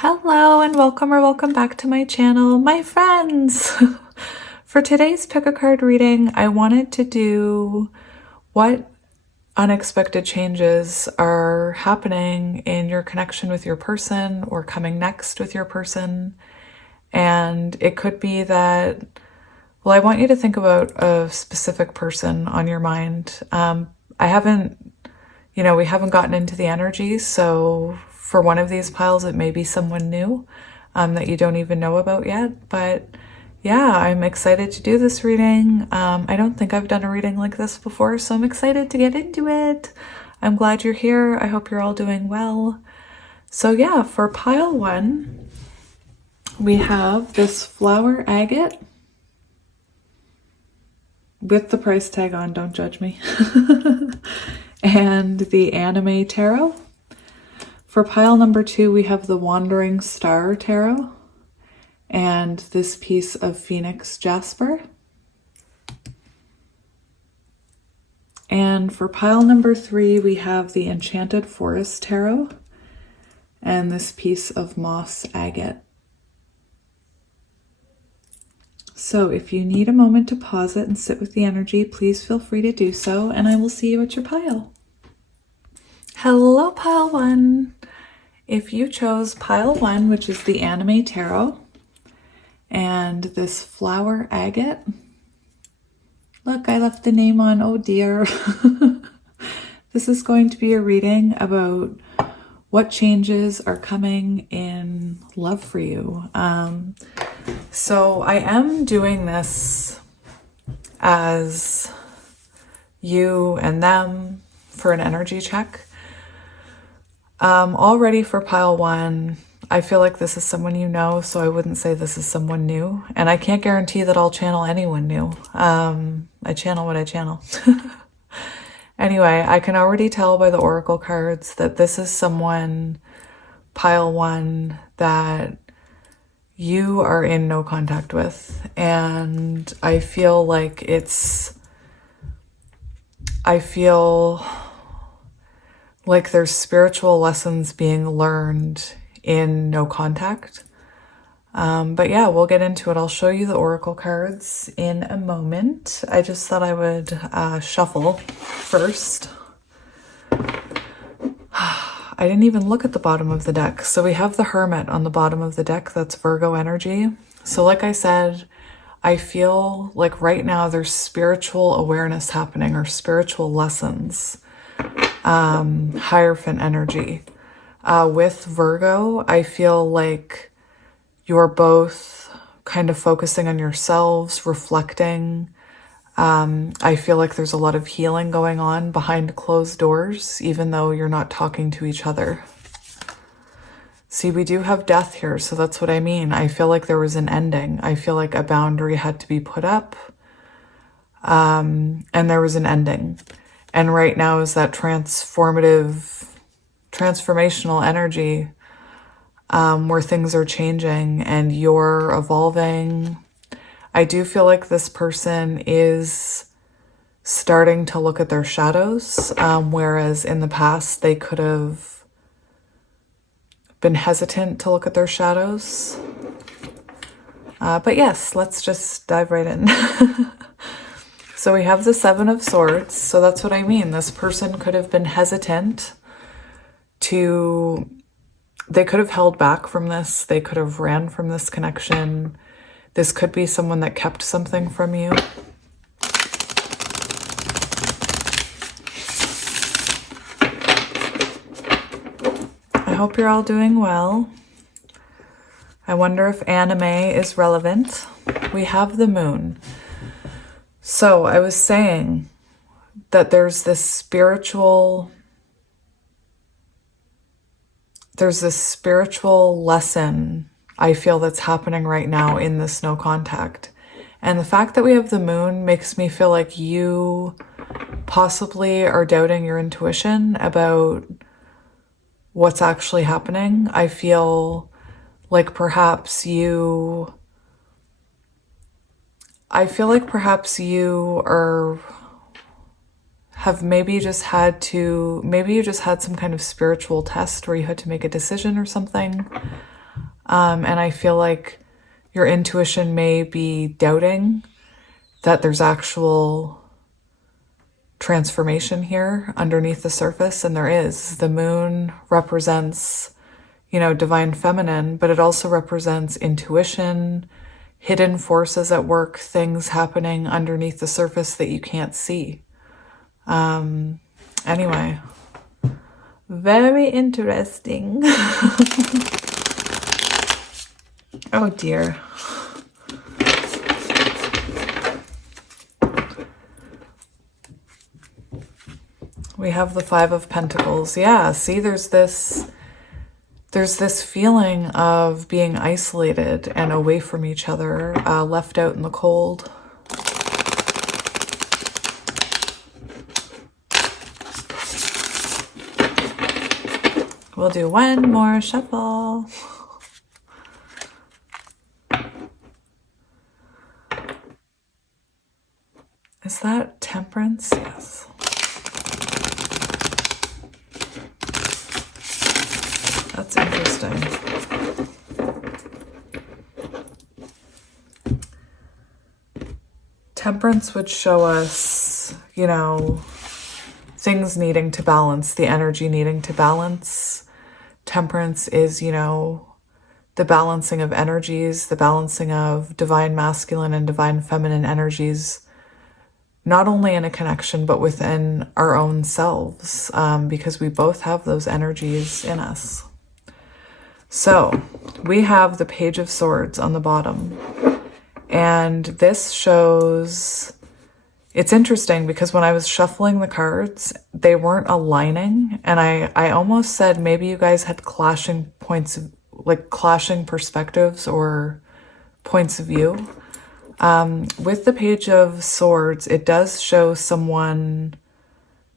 Hello and welcome or welcome back to my channel, my friends. For today's pick a card reading, I wanted to do what unexpected changes are happening in your connection with your person or coming next with your person. And it could be that, well, I want you to think about a specific person on your mind. We haven't gotten into the energy, so for one of these piles, it may be someone new that you don't even know about yet. But yeah, I'm excited to do this reading. I don't think I've done a reading like this before, so I'm excited to get into it. I'm glad you're here. I hope you're all doing well. So yeah, for pile one, we have this flower agate with the price tag on, don't judge me, and the anime tarot. For pile number two, we have the Wandering Star Tarot and this piece of Phoenix Jasper. And for pile number three, we have the Enchanted Forest Tarot and this piece of Moss Agate. So if you need a moment to pause it and sit with the energy, please feel free to do so, and I will see you at your pile. Hello, pile one. If you chose pile one, which is the anime tarot, and this flower agate, look, I left the name on, oh dear. This is going to be a reading about what changes are coming in love for you. So I am doing this as you and them for an energy check. Already for pile one, I feel like this is someone you know, so I wouldn't say this is someone new. And I can't guarantee that I'll channel anyone new. I channel what I channel. Anyway, I can already tell by the oracle cards that this is someone, pile one, that you are in no contact with. And I feel like there's spiritual lessons being learned in no contact. But yeah, we'll get into it. I'll show you the oracle cards in a moment. I just thought I would shuffle first. I didn't even look at the bottom of the deck. So we have the Hermit on the bottom of the deck. That's Virgo energy. So like I said, I feel like right now there's spiritual awareness happening or spiritual lessons. Hierophant energy. With Virgo, I feel like you're both kind of focusing on yourselves, reflecting. I feel like there's a lot of healing going on behind closed doors, even though you're not talking to each other. See, we do have death here, so that's what I mean. I feel like there was an ending. I feel like a boundary had to be put up, and there was an ending. And right now is that transformational energy where things are changing and you're evolving. I do feel like this person is starting to look at their shadows, whereas in the past they could have been hesitant to look at their shadows. But yes, let's just dive right in. So we have the Seven of Swords. So that's what I mean. This person could have been hesitant they could have held back from this. They could have ran from this connection. This could be someone that kept something from you. I hope you're all doing well. I wonder if anime is relevant. We have the Moon. So I was saying that there's this spiritual lesson I feel that's happening right now in this no contact. And the fact that we have the Moon makes me feel like you possibly are doubting your intuition about what's actually happening. I feel like perhaps you have maybe you just had some kind of spiritual test where you had to make a decision or something. And I feel like your intuition may be doubting that there's actual transformation here underneath the surface, and there is. The moon represents, you know, divine feminine, but it also represents intuition, hidden forces at work, things happening underneath the surface that you can't see. Anyway, very interesting. Oh dear. We have the Five of Pentacles. Yeah, see, there's this feeling of being isolated and away from each other, left out in the cold. We'll do one more shuffle. Is that Temperance? Yes. That's interesting. Temperance would show us, you know, things needing to balance, the energy needing to balance. Temperance is, you know, the balancing of energies, the balancing of divine masculine and divine feminine energies, not only in a connection, but within our own selves, because we both have those energies in us. So we have the Page of Swords on the bottom, and this shows, it's interesting because when I was shuffling the cards, they weren't aligning, and I almost said maybe you guys had clashing points of, like clashing perspectives or points of view. With the Page of Swords, it does show someone,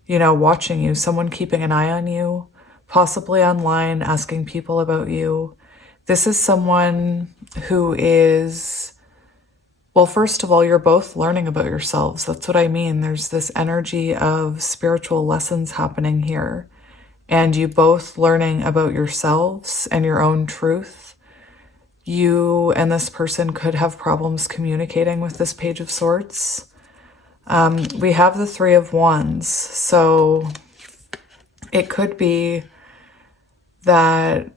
you know, watching you, someone keeping an eye on you, possibly online, asking people about you. This is someone who is, well, first of all, you're both learning about yourselves. That's what I mean. There's this energy of spiritual lessons happening here, and you both learning about yourselves and your own truth. You and this person could have problems communicating with this Page of Swords. We have the Three of Wands, so it could be that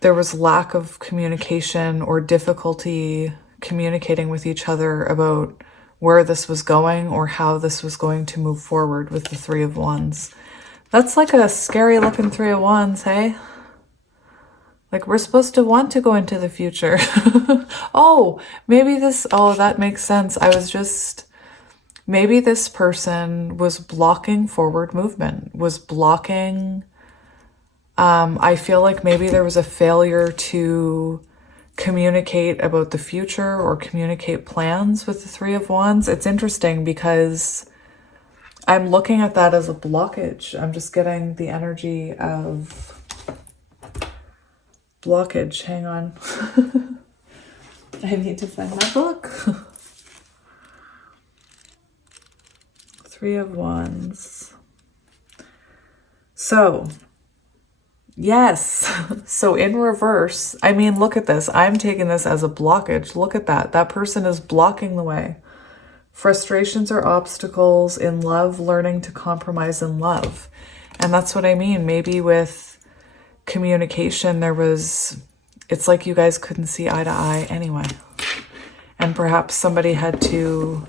there was lack of communication or difficulty communicating with each other about where this was going or how this was going to move forward with the Three of Wands. That's like a scary looking Three of Wands, hey? Like, we're supposed to want to go into the future. Oh, maybe this, oh, that makes sense. Maybe this person was blocking forward movement, was blocking, I feel like maybe there was a failure to communicate about the future or communicate plans with the Three of Wands. It's interesting because I'm looking at that as a blockage. I'm just getting the energy of blockage. Hang on. I need to find my book. Three of Wands. So, yes. So in reverse, I mean, look at this. I'm taking this as a blockage. Look at that. That person is blocking the way. Frustrations or obstacles in love, learning to compromise in love. And that's what I mean. Maybe with communication, it's like you guys couldn't see eye to eye anyway. And perhaps somebody had to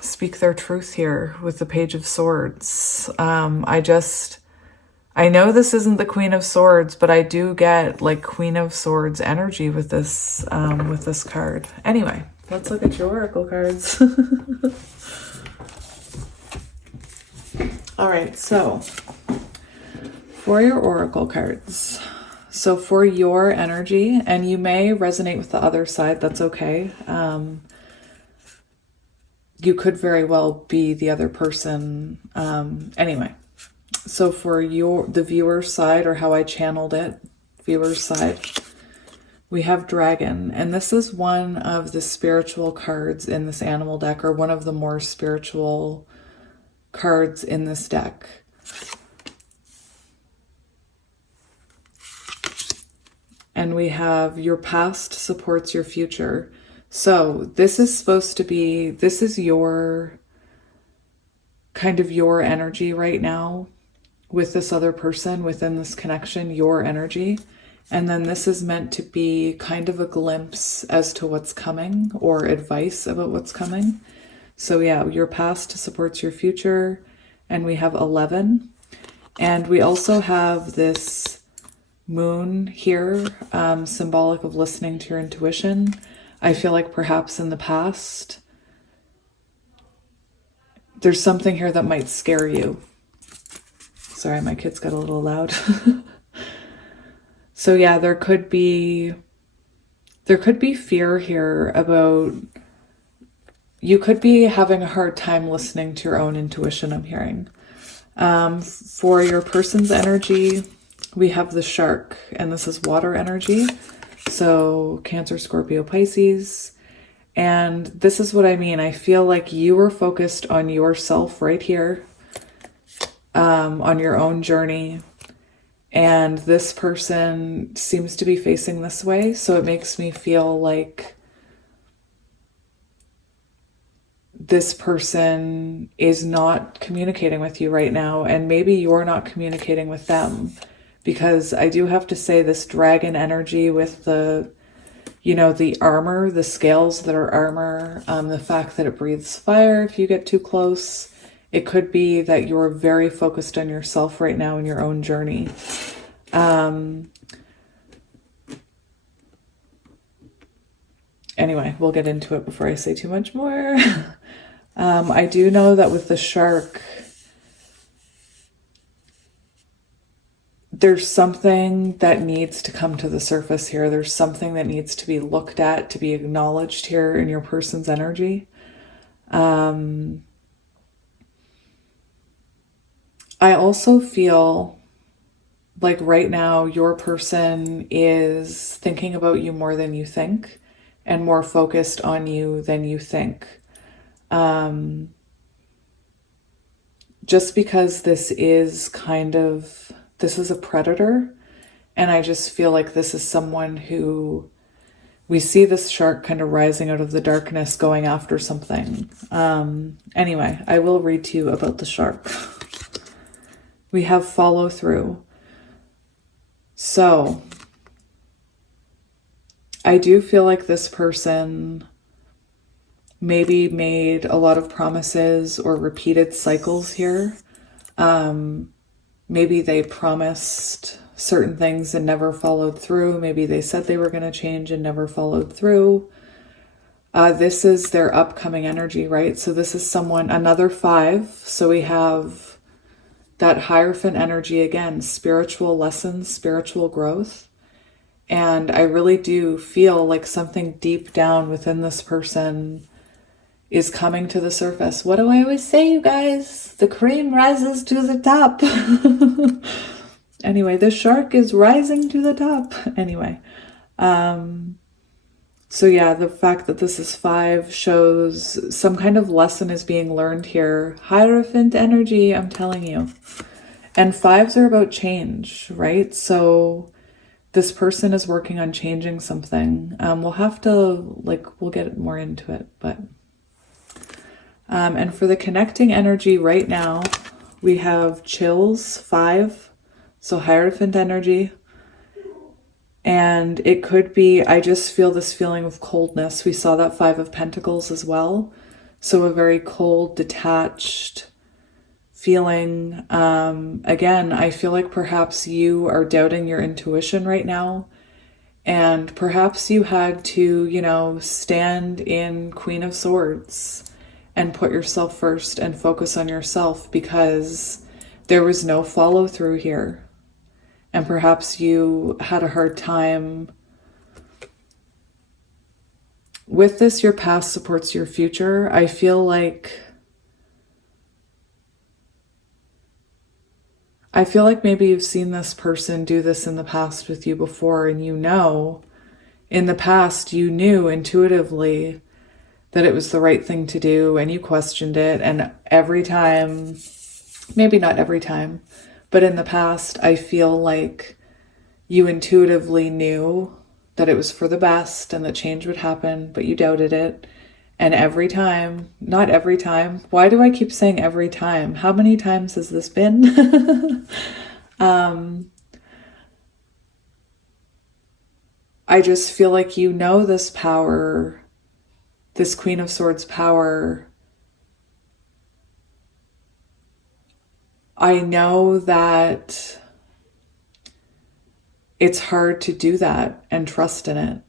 speak their truth here with the Page of Swords. I know this isn't the Queen of Swords, but I do get like Queen of Swords energy with this card. Anyway, let's look at your oracle cards. All right, so for your oracle cards, so for your energy, and you may resonate with the other side, that's okay. You could very well be the other person. Anyway, so for the viewer's side, or how I channeled it, viewer's side, we have Dragon. And this is one of the spiritual cards in this animal deck, or one of the more spiritual cards in this deck. and we have your past supports your future. So this is supposed to be, this is your kind of your energy right now with this other person within this connection, your energy. And then this is meant to be kind of a glimpse as to what's coming or advice about what's coming. So yeah, your past supports your future. And we have 11. And we also have this moon here, symbolic of listening to your intuition. I feel like perhaps in the past, there's something here that might scare you. Sorry, my kids got a little loud. So yeah, there could be fear here about, you could be having a hard time listening to your own intuition, I'm hearing. For your person's energy, we have the shark, and this is water energy. So Cancer, Scorpio, Pisces. And this is what I mean. I feel like you are focused on yourself right here, on your own journey. And this person seems to be facing this way. So it makes me feel like this person is not communicating with you right now. And maybe you're not communicating with them. Because I do have to say, this dragon energy with the, you know, the armor, the scales that are armor, the fact that it breathes fire if you get too close. It could be that you're very focused on yourself right now in your own journey. Anyway, we'll get into it before I say too much more. I do know that with the shark, there's something that needs to come to the surface here. There's something that needs to be looked at, to be acknowledged here in your person's energy. I also feel like right now your person is thinking about you more than you think and more focused on you than you think. Just because this is this is a predator, and I just feel like this is someone who, we see this shark kind of rising out of the darkness going after something. Anyway, I will read to you about the shark. We have follow through. So I do feel like this person maybe made a lot of promises or repeated cycles here. Maybe they promised certain things and never followed through. Maybe they said they were going to change and never followed through. This is their upcoming energy, right? So this is someone, another 5. So we have that Hierophant energy again, spiritual lessons, spiritual growth. And I really do feel like something deep down within this person is coming to the surface. What do I always say, you guys? The cream rises to the top. Anyway, the shark is rising to the top. Anyway, so yeah, the fact that this is 5 shows some kind of lesson is being learned here. Hierophant energy, I'm telling you. And 5s are about change, right? So this person is working on changing something. We'll have to, we'll get more into it, but... and for the connecting energy right now, we have chills, 5. So Hierophant energy. And it could be, I just feel this feeling of coldness. We saw that 5 of Pentacles as well. So a very cold, detached feeling. Again, I feel like perhaps you are doubting your intuition right now. And perhaps you had to, stand in Queen of Swords and put yourself first and focus on yourself because there was no follow through here. And perhaps you had a hard time with this. Your past supports your future. I feel like maybe you've seen this person do this in the past with you before, and in the past you knew intuitively that it was the right thing to do, and you questioned it. And every time, maybe not every time, but in the past, I feel like you intuitively knew that it was for the best and that change would happen, but you doubted it. And every time, not every time, why do I keep saying every time? How many times has this been? I just feel like you know this power, this Queen of Swords power. I know that it's hard to do that and trust in it.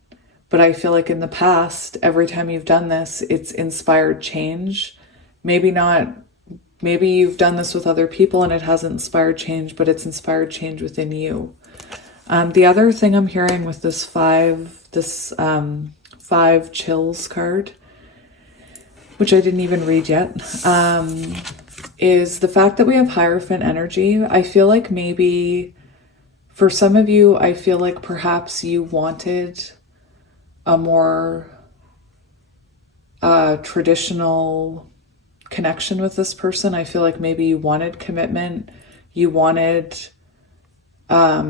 But I feel like in the past, every time you've done this, it's inspired change. Maybe not, maybe you've done this with other people and it hasn't inspired change, but it's inspired change within you. The other thing I'm hearing with this five chills card, which I didn't even read yet, is the fact that we have Hierophant energy. I feel like maybe for some of you, I feel like perhaps you wanted a more traditional connection with this person. I feel like maybe you wanted commitment, you wanted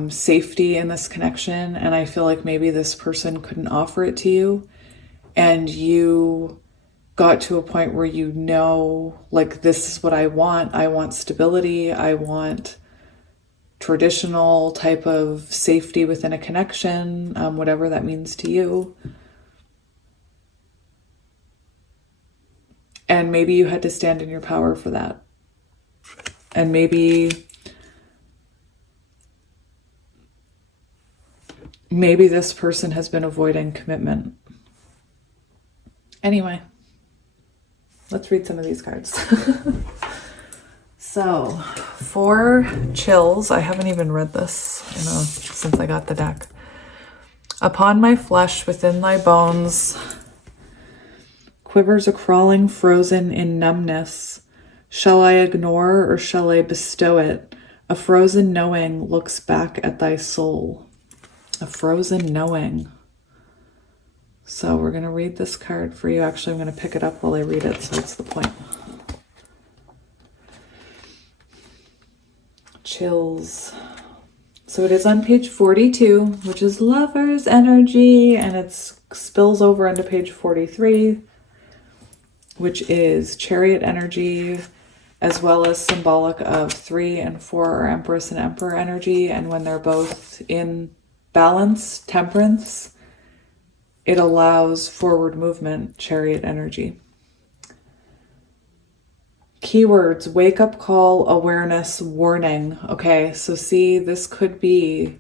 safety in this connection, and I feel like maybe this person couldn't offer it to you, and you got to a point where you know, like, this is what I want stability, I want traditional type of safety within a connection, whatever that means to you. And maybe you had to stand in your power for that. And maybe this person has been avoiding commitment. Anyway, let's read some of these cards. So, for chills, I haven't even read this, since I got the deck. Upon my flesh, within thy bones, quivers a crawling frozen in numbness. Shall I ignore or shall I bestow it? A frozen knowing looks back at thy soul. A frozen knowing. So we're going to read this card for you. Actually, I'm going to pick it up while I read it, so that's the point. Chills. So it is on page 42, which is Lover's energy, and it spills over onto page 43, which is Chariot energy, as well as symbolic of 3 and 4 are Empress and Emperor energy. And when they're both in balance, temperance, it allows forward movement, Chariot energy. Keywords: wake up call, awareness, warning. Okay, so see, this could be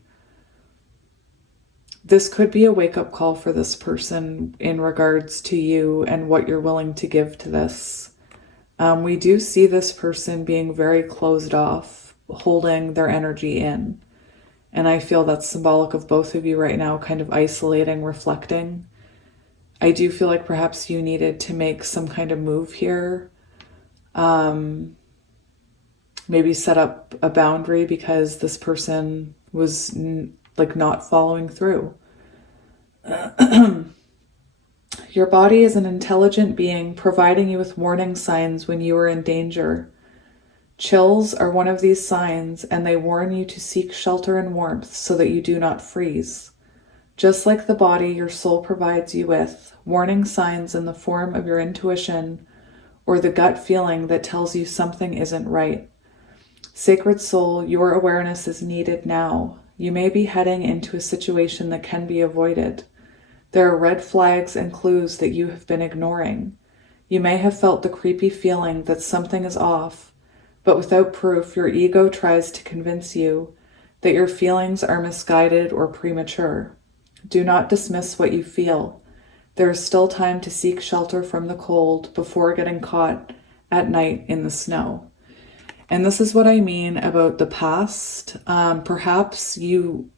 a wake up call for this person in regards to you and what you're willing to give to this. We do see this person being very closed off, holding their energy in. And I feel that's symbolic of both of you right now, kind of isolating, reflecting. I do feel like perhaps you needed to make some kind of move here. Maybe set up a boundary because this person was not following through. Your body is an intelligent being providing you with warning signs when you are in danger. Chills are one of these signs, and they warn you to seek shelter and warmth so that you do not freeze. Just like the body, your soul provides you with warning signs in the form of your intuition or the gut feeling that tells you something isn't right. Sacred soul, your awareness is needed now. You may be heading into a situation that can be avoided. There are red flags and clues that you have been ignoring. You may have felt the creepy feeling that something is off, but without proof, your ego tries to convince you that your feelings are misguided or premature. Do not dismiss what you feel. There is still time to seek shelter from the cold before getting caught at night in the snow. And this is what I mean about the past. Perhaps in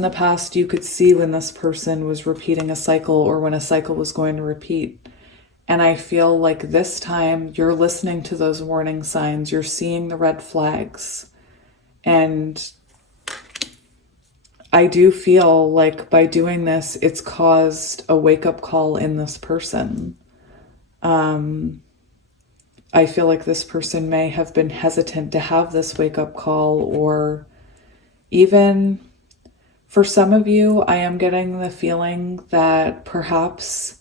the past you could see when this person was repeating a cycle or when a cycle was going to repeat. And I feel like this time you're listening to those warning signs. You're seeing the red flags. And I do feel like by doing this, it's caused a wake-up call in this person. I feel like this person may have been hesitant to have this wake-up call, or Even for some of you, I am getting the feeling that perhaps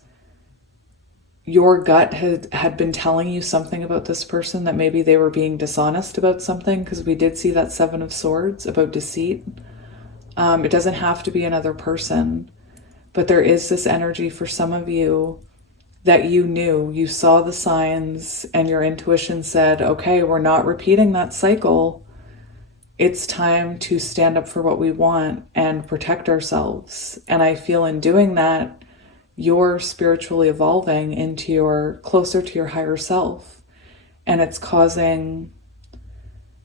your gut had been telling you something about this person, that maybe they were being dishonest about something, because we did see that Seven of Swords about deceit. It doesn't have to be another person, but there is this energy for some of you that you saw the signs, and your intuition said, okay, we're not repeating that cycle. It's time to stand up for what we want and protect ourselves. And I feel in doing that, you're spiritually evolving into closer to your higher self. And it's causing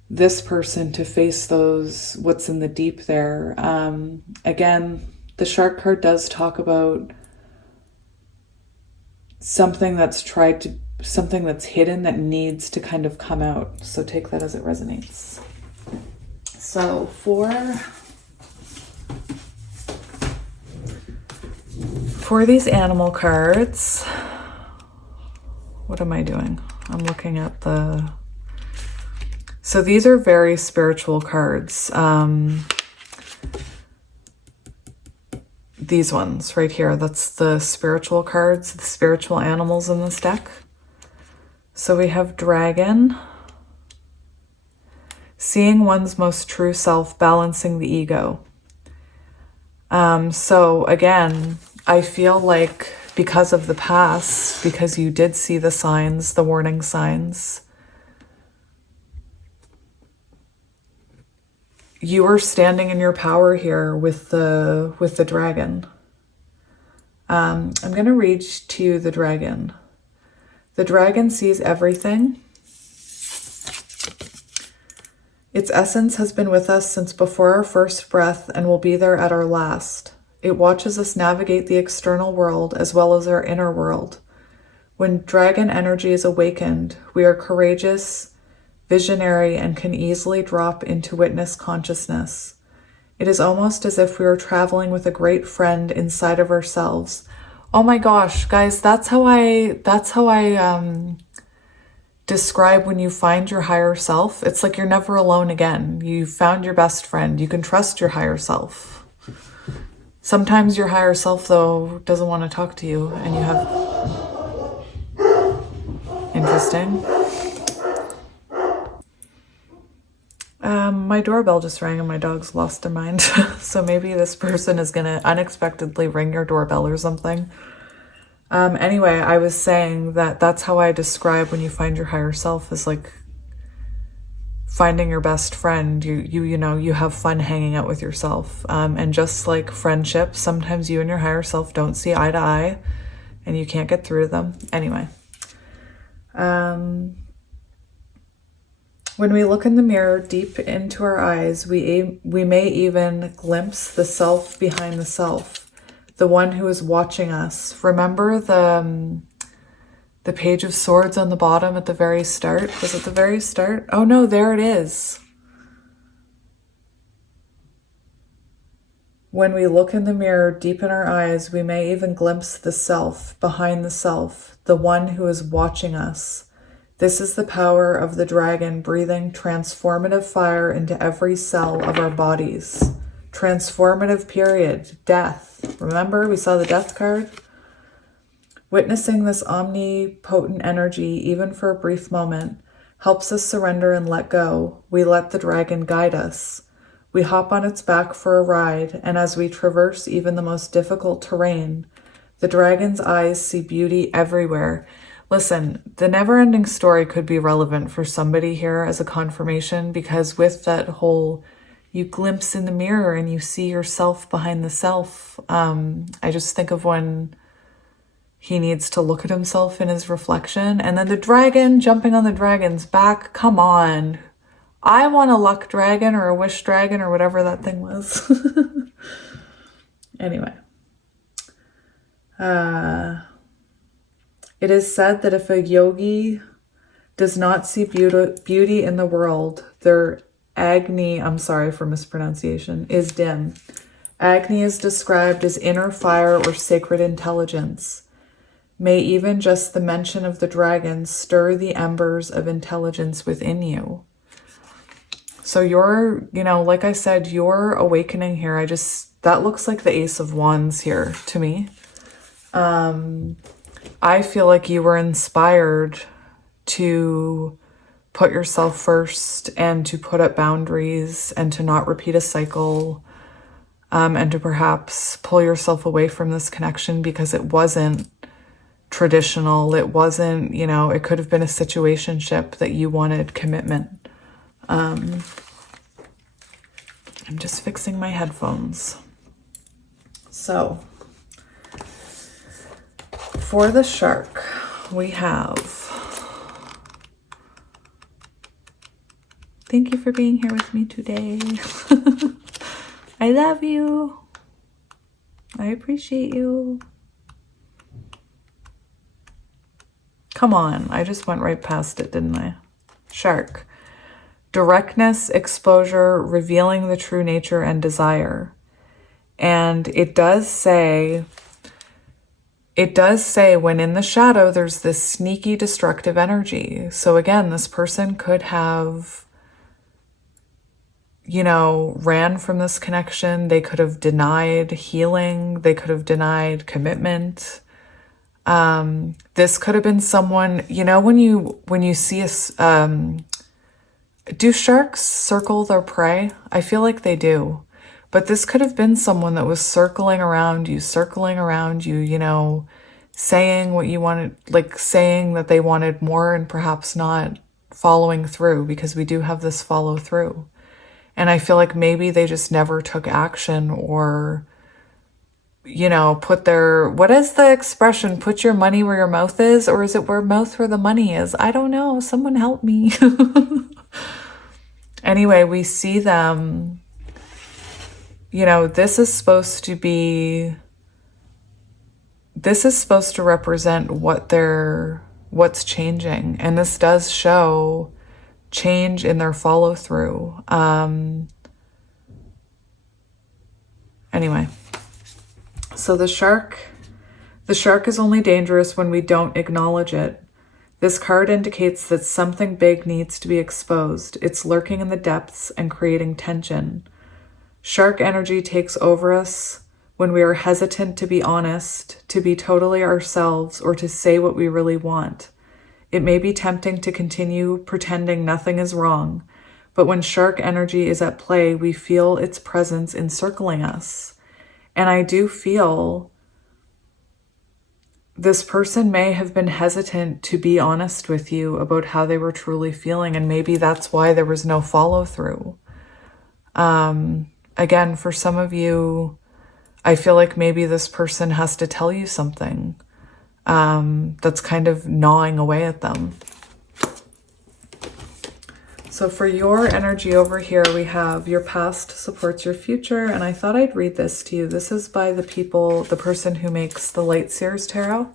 this person to face what's in the deep there. Again, the Shark card does talk about something that's hidden that needs to kind of come out. So take that as it resonates. So for these animal cards, what am I doing? I'm looking at so these are very spiritual cards. These ones right here, that's the spiritual cards, the spiritual animals in this deck. So we have Dragon, seeing one's most true self, balancing the ego. So again, I feel like because of the past, because you did see the signs, the warning signs, you are standing in your power here with the dragon. I'm going to read to you the dragon. The dragon sees everything. Its essence has been with us since before our first breath and will be there at our last. It watches us navigate the external world as well as our inner world. When dragon energy is awakened, we are courageous, visionary, and can easily drop into witness consciousness. It is almost as if we were traveling with a great friend inside of ourselves. Oh my gosh, guys, that's how I describe when you find your higher self. It's like you're never alone again. You found your best friend. You can trust your higher self. Sometimes your higher self, though, doesn't want to talk to you, and you have... Interesting. My doorbell just rang and my dog's lost their mind. So maybe this person is going to unexpectedly ring your doorbell or something. Anyway, I was saying that's how I describe when you find your higher self, is like finding your best friend. You have fun hanging out with yourself. And just like friendships, sometimes you and your higher self don't see eye to eye and you can't get through them. Anyway. When we look in the mirror deep into our eyes, we may even glimpse the self behind the self, the one who is watching us. Remember the Page of Swords on the bottom at the very start? Was it the very start? Oh no, there it is. When we look in the mirror deep in our eyes, we may even glimpse the self behind the self, the one who is watching us. This is the power of the dragon breathing transformative fire into every cell of our bodies. Transformative period. Death. Remember, we saw the death card? Witnessing this omnipotent energy, even for a brief moment, helps us surrender and let go. We let the dragon guide us. We hop on its back for a ride, and as we traverse even the most difficult terrain, the dragon's eyes see beauty everywhere. Listen, the never-ending story could be relevant for somebody here as a confirmation, because with that whole, you glimpse in the mirror and you see yourself behind the self. I just think of when he needs to look at himself in his reflection, and then the dragon jumping on the dragon's back. Come on. I want a luck dragon or a wish dragon or whatever that thing was. Anyway. It is said that if a yogi does not see beauty in the world, their Agni, I'm sorry for mispronunciation, is dim. Agni is described as inner fire or sacred intelligence. May even just the mention of the dragon stir the embers of intelligence within you. So you're, like I said, you're awakening here. That looks like the Ace of Wands here to me. I feel like you were inspired to put yourself first and to put up boundaries and to not repeat a cycle, and to perhaps pull yourself away from this connection because it wasn't traditional. It wasn't, it could have been a situationship that you wanted commitment. I'm just fixing my headphones. So for the shark, we have, thank you for being here with me today. I love you. I appreciate you. Come on, I just went right past it, didn't I? Shark. Directness, exposure, revealing the true nature and desire. And it does say when in the shadow, there's this sneaky, destructive energy. So again, this person could have, ran from this connection. They could have denied healing. They could have denied commitment. This could have been someone, when you see do sharks circle their prey? I feel like they do. But this could have been someone that was circling around you, saying what you wanted, like saying that they wanted more and perhaps not following through, because we do have this follow through. And I feel like maybe they just never took action, or, what is the expression? Put your money where your mouth is, or is it where the money is? I don't know. Someone help me. Anyway, we see them, this is supposed to represent what's changing. And this does show change in their follow through. Anyway, so the shark is only dangerous when we don't acknowledge it. This card indicates that something big needs to be exposed. It's lurking in the depths and creating tension. Shark energy takes over us when we are hesitant to be honest, to be totally ourselves, or to say what we really want. It may be tempting to continue pretending nothing is wrong, but when shark energy is at play, we feel its presence encircling us. And I do feel this person may have been hesitant to be honest with you about how they were truly feeling, and maybe that's why there was no follow through. Again, for some of you, I feel like maybe this person has to tell you something that's kind of gnawing away at them. So for your energy over here, we have your past supports your future. And I thought I'd read this to you. This is by the person who makes the Light Seers Tarot.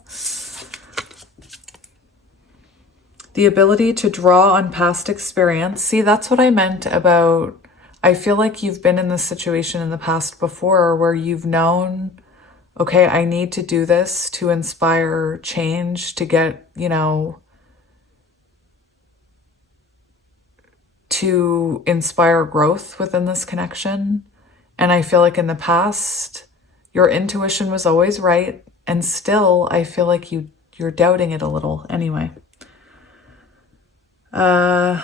The ability to draw on past experience. See, that's what I meant about, I feel like you've been in this situation in the past before where you've known, okay, I need to do this to inspire change, to get, to inspire growth within this connection. And I feel like in the past, your intuition was always right. And still, I feel like you're doubting it a little. Anyway. The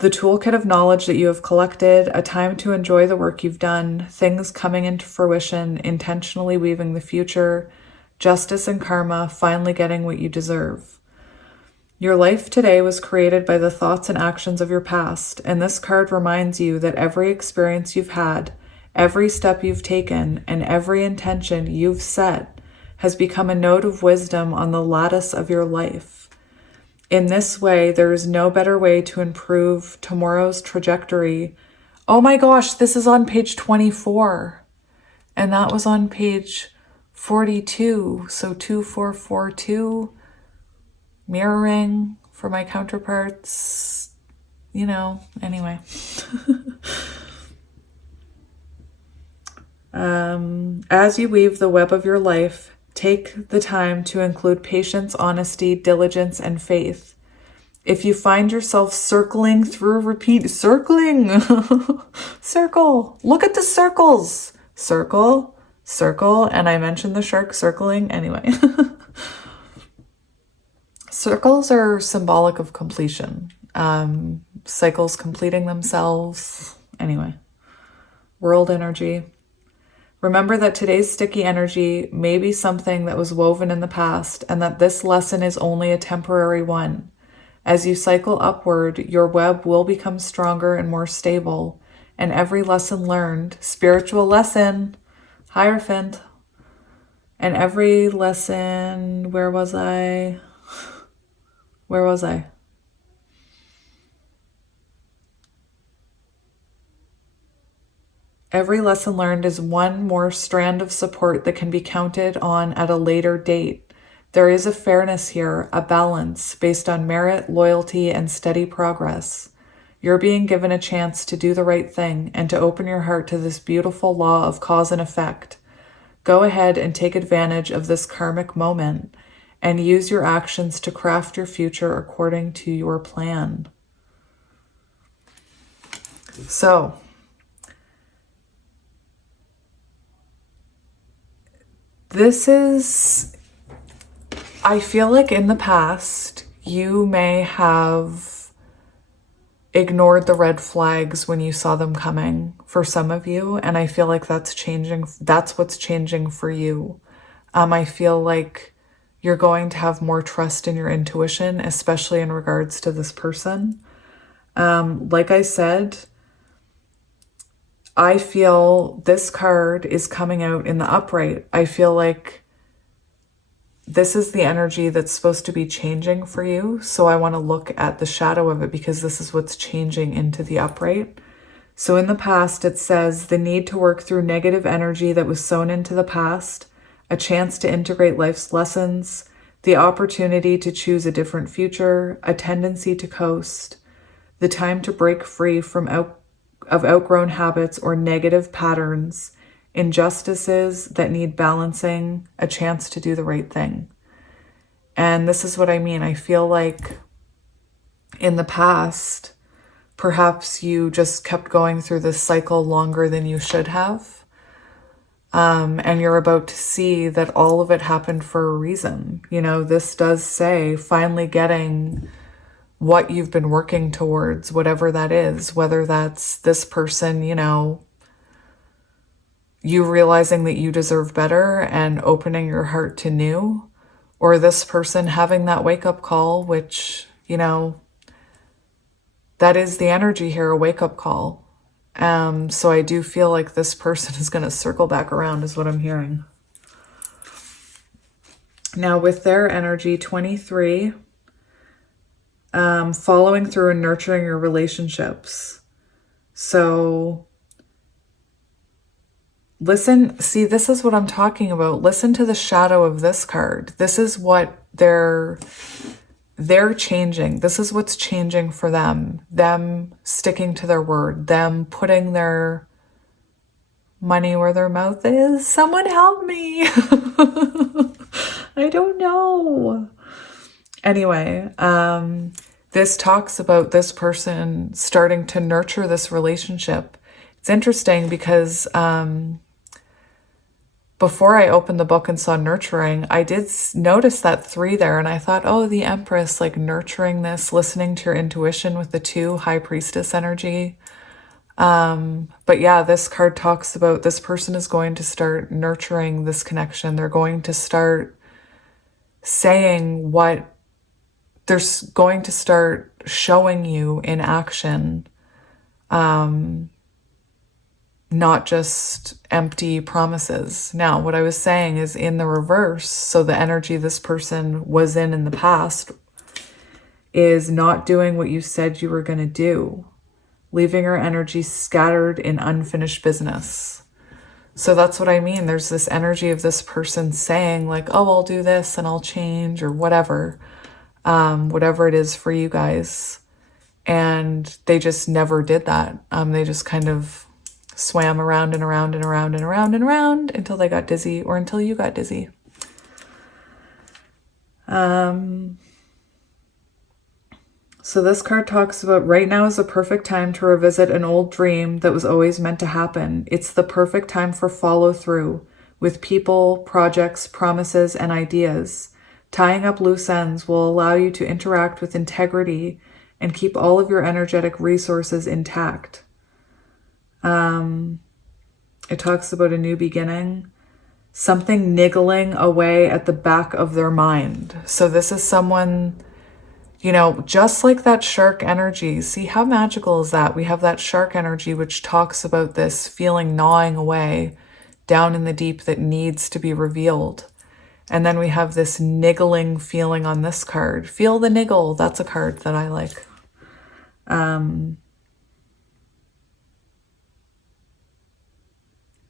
toolkit of knowledge that you have collected, a time to enjoy the work you've done, things coming into fruition, intentionally weaving the future, justice and karma, finally getting what you deserve. Your life today was created by the thoughts and actions of your past, and this card reminds you that every experience you've had, every step you've taken, and every intention you've set has become a note of wisdom on the lattice of your life. In this way, there is no better way to improve tomorrow's trajectory. Oh my gosh, this is on page 24, and that was on page 42, so 2442. Mirroring for my counterparts, anyway. As you weave the web of your life, take the time to include patience, honesty, diligence, and faith. If you find yourself circling through circling, circle, look at the circles, circle, circle. And I mentioned the shark circling anyway. Circles are symbolic of completion. Cycles completing themselves. Anyway, world energy. Remember that today's sticky energy may be something that was woven in the past, and that this lesson is only a temporary one. As you cycle upward, your web will become stronger and more stable, and every lesson learned, spiritual lesson, Hierophant, and every lesson, where was I? Every lesson learned is one more strand of support that can be counted on at a later date. There is a fairness here, a balance based on merit, loyalty, and steady progress. You're being given a chance to do the right thing and to open your heart to this beautiful law of cause and effect. Go ahead and take advantage of this karmic moment and use your actions to craft your future according to your plan. So, this is, I feel like in the past, you may have ignored the red flags when you saw them coming for some of you. And I feel like that's changing. That's what's changing for you. I feel like you're going to have more trust in your intuition, especially in regards to this person. Like I said, I feel this card is coming out in the upright. I feel like this is the energy that's supposed to be changing for you. So I want to look at the shadow of it because this is what's changing into the upright. So in the past, it says the need to work through negative energy that was sown into the past, a chance to integrate life's lessons, the opportunity to choose a different future, a tendency to coast, the time to break free from outgrown habits or negative patterns, injustices that need balancing, a chance to do the right thing. And this is what I mean. I feel like in the past, perhaps you just kept going through this cycle longer than you should have. And you're about to see that all of it happened for a reason. You know, this does say finally getting what you've been working towards, whatever that is, whether that's this person, you know, you realizing that you deserve better and opening your heart to new, or this person having that wake-up call, which, you know, that is the energy here, a wake-up call. So I do feel like this person is going to circle back around is what I'm hearing. Now with their energy, 23, following through and nurturing your relationships. So listen, see, this is what I'm talking about. Listen to the shadow of this card. This is what they're changing. This is what's changing for them. Them sticking to their word. Them putting their money where their mouth is. Someone help me. I don't know. Anyway, this talks about this person starting to nurture this relationship. It's interesting because before I opened the book and saw nurturing, I did notice that 3 there, and I thought, oh, the Empress, like nurturing this, listening to your intuition with the 2, High Priestess energy. But yeah, this card talks about this person is going to start nurturing this connection. They're going to start saying what they're going to start showing you in action. Not just empty promises. Now, what I was saying is in the reverse, so the energy this person was in the past is not doing what you said you were going to do, leaving her energy scattered in unfinished business. So that's what I mean. There's this energy of this person saying like, oh, I'll do this and I'll change or whatever, whatever it is for you guys. And they just never did that. They just kind of swam around and around and around and around and around until they got dizzy or until you got dizzy. So this card talks about right now is the perfect time to revisit an old dream that was always meant to happen. It's the perfect time for follow through with people, projects, promises, and ideas. Tying up loose ends will allow you to interact with integrity and keep all of your energetic resources intact. It talks about a new beginning, something niggling away at the back of their mind. So this is someone, you know, just like that shark energy. See how magical is that? We have that shark energy, which talks about this feeling gnawing away down in the deep that needs to be revealed. And then we have this niggling feeling on this card. Feel the niggle. That's a card that I like.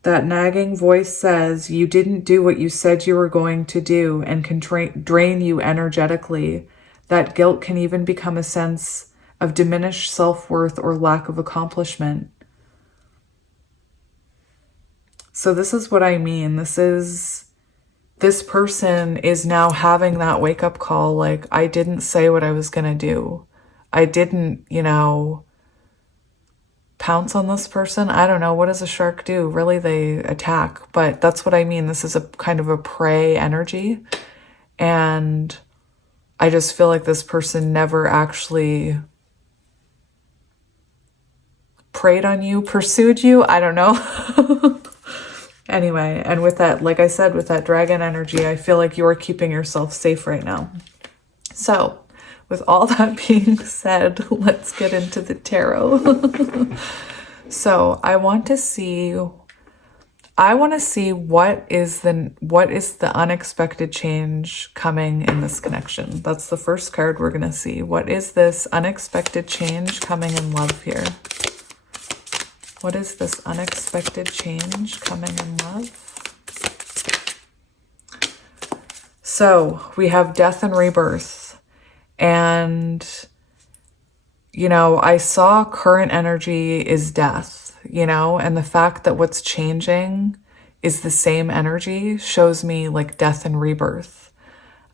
That nagging voice says you didn't do what you said you were going to do and can drain you energetically. That guilt can even become a sense of diminished self-worth or lack of accomplishment. So this is what I mean. This person is now having that wake-up call, like, I didn't say what I was going to do. I didn't, you know, pounce on this person. I don't know. What does a shark do? Really, they attack. But that's what I mean. This is a kind of a prey energy. And I just feel like this person never actually preyed on you, pursued you. I don't know. Anyway, and with that, like I said, with that dragon energy, I feel like you're keeping yourself safe right now. So with all that being said, let's get into the tarot. So I want to see what is the unexpected change coming in this connection. That's the first card we're going to see. What is this unexpected change coming in love here? What is this unexpected change coming in love? So we have death and rebirth. And, you know, I saw current energy is death, you know, and the fact that what's changing is the same energy shows me like death and rebirth.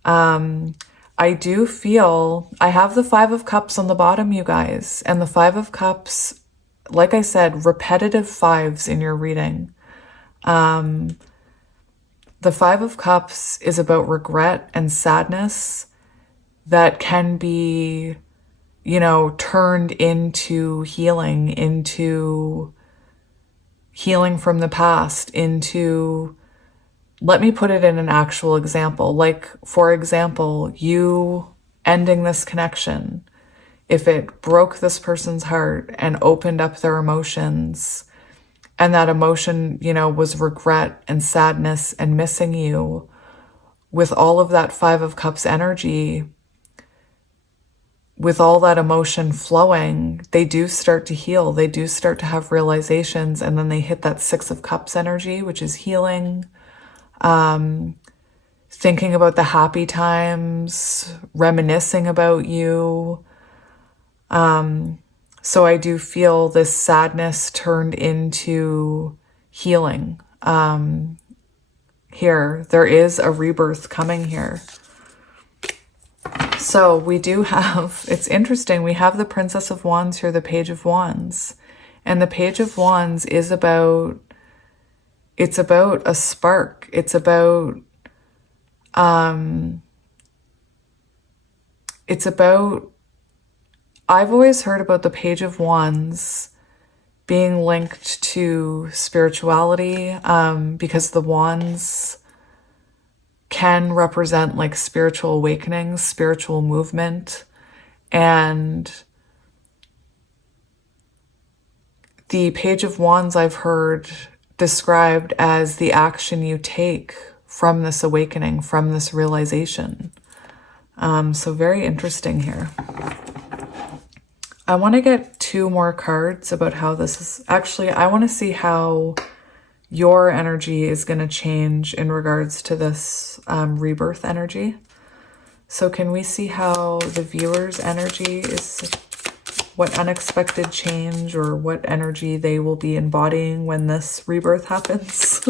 I do feel, I have the Five of Cups on the bottom, you guys, and the Five of Cups, like I said, repetitive fives in your reading. The Five of Cups is about regret and sadness that can be, you know, turned into healing from the past, into, let me put it in an actual example. Like, for example, you ending this connection. If it broke this person's heart and opened up their emotions, and that emotion, you know, was regret and sadness and missing you, with all of that Five of Cups energy, with all that emotion flowing, they do start to heal. They do start to have realizations, and then they hit that Six of Cups energy, which is healing, thinking about the happy times, reminiscing about you. So I do feel this sadness turned into healing. Here, there is a rebirth coming here. So we do have, it's interesting, we have the Princess of Wands here, the Page of Wands. And the Page of Wands is about, it's about a spark. It's about, I've always heard about the Page of Wands being linked to spirituality, because the wands can represent like spiritual awakenings, spiritual movement, and the Page of Wands I've heard described as the action you take from this awakening, from this realization. So very interesting here. I want to get two more cards about how this is, actually, I want to see how your energy is going to change in regards to this rebirth energy. So can we see how the viewer's energy is, what unexpected change or what energy they will be embodying when this rebirth happens?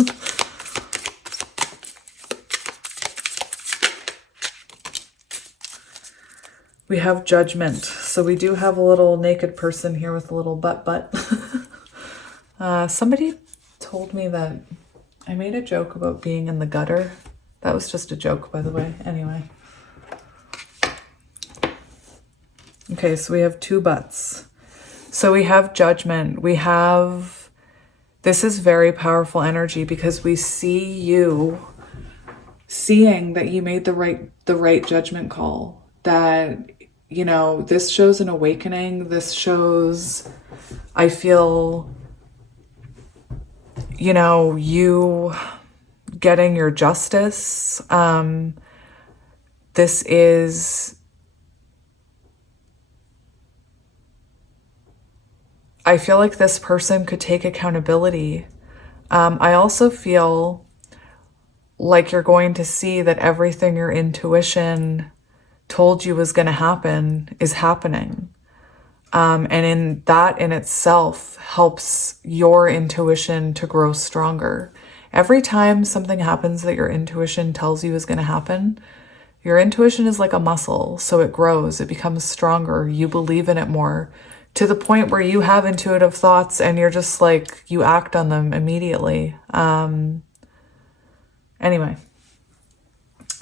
We have Judgment. So we do have a little naked person here with a little butt. Somebody told me that I made a joke about being in the gutter. That was just a joke, by the way. Anyway. Okay, so we have two butts. So we have Judgment. We have, this is very powerful energy because we see you seeing that you made the right judgment call. That, you know, this shows an awakening. This shows, I feel, you know, you getting your justice. This is, I feel like this person could take accountability. I also feel like you're going to see that everything your intuition told you was going to happen is happening. And in that in itself helps your intuition to grow stronger. Every time something happens that your intuition tells you is going to happen, your intuition is like a muscle. So it grows, it becomes stronger. You believe in it more to the point where you have intuitive thoughts and you're just like, you act on them immediately. Anyway,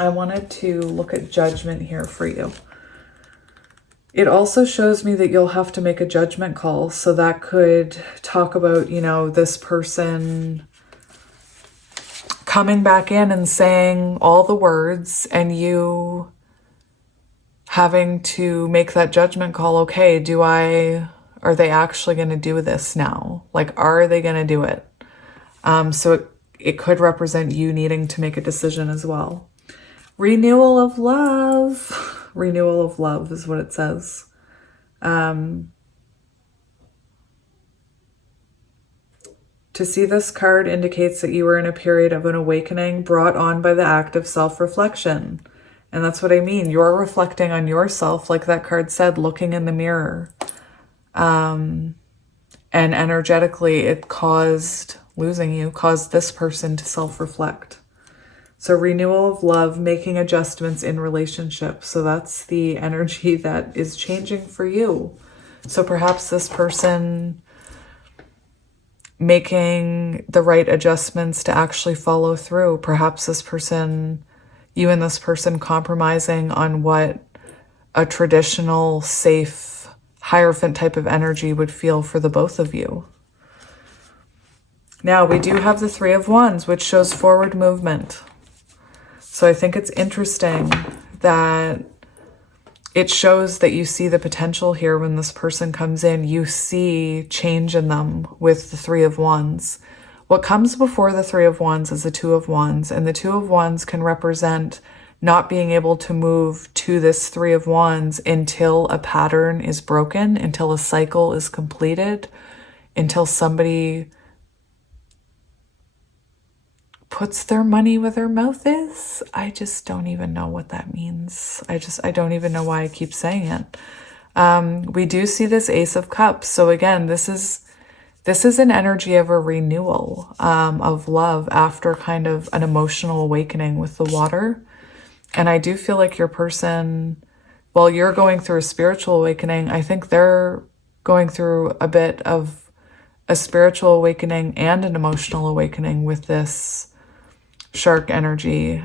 I wanted to look at Judgment here for you. It also shows me that you'll have to make a judgment call. So that could talk about, you know, this person coming back in and saying all the words and you having to make that judgment call. Okay, are they actually going to do this now? Like, are they going to do it? So it could represent you needing to make a decision as well. Renewal of love. Renewal of love is what it says. To see this card indicates that you are in a period of an awakening brought on by the act of self-reflection. And that's what I mean. You're reflecting on yourself, like that card said, looking in the mirror. And energetically, it caused this person to self-reflect. So renewal of love, making adjustments in relationships. So that's the energy that is changing for you. So perhaps this person making the right adjustments to actually follow through. Perhaps this person, you and this person compromising on what a traditional, safe, Hierophant type of energy would feel for the both of you. Now we do have the Three of Wands, which shows forward movement. So I think it's interesting that it shows that you see the potential here when this person comes in. You see change in them with the Three of Wands. What comes before the Three of Wands is the Two of Wands, and the Two of Wands can represent not being able to move to this Three of Wands until a pattern is broken, until a cycle is completed, until somebody puts their money where their mouth is. I just don't even know what that means. I don't even know why I keep saying it. We do see this Ace of Cups. So again, this is an energy of a renewal, of love after kind of an emotional awakening with the water. And I do feel like your person, while you're going through a spiritual awakening, I think they're going through a bit of a spiritual awakening and an emotional awakening with this shark energy.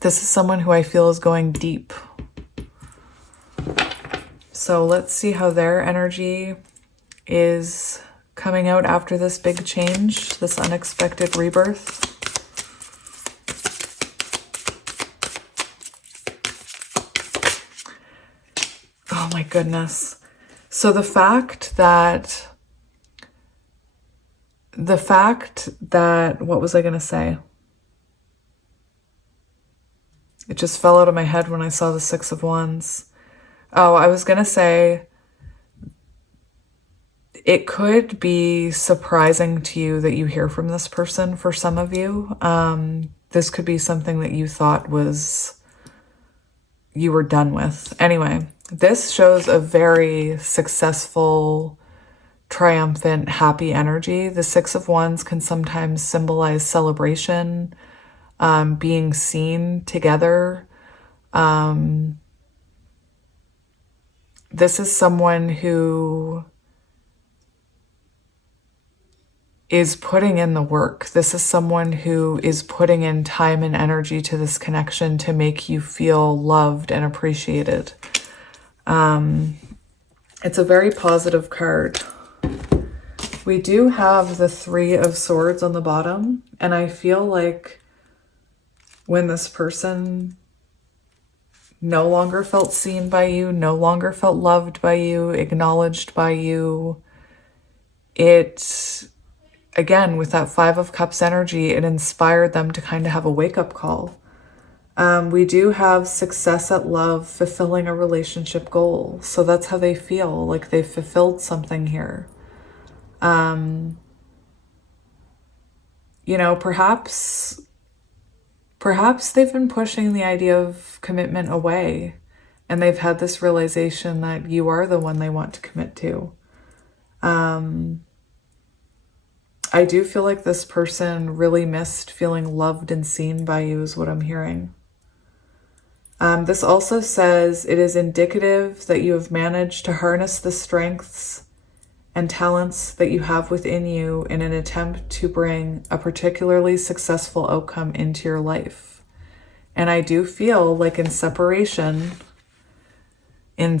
This is someone who I feel is going deep. So let's see how their energy is coming out after this big change, this unexpected rebirth. Oh my goodness. So the fact that, what was I going to say? It just fell out of my head when I saw the Six of Wands. Oh, I was going to say, it could be surprising to you that you hear from this person for some of you. This could be something that you thought you were done with. Anyway, this shows a very successful, triumphant, happy energy. The Six of Wands can sometimes symbolize celebration, being seen together. this is someone who is putting in the work. This is someone who is putting in time and energy to this connection to make you feel loved and appreciated. It's a very positive card. We do have the Three of Swords on the bottom, and I feel like when this person no longer felt seen by you, no longer felt loved by you, acknowledged by you, it, again, with that Five of Cups energy, it inspired them to kind of have a wake-up call. We do have success at love, fulfilling a relationship goal. So that's how they feel, like they've fulfilled something here. You know, perhaps they've been pushing the idea of commitment away, and they've had this realization that you are the one they want to commit to. I do feel like this person really missed feeling loved and seen by you, is what I'm hearing. This also says it is indicative that you have managed to harness the strengths and talents that you have within you in an attempt to bring a particularly successful outcome into your life. And I do feel like in separation, in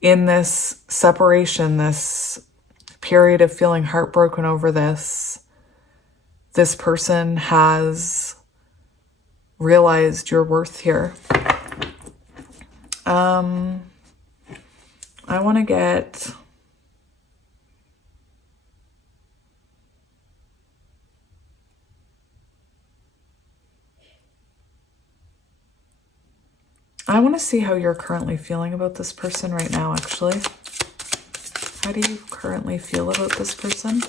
this separation, this period of feeling heartbroken over this person has realized your worth here. I want to get see how you're currently feeling about this person right now, actually. How do you currently feel about this person?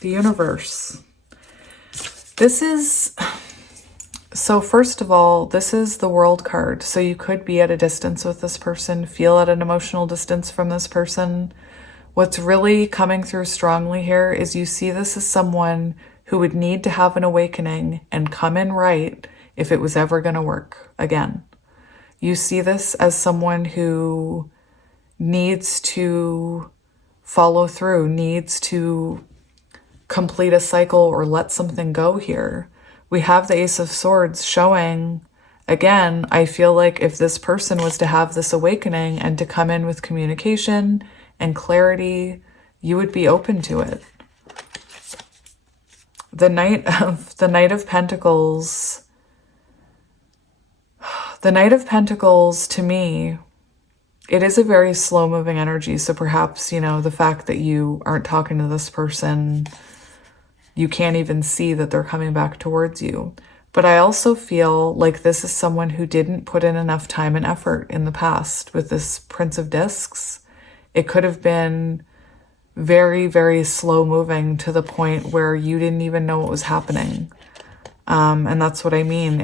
The universe. So first of all, this is the World card. So you could be at a distance with this person, feel at an emotional distance from this person. What's really coming through strongly here is you see this as someone who would need to have an awakening and come in right if it was ever going to work again. You see this as someone who needs to follow through, needs to complete a cycle or let something go here. We have the Ace of Swords showing, again, I feel like if this person was to have this awakening and to come in with communication and clarity, you would be open to it. The Knight of Pentacles. The Knight of Pentacles, to me, it is a very slow-moving energy. So perhaps, you know, the fact that you aren't talking to this person, you can't even see that they're coming back towards you. But I also feel like this is someone who didn't put in enough time and effort in the past with this Prince of Discs. It could have been very, very slow-moving to the point where you didn't even know what was happening. And that's what I mean.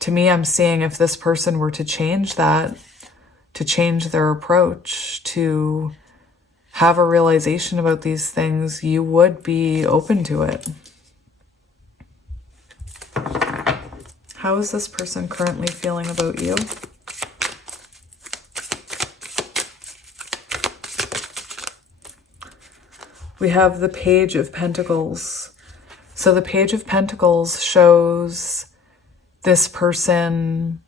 To me, I'm seeing if this person were to change that, to change their approach, to have a realization about these things, you would be open to it. How is this person currently feeling about you? We have the Page of Pentacles. So the Page of Pentacles shows this person,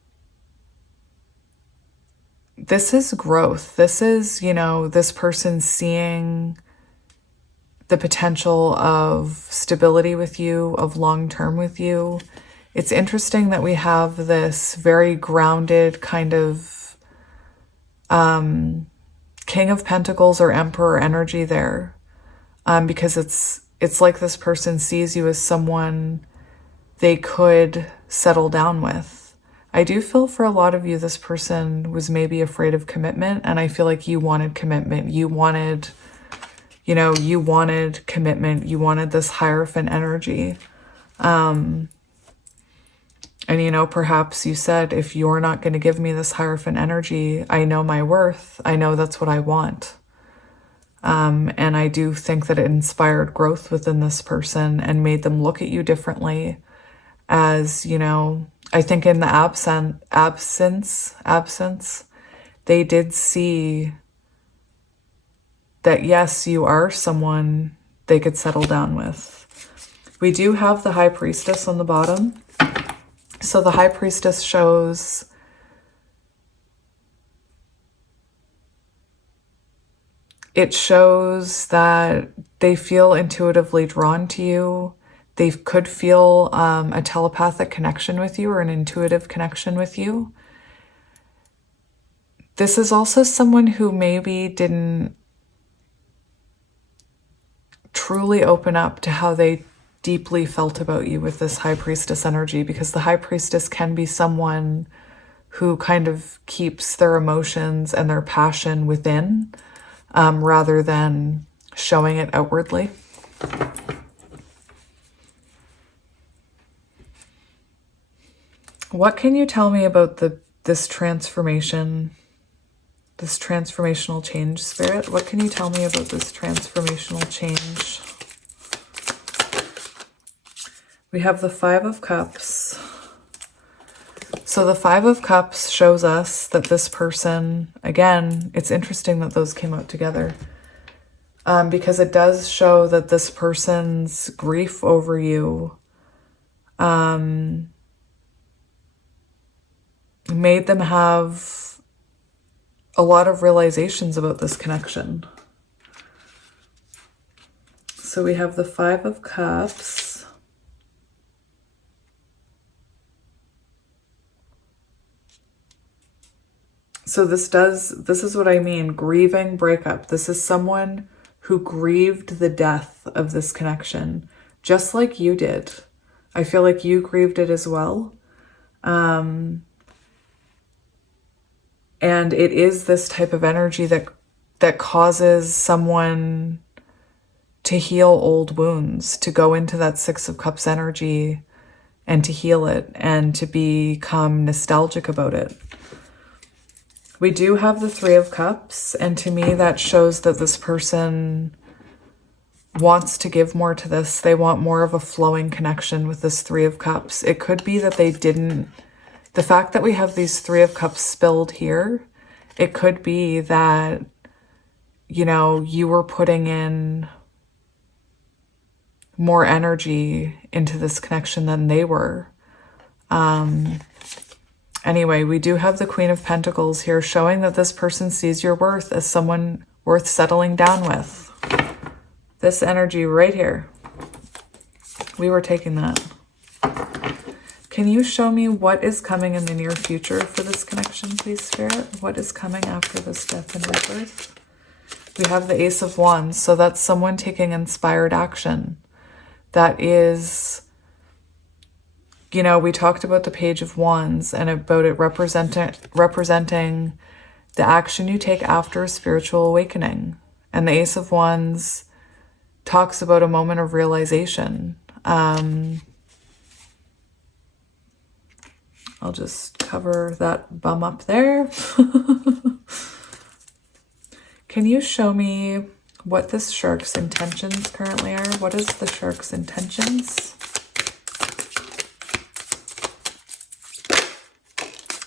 this is growth. This is, you know, this person seeing the potential of stability with you, of long-term with you. It's interesting that we have this very grounded kind of King of Pentacles or Emperor energy there, because it's like this person sees you as someone they could settle down with. I do feel for a lot of you, this person was maybe afraid of commitment, and I feel like you wanted commitment. You wanted, you know, you wanted commitment. You wanted this Hierophant energy. And, you know, perhaps you said, if you're not going to give me this Hierophant energy, I know my worth. I know that's what I want. And I do think that it inspired growth within this person and made them look at you differently as, you know, I think in the absence, they did see that, yes, you are someone they could settle down with. We do have the High Priestess on the bottom. So the High Priestess shows that they feel intuitively drawn to you. They could feel a telepathic connection with you or an intuitive connection with you. This is also someone who maybe didn't truly open up to how they deeply felt about you with this High Priestess energy, because the High Priestess can be someone who kind of keeps their emotions and their passion within, rather than showing it outwardly. What can you tell me about this transformation, this transformational change, Spirit? What can you tell me about this transformational change? We have the Five of Cups. So the Five of Cups shows us that this person, again, it's interesting that those came out together, because it does show that this person's grief over you made them have a lot of realizations about this connection. So we have the Five of Cups. So this is what I mean, grieving breakup. This is someone who grieved the death of this connection, just like you did. I feel like you grieved it as well. And it is this type of energy that causes someone to heal old wounds, to go into that Six of Cups energy and to heal it and to become nostalgic about it. We do have the Three of Cups, and to me that shows that this person wants to give more to this. They want more of a flowing connection with this Three of Cups. It could be that they didn't, the fact that we have these Three of Cups spilled here, it could be that, you know, you were putting in more energy into this connection than they were. Anyway, we do have the Queen of Pentacles here, showing that this person sees your worth as someone worth settling down with. This energy right here. We were taking that. Can you show me what is coming in the near future for this connection, please, Spirit? What is coming after this death and rebirth? We have the Ace of Wands, so that's someone taking inspired action. That is, you know, we talked about the Page of Wands and about it representing the action you take after a spiritual awakening. And the Ace of Wands talks about a moment of realization. I'll just cover that bum up there. Can you show me what this shark's intentions currently are? What is the shark's intentions?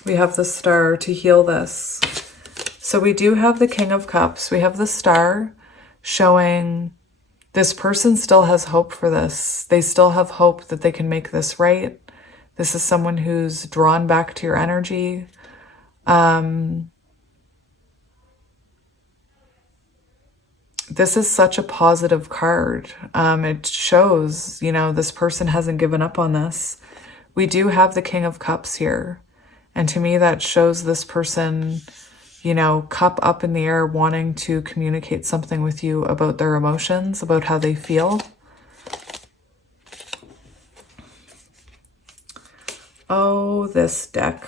We have the Star to heal this. So we do have the King of Cups. We have the Star showing this person still has hope for this. They still have hope that they can make this right. This is someone who's drawn back to your energy. This is such a positive card. It shows, you know, this person hasn't given up on this. We do have the King of Cups here. And to me, that shows this person, you know, cup up in the air, wanting to communicate something with you about their emotions, about how they feel. Oh, this deck.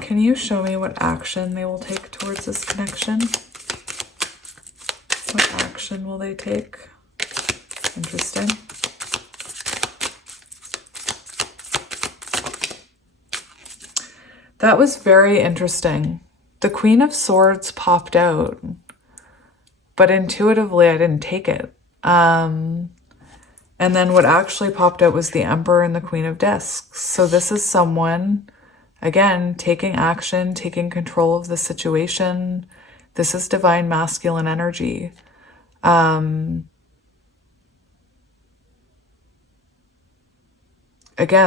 Can you show me what action they will take towards this connection? What action will they take? Interesting. That was very interesting. The Queen of Swords popped out. but intuitively I didn't take it. And then what actually popped out was the Emperor and the Queen of Discs. So this is someone, again, taking action, taking control of the situation. This is divine masculine energy. Again,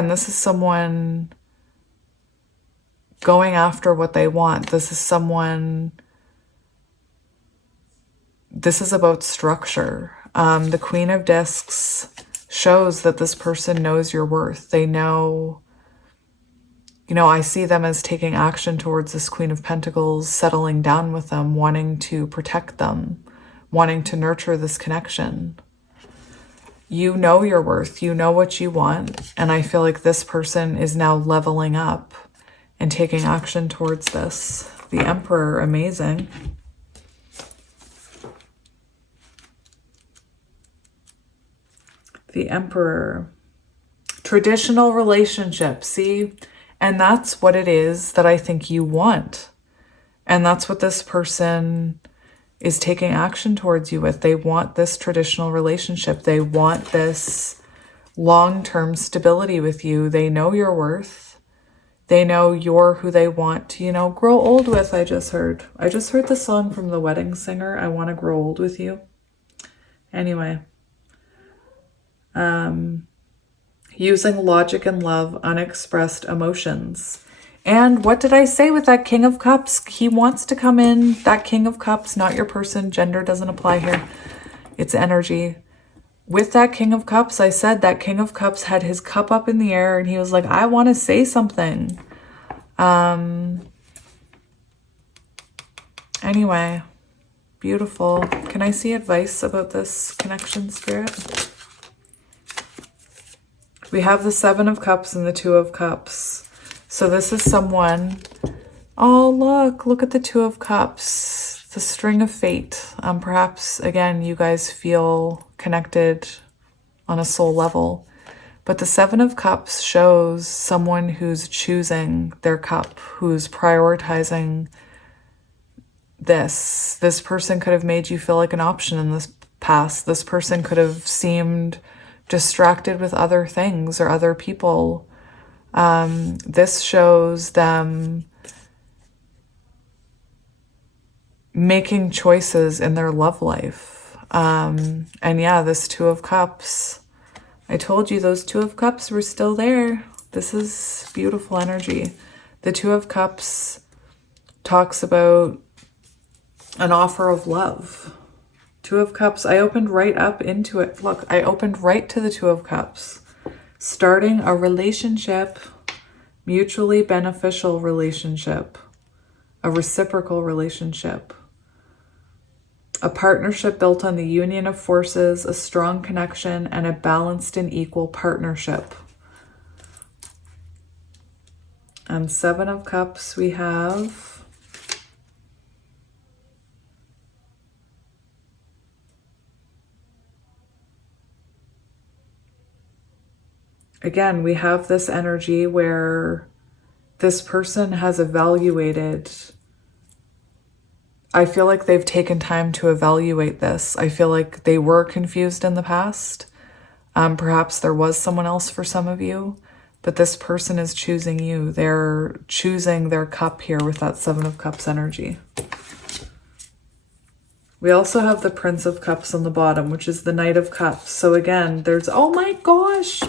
this is someone going after what they want. This is about structure. The Queen of Discs shows that this person knows your worth. They know, I see them as taking action towards this Queen of Pentacles, settling down with them, wanting to protect them, wanting to nurture this connection. You know your worth, you know what you want, and I feel like this person is now leveling up and taking action towards this. The Emperor, amazing. The Emperor. Traditional relationship, see? And that's what it is that I think you want. And that's what this person is taking action towards you with. They want this traditional relationship. They want this long-term stability with you. They know your worth. They know you're who they want to, grow old with, I just heard. I just heard the song from The Wedding Singer, I Want to Grow Old With You. Anyway. Using logic and love, unexpressed emotions. And what did I say with that King of Cups? He wants to come in. That King of Cups, not your person. Gender doesn't apply here. It's energy. With that King of Cups, I said that King of Cups had his cup up in the air and he was like, I want to say something. Anyway, beautiful. Can I see advice about this connection, Spirit? We have the Seven of Cups and the Two of Cups. So this is someone, oh, look at the Two of Cups, the string of fate. Perhaps, again, you guys feel connected on a soul level. But the Seven of Cups shows someone who's choosing their cup, who's prioritizing this. This person could have made you feel like an option in this past. This person could have seemed distracted with other things or other people. This shows them making choices in their love life. And yeah, this Two of Cups, I told you those Two of Cups were still there. This is beautiful energy. The Two of Cups talks about an offer of love. Two of Cups, I opened right up into it. Look, I opened right to the Two of Cups. Starting a relationship, mutually beneficial relationship, a reciprocal relationship, a partnership built on the union of forces, a strong connection, and a balanced and equal partnership. And Seven of Cups, we have again, we have this energy where this person has evaluated. I feel like they've taken time to evaluate this. I feel like they were confused in the past. Perhaps there was someone else for some of you, but this person is choosing you. They're choosing their cup here with that Seven of Cups energy. We also have the Prince of Cups on the bottom, which is the Knight of Cups. So again, there's, oh my gosh.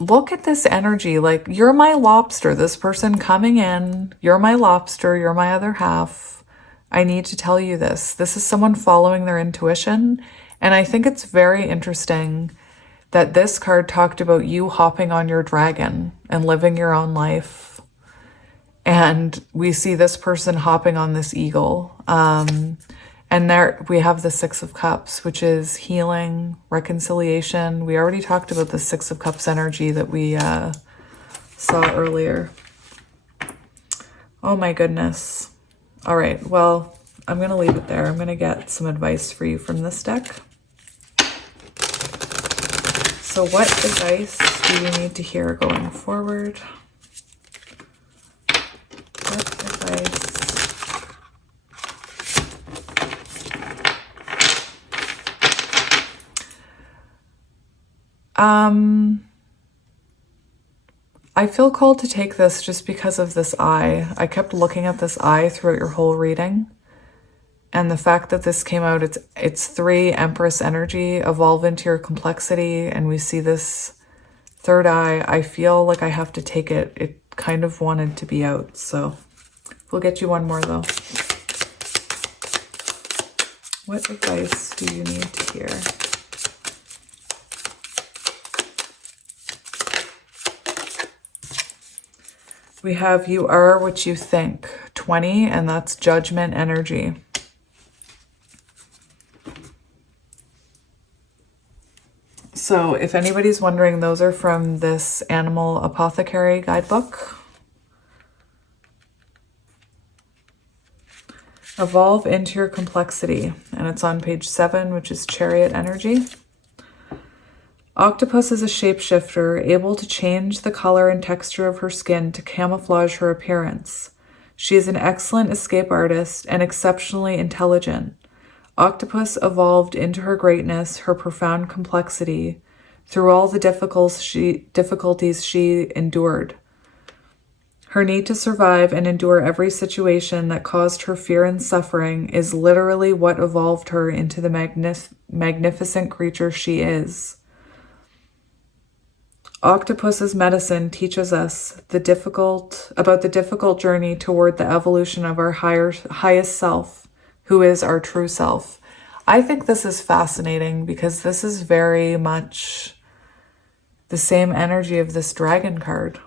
Look at this energy. Like, you're my lobster. This person coming in, you're my lobster, you're my other half. I need to tell you this. This is someone following their intuition. And I think it's very interesting that this card talked about you hopping on your dragon and living your own life. And we see this person hopping on this eagle. And there we have the Six of Cups, which is healing, reconciliation. We already talked about the Six of Cups energy that we saw earlier. Oh my goodness. All right, well, I'm going to leave it there. I'm going to get some advice for you from this deck. So what advice do you need to hear going forward? What advice I feel called to take this just because of this eye. I kept looking at this eye throughout your whole reading. And the fact that this came out, it's 3 Empress energy, evolve into your complexity, and we see this third eye. I feel like I have to take it. It kind of wanted to be out, so we'll get you one more though. What advice do you need to hear? We have you are what you think, 20, and that's judgment energy. So if anybody's wondering, those are from this Animal Apothecary guidebook. Evolve into your complexity, and it's on page 7, which is Chariot energy. Octopus is a shapeshifter, able to change the color and texture of her skin to camouflage her appearance. She is an excellent escape artist and exceptionally intelligent. Octopus evolved into her greatness, her profound complexity, through all the difficulties she endured. Her need to survive and endure every situation that caused her fear and suffering is literally what evolved her into the magnificent creature she is. Octopus's medicine teaches us about the difficult journey toward the evolution of our highest self, who is our true self. I think this is fascinating because this is very much the same energy of this dragon card.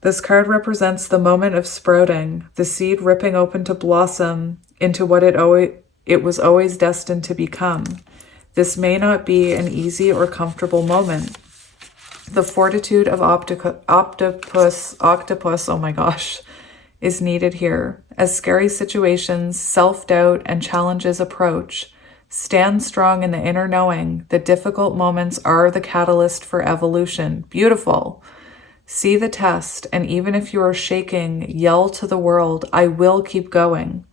This card represents the moment of sprouting, the seed ripping open to blossom into what it was always destined to become. This may not be an easy or comfortable moment. The fortitude of octopus, oh my gosh, is needed here. As scary situations, self-doubt, and challenges approach, stand strong in the inner knowing that difficult moments are the catalyst for evolution. Beautiful. See the test, and even if you are shaking, yell to the world, I will keep going.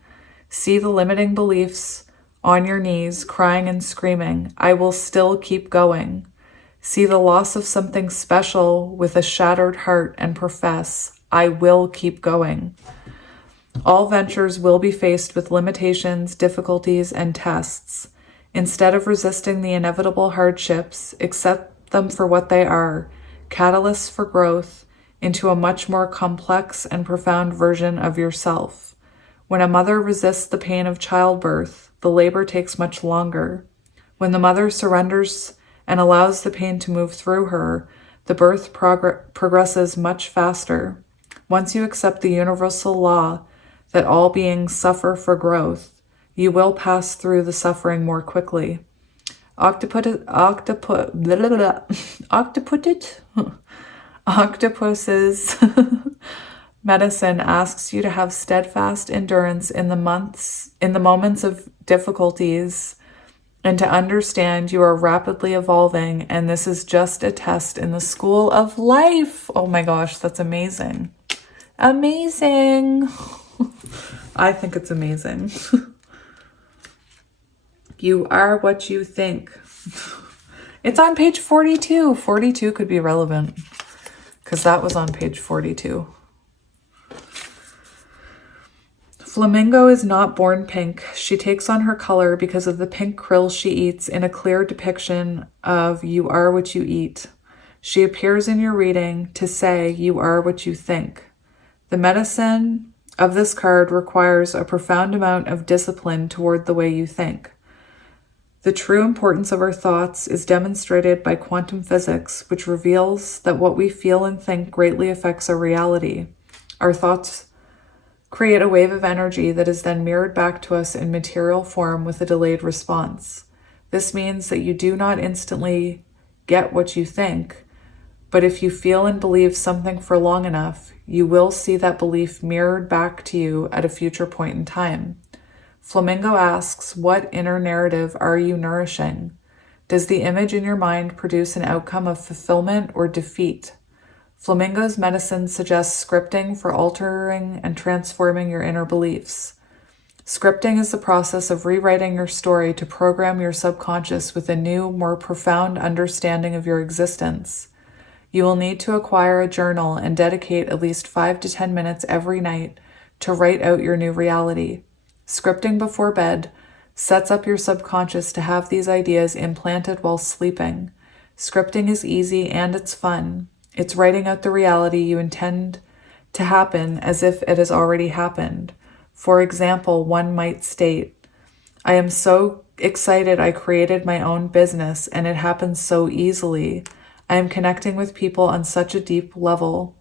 See the limiting beliefs on your knees, crying and screaming, I will still keep going. See the loss of something special with a shattered heart and profess, I will keep going. All ventures will be faced with limitations, difficulties, and tests. Instead of resisting the inevitable hardships, accept them for what they are, catalysts for growth into a much more complex and profound version of yourself. When a mother resists the pain of childbirth, the labor takes much longer. When the mother surrenders and allows the pain to move through her, the birth progresses much faster. Once you accept the universal law that all beings suffer for growth, you will pass through the suffering more quickly. Octopus's medicine asks you to have steadfast endurance in the moments of difficulties, and to understand you are rapidly evolving, and this is just a test in the school of life. Oh my gosh, that's amazing. Amazing. I think it's amazing. You are what you think. It's on page 42. 42 could be relevant because that was on page 42. Flamingo is not born pink. She takes on her color because of the pink krill she eats in a clear depiction of you are what you eat. She appears in your reading to say you are what you think. The medicine of this card requires a profound amount of discipline toward the way you think. The true importance of our thoughts is demonstrated by quantum physics, which reveals that what we feel and think greatly affects our reality. Our thoughts create a wave of energy that is then mirrored back to us in material form with a delayed response. This means that you do not instantly get what you think, but if you feel and believe something for long enough, you will see that belief mirrored back to you at a future point in time. Flamingo asks, what inner narrative are you nourishing? Does the image in your mind produce an outcome of fulfillment or defeat? Flamingo's medicine suggests scripting for altering and transforming your inner beliefs. Scripting is the process of rewriting your story to program your subconscious with a new, more profound understanding of your existence. You will need to acquire a journal and dedicate at least 5 to 10 minutes every night to write out your new reality. Scripting before bed sets up your subconscious to have these ideas implanted while sleeping. Scripting is easy and it's fun. It's writing out the reality you intend to happen as if it has already happened. For example, one might state, I am so excited I created my own business and it happens so easily. I am connecting with people on such a deep level.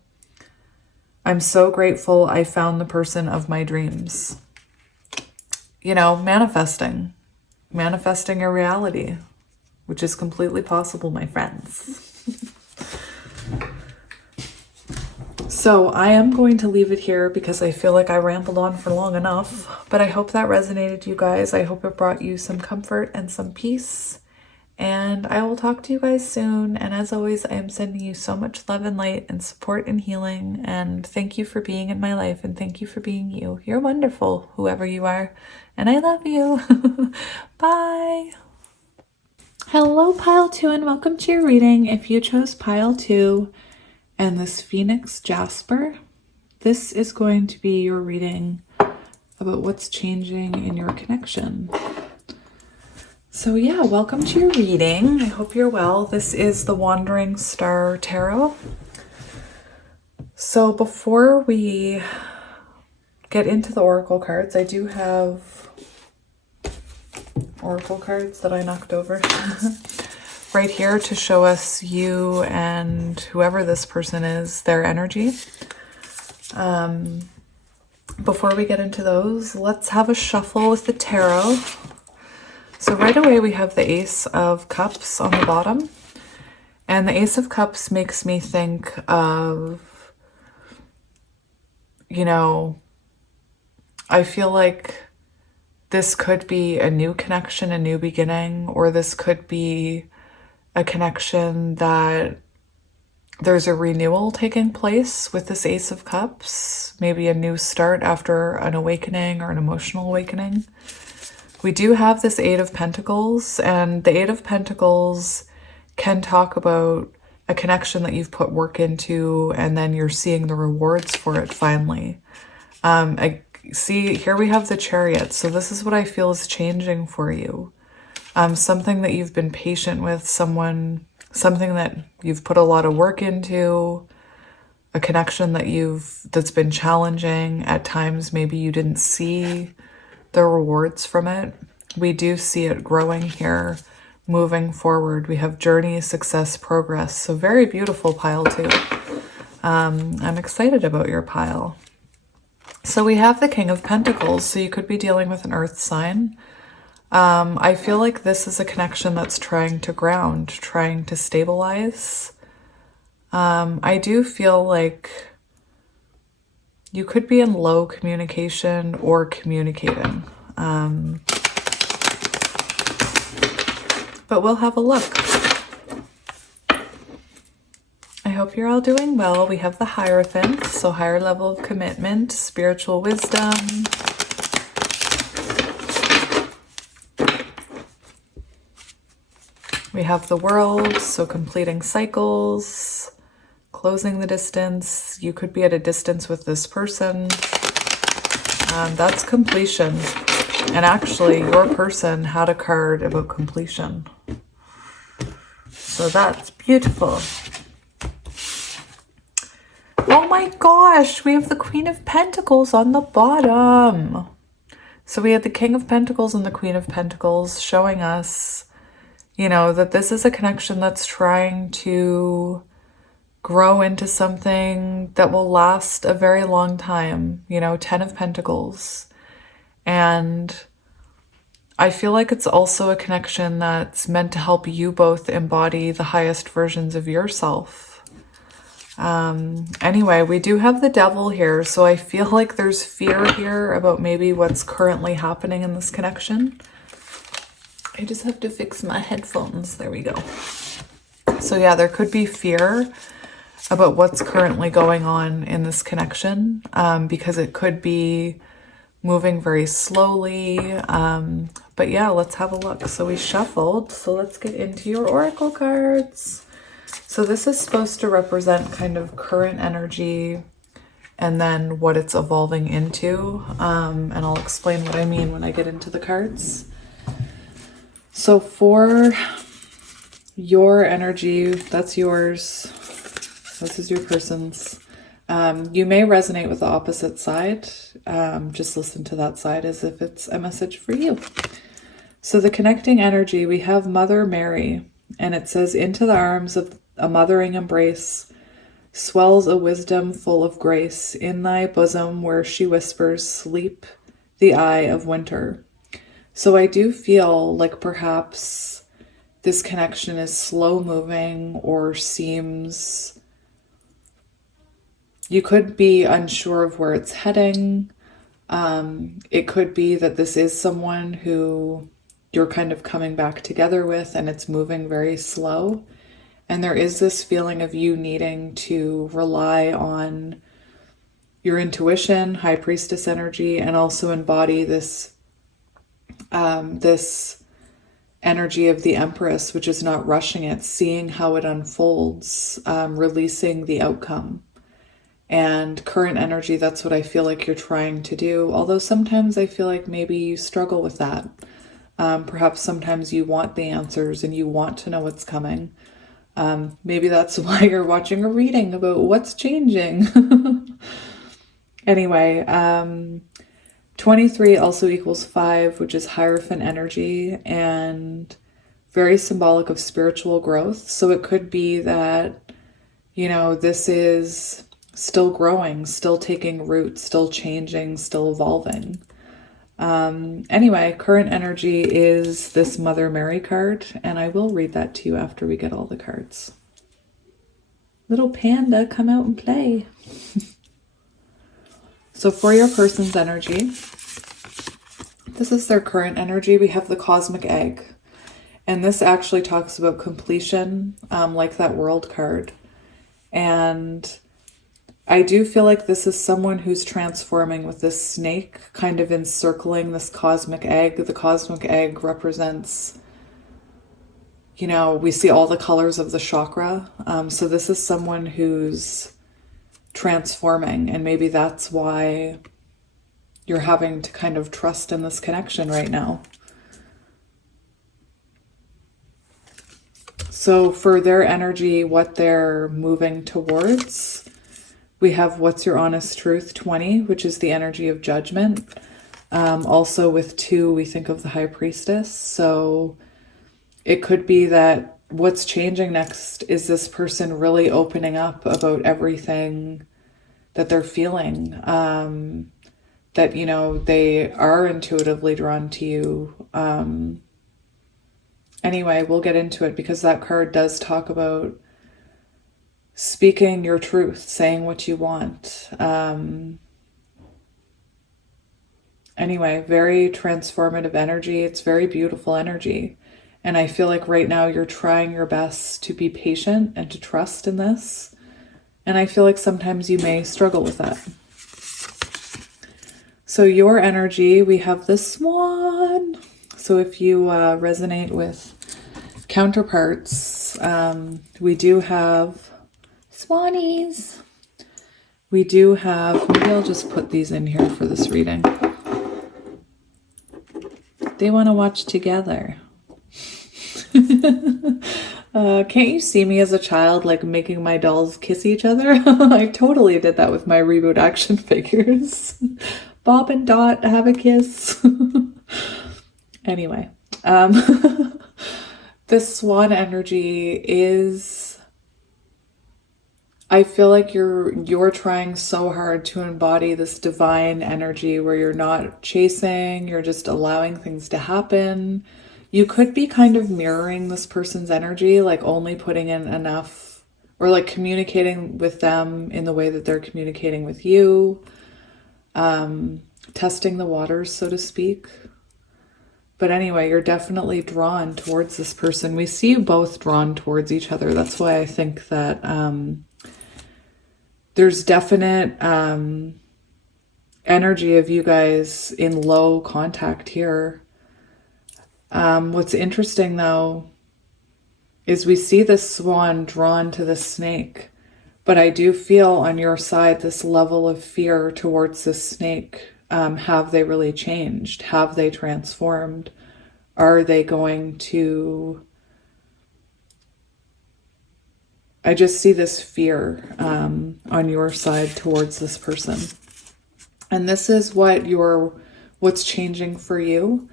I'm so grateful I found the person of my dreams. You know, manifesting your reality, which is completely possible, my friends. So I am going to leave it here because I feel like I rambled on for long enough, but I hope that resonated, you guys. I hope it brought you some comfort and some peace, and I will talk to you guys soon. And as always, I am sending you so much love and light and support and healing, and thank you for being in my life, and thank you for being you. You're wonderful, whoever you are, and I love you. Bye. Hello, Pile 2, and welcome to your reading. If you chose Pile 2, and this Phoenix Jasper, this is going to be your reading about what's changing in your connection. So yeah, welcome to your reading. I hope you're well. This is the Wandering Star Tarot. So before we get into the oracle cards, I do have oracle cards that I knocked over. Right here to show us you and whoever this person is, their energy. Before we get into those, let's have a shuffle with the tarot. So right away we have the Ace of Cups on the bottom. And the Ace of Cups makes me think of, you know, I feel like this could be a new connection, a new beginning, or this could be a connection that there's a renewal taking place with this Ace of Cups, maybe a new start after an awakening or an emotional awakening. We do have this Eight of Pentacles, and the Eight of Pentacles can talk about a connection that you've put work into and then you're seeing the rewards for it finally. I see here we have the Chariot, so this is what I feel is changing for you. Something that you've been patient with, something that you've put a lot of work into, a connection that's been challenging. At times, maybe you didn't see the rewards from it. We do see it growing here, moving forward. We have journey, success, progress. So very beautiful, Pile 2. I'm excited about your pile. So we have the King of Pentacles. So you could be dealing with an earth sign. I feel like this is a connection that's trying to ground, trying to stabilize. I do feel like you could be in low communication or communicating. But we'll have a look. I hope you're all doing well. We have the Hierophant, so higher level of commitment, spiritual wisdom. We have the World, so completing cycles, closing the distance. You could be at a distance with this person. That's completion. And actually, your person had a card about completion. So that's beautiful. Oh my gosh, we have the Queen of Pentacles on the bottom. So we had the King of Pentacles and the Queen of Pentacles showing us, you know, that this is a connection that's trying to grow into something that will last a very long time, you know, 10 of Pentacles. And I feel like it's also a connection that's meant to help you both embody the highest versions of yourself. Anyway, we do have the Devil here, so I feel like there's fear here about maybe what's currently happening in this connection. I just have to fix my headphones. There we go. So yeah, there could be fear about what's currently going on in this connection, because it could be moving very slowly. But yeah, let's have a look. So we shuffled, so let's get into your oracle cards. So this is supposed to represent kind of current energy and then what it's evolving into. And I'll explain what I mean when I get into the cards. So for your energy, that's yours. This is your person's. You may resonate with the opposite side. Just listen to that side as if it's a message for you. So the connecting energy, we have Mother Mary, and it says, into the arms of a mothering embrace swells a wisdom full of grace. In thy bosom where she whispers, sleep the eye of winter. So I do feel like perhaps this connection is slow moving or seems, you could be unsure of where it's heading. It could be that this is someone who you're kind of coming back together with and it's moving very slow. And there is this feeling of you needing to rely on your intuition, High Priestess energy, and also embody this this energy of the Empress, which is not rushing it, seeing how it unfolds, releasing the outcome. And current energy, that's what I feel like you're trying to do. Although sometimes I feel like maybe you struggle with that. Perhaps sometimes you want the answers and you want to know what's coming. Maybe that's why you're watching a reading about what's changing. Anyway, 23 also equals 5, which is Hierophant energy and very symbolic of spiritual growth. So it could be that, you know, this is still growing, still taking root, still changing, still evolving. Anyway, current energy is this Mother Mary card, and I will read that to you after we get all the cards. Little panda, come out and play. So for your person's energy, this is their current energy. We have the Cosmic Egg, and this actually talks about completion, like that World card. And I do feel like this is someone who's transforming with this snake kind of encircling this cosmic egg. The cosmic egg represents, you know, we see all the colors of the chakra. So this is someone who's transforming, and maybe that's why you're having to kind of trust in this connection right now. So for their energy, what they're moving towards, we have What's Your Honest Truth 20, which is the energy of judgment. Also with 2, we think of the High Priestess. So it could be that what's changing next is this person really opening up about everything that they're feeling. That, you know, they are intuitively drawn to you. Anyway, we'll get into it because that card does talk about speaking your truth, saying what you want. Anyway, very transformative energy. It's very beautiful energy. And I feel like right now you're trying your best to be patient and to trust in this. And I feel like sometimes you may struggle with that. So your energy, we have the Swan. So if you resonate with counterparts, we do have Swannies. We do have, maybe I'll just put these in here for this reading. They want to watch together. Can't you see me as a child, like making my dolls kiss each other? I totally did that with my reboot action figures. Bob and Dot have a kiss. Anyway, this Swan energy is, I feel like you're trying so hard to embody this divine energy where you're not chasing, you're just allowing things to happen. You could be kind of mirroring this person's energy, like only putting in enough, or like communicating with them in the way that they're communicating with you. Testing the waters, so to speak. But anyway, you're definitely drawn towards this person. We see you both drawn towards each other. That's why I think that there's definite energy of you guys in low contact here. What's interesting though is we see the swan drawn to the snake, but I do feel on your side this level of fear towards the snake. Have they really changed? Have they transformed? Are they going to... I just see this fear on your side towards this person. And this is what's changing for you.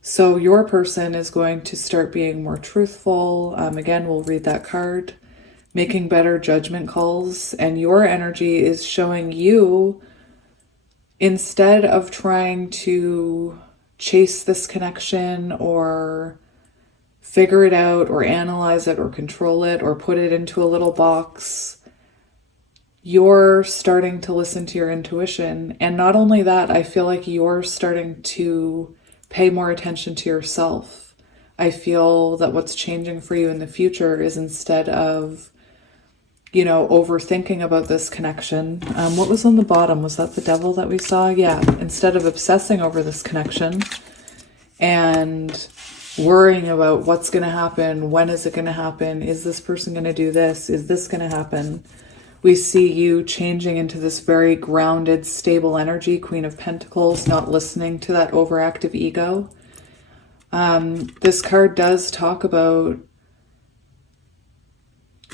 So your person is going to start being more truthful. Again, we'll read that card. Making better judgment calls. And your energy is showing you, instead of trying to chase this connection or figure it out or analyze it or control it or put it into a little box, you're starting to listen to your intuition. And not only that, I feel like you're starting to pay more attention to yourself. I feel that what's changing for you in the future is, instead of, overthinking about this connection. What was on the bottom? Was that the devil that we saw? Yeah. Instead of obsessing over this connection and worrying about what's going to happen, when is it going to happen, is this person going to do this, is this going to happen, we see you changing into this very grounded, stable energy, Queen of Pentacles, not listening to that overactive ego. This card does talk about,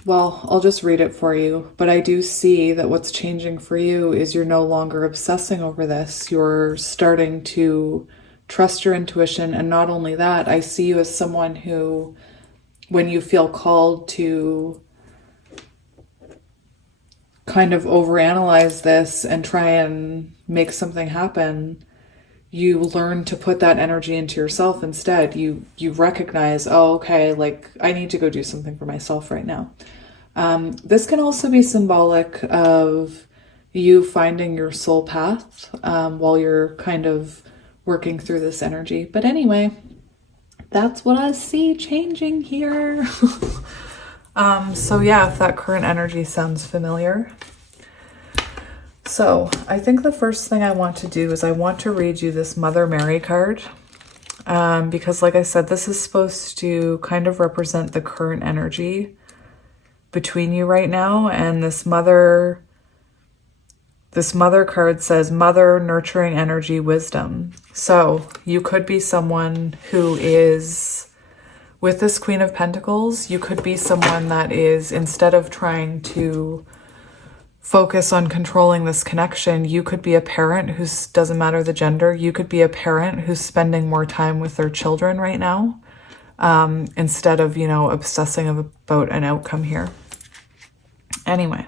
well, I'll just read it for you, but I do see that what's changing for you is you're no longer obsessing over this. You're starting to trust your intuition. And not only that, I see you as someone who, when you feel called to kind of overanalyze this and try and make something happen, you learn to put that energy into yourself instead. You recognize, oh, okay, like I need to go do something for myself right now. This can also be symbolic of you finding your soul path while you're kind of working through this energy. But anyway, that's what I see changing here. So yeah, if that current energy sounds familiar. So I think the first thing I want to do is I want to read you this Mother Mary card. Because like I said, this is supposed to kind of represent the current energy between you right now. And this mother card says mother, nurturing energy, wisdom. So you could be someone who is, with this Queen of Pentacles, you could be someone that is, instead of trying to focus on controlling this connection, you could be a parent who's, doesn't matter the gender, you could be a parent who's spending more time with their children right now, instead of, obsessing about an outcome here. Anyway,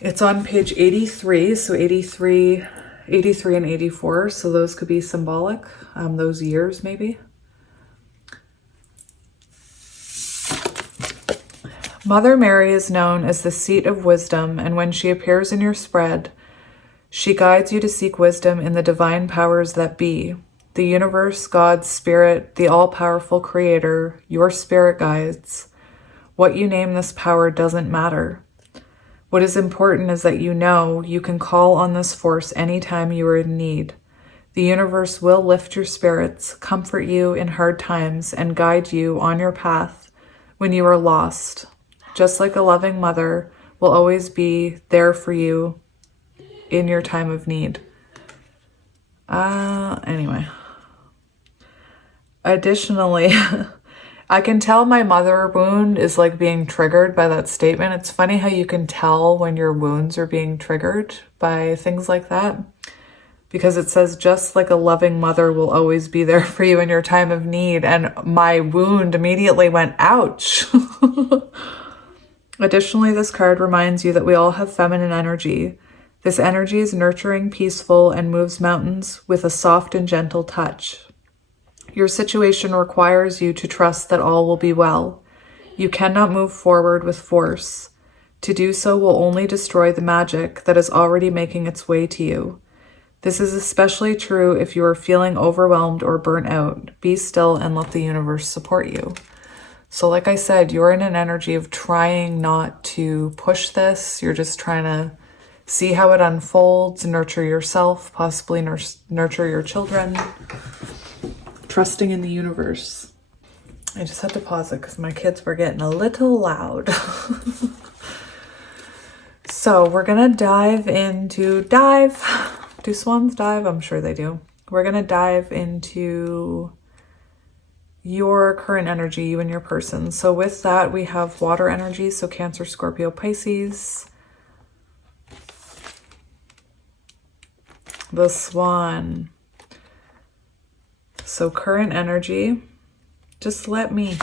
it's on page 83, so 83 and 84, so those could be symbolic, those years maybe. Mother Mary is known as the seat of wisdom, and when she appears in your spread, she guides you to seek wisdom in the divine powers that be. The universe, God, Spirit, the all-powerful Creator, your spirit guides. What you name this power doesn't matter. What is important is that you can call on this force anytime you are in need. The universe will lift your spirits, comfort you in hard times, and guide you on your path when you are lost. Just like a loving mother will always be there for you in your time of need. Anyway. Additionally, I can tell my mother wound is like being triggered by that statement. It's funny how you can tell when your wounds are being triggered by things like that. Because it says, just like a loving mother will always be there for you in your time of need. And my wound immediately went, ouch. Additionally, this card reminds you that we all have feminine energy. This energy is nurturing, peaceful, and moves mountains with a soft and gentle touch. Your situation requires you to trust that all will be well. You cannot move forward with force. To do so will only destroy the magic that is already making its way to you. This is especially true if you are feeling overwhelmed or burnt out. Be still and let the universe support you. So like I said, you're in an energy of trying not to push this. You're just trying to see how it unfolds, nurture yourself, possibly nurture your children, trusting in the universe. I just had to pause it because my kids were getting a little loud. So we're going to do swans dive? I'm sure they do. We're going to dive into your current energy, you and your person. So with that, we have water energy. So Cancer, Scorpio, Pisces. The swan. So current energy, just let me.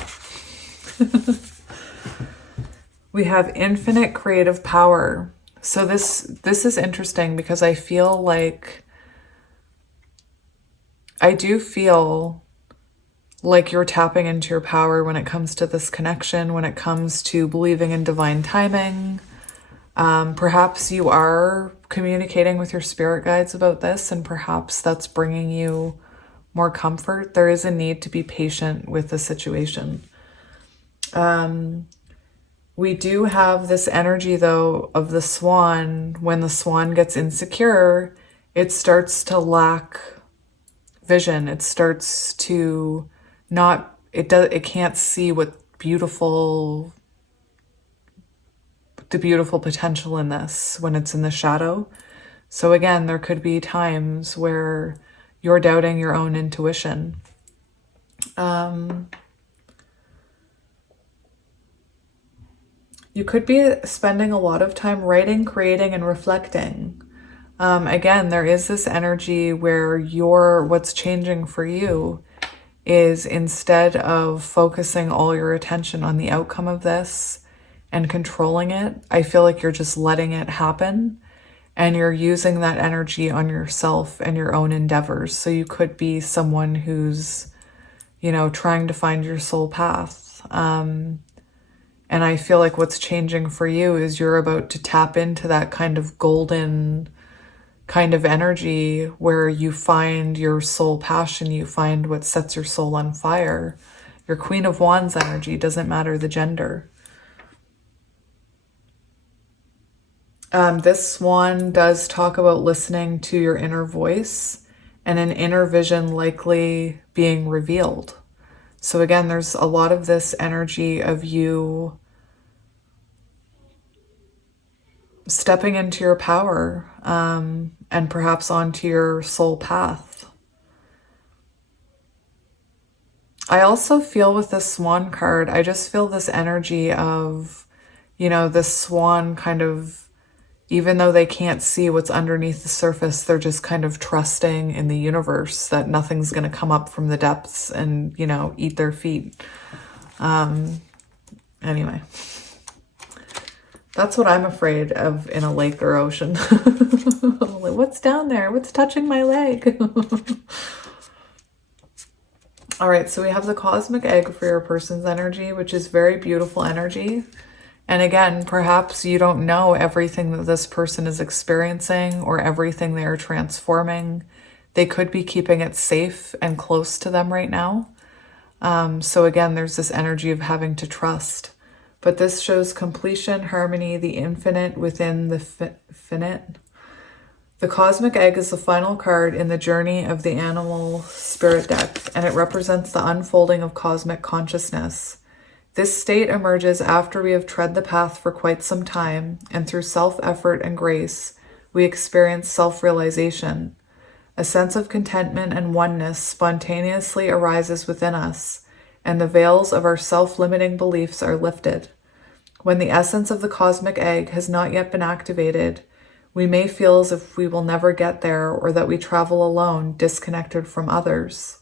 We have infinite creative power. So this is interesting because I do feel like you're tapping into your power when it comes to this connection, when it comes to believing in divine timing. Perhaps you are communicating with your spirit guides about this, and perhaps that's bringing you more comfort. There is a need to be patient with the situation. We do have this energy, though, of the swan. When the swan gets insecure, it starts to lack vision. It starts to it can't see the beautiful potential in this when it's in the shadow. So again, there could be times where you're doubting your own intuition. You could be spending a lot of time writing, creating, and reflecting. Again, there is this energy where what's changing for you is, instead of focusing all your attention on the outcome of this and controlling it, I feel like you're just letting it happen, and you're using that energy on yourself and your own endeavors. So you could be someone who's, trying to find your soul path. And I feel like what's changing for you is you're about to tap into that kind of golden kind of energy where you find your soul passion, you find what sets your soul on fire. Your Queen of Wands energy, doesn't matter the gender. This swan does talk about listening to your inner voice and an inner vision likely being revealed. So again, there's a lot of this energy of you stepping into your power, and perhaps onto your soul path. I also feel with this swan card, I just feel this energy of, this swan kind of, even though they can't see what's underneath the surface, they're just kind of trusting in the universe that nothing's going to come up from the depths and, eat their feet. Anyway. That's what I'm afraid of in a lake or ocean. Like, what's down there? What's touching my leg? All right, so we have the cosmic egg for your person's energy, which is very beautiful energy. And again, perhaps you don't know everything that this person is experiencing or everything they are transforming. They could be keeping it safe and close to them right now. So again, there's this energy of having to trust. But this shows completion, harmony, the infinite within the finite. The cosmic egg is the final card in the journey of the animal spirit deck, and it represents the unfolding of cosmic consciousness. This state emerges after we have tread the path for quite some time, and through self-effort and grace, we experience self-realization. A sense of contentment and oneness spontaneously arises within us, and the veils of our self-limiting beliefs are lifted. When the essence of the cosmic egg has not yet been activated, we may feel as if we will never get there, or that we travel alone, disconnected from others.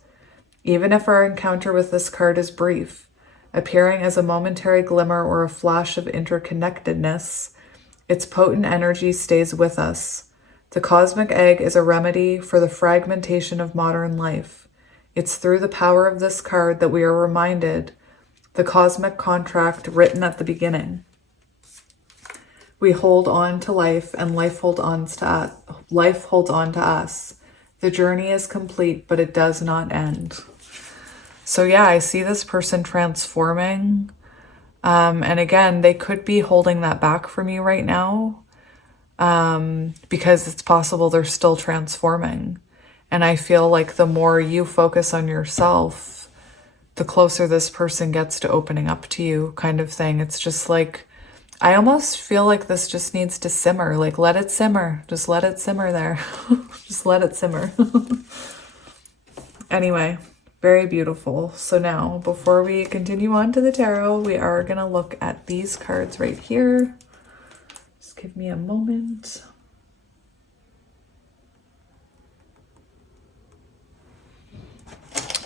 Even if our encounter with this card is brief, appearing as a momentary glimmer or a flash of interconnectedness, its potent energy stays with us. The cosmic egg is a remedy for the fragmentation of modern life. It's through the power of this card that we are reminded the cosmic contract written at the beginning. We hold on to life, and life holds on to us. The journey is complete, but it does not end. So yeah, I see this person transforming. And again, they could be holding that back from you right now. because it's possible they're still transforming. And I feel like the more you focus on yourself, the closer this person gets to opening up to you, kind of thing. It's just like, I almost feel like this just needs to simmer. Like, let it simmer. Just let it simmer there. Just let it simmer. Anyway, very beautiful. So now, before we continue on to the tarot, we are going to look at these cards right here. Just give me a moment.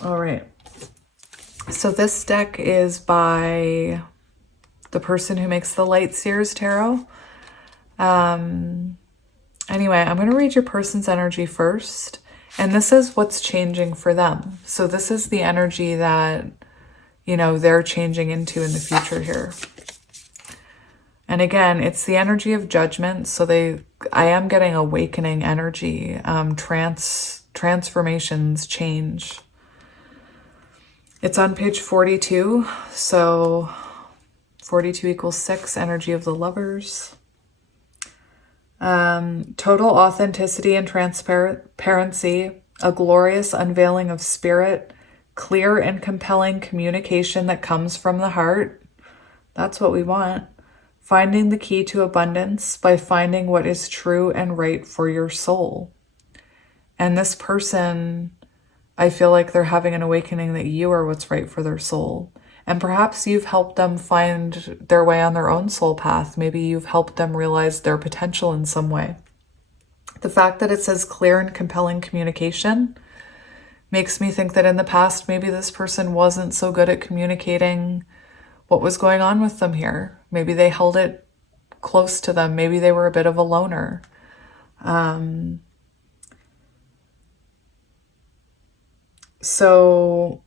All right. So this deck is by the person who makes the Light Seers Tarot. Anyway, I'm going to read your person's energy first. And this is what's changing for them. So this is the energy that, you know, they're changing into in the future here. And again, it's the energy of judgment. So I am getting awakening energy, transformations, change. It's on page 42. So 42 equals 6, energy of the Lovers. Total authenticity and transparency, a glorious unveiling of spirit, clear and compelling communication that comes from the heart. That's what we want. Finding the key to abundance by finding what is true and right for your soul. And this person, I feel like they're having an awakening that you are what's right for their soul. And perhaps you've helped them find their way on their own soul path. Maybe you've helped them realize their potential in some way. The fact that it says clear and compelling communication makes me think that in the past, maybe this person wasn't so good at communicating what was going on with them here. Maybe they held it close to them. Maybe they were a bit of a loner. So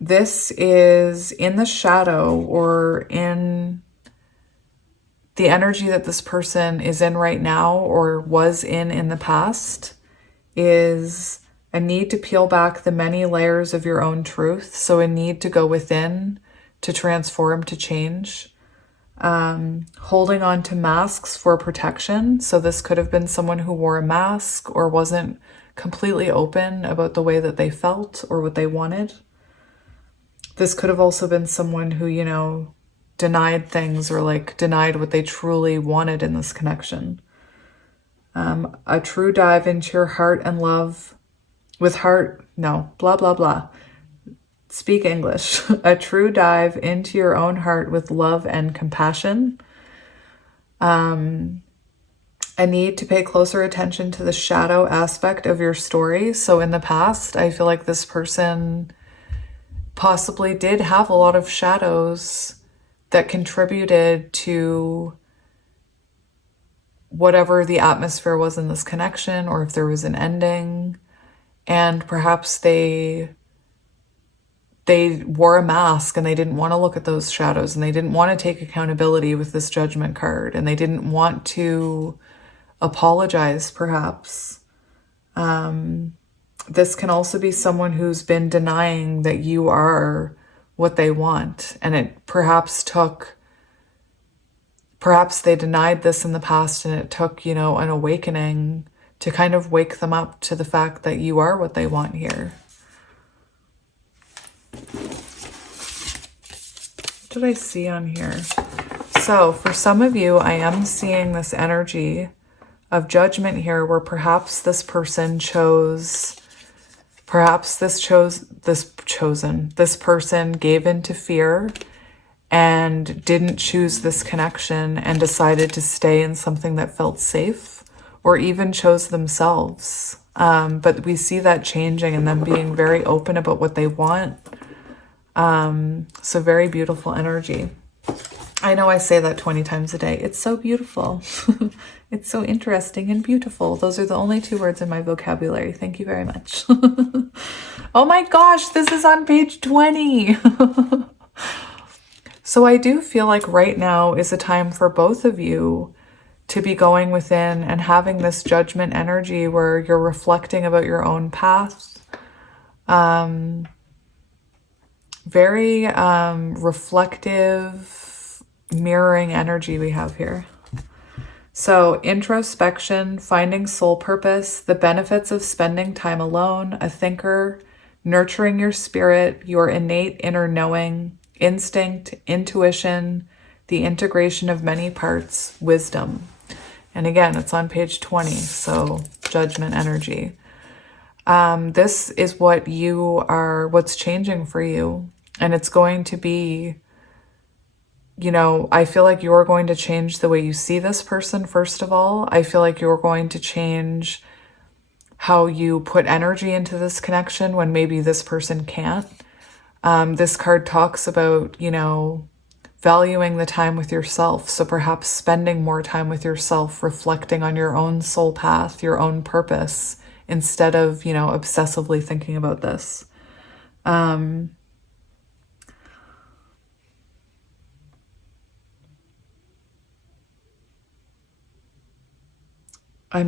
this is in the shadow, or in the energy that this person is in right now or was in the past, is a need to peel back the many layers of your own truth. So a need to go within, to transform, to change. Holding on to masks for protection. So this could have been someone who wore a mask or wasn't completely open about the way that they felt or what they wanted. This could have also been someone who, you know, denied things, or like denied what they truly wanted in this connection. A true dive into your heart and love with heart, no, blah, blah, blah. Speak English. A true dive into your own heart with love and compassion. A need to pay closer attention to the shadow aspect of your story. So in the past, I feel like this person possibly did have a lot of shadows that contributed to whatever the atmosphere was in this connection, or if there was an ending. And perhaps they wore a mask and they didn't want to look at those shadows, and they didn't want to take accountability with this Judgment card, and they didn't want to apologize, perhaps. This can also be someone who's been denying that you are what they want. And it perhaps they denied this in the past, and it took, you know, an awakening to kind of wake them up to the fact that you are what they want here. What did I see on here? So for some of you, I am seeing this energy of judgment here, where perhaps this person this person gave into fear and didn't choose this connection and decided to stay in something that felt safe, or even chose themselves. But we see that changing and them being very open about what they want. So very beautiful energy. I know I say that 20 times a day. It's so beautiful. It's so interesting and beautiful. Those are the only 2 words in my vocabulary. Thank you very much. Oh my gosh, this is on page 20. So I do feel like right now is a time for both of you to be going within and having this judgment energy where you're reflecting about your own path. Very reflective, mirroring energy we have here. So introspection, finding soul purpose, the benefits of spending time alone, a thinker, nurturing your spirit, your innate inner knowing, instinct, intuition, the integration of many parts, wisdom. And again, it's on page 20, so judgment energy. This is what's changing for you. And it's going to be, I feel like you're going to change the way you see this person, first of all. I feel like you're going to change how you put energy into this connection when maybe this person can't. This card talks about, valuing the time with yourself. So perhaps spending more time with yourself, reflecting on your own soul path, your own purpose, instead of, obsessively thinking about this. I'm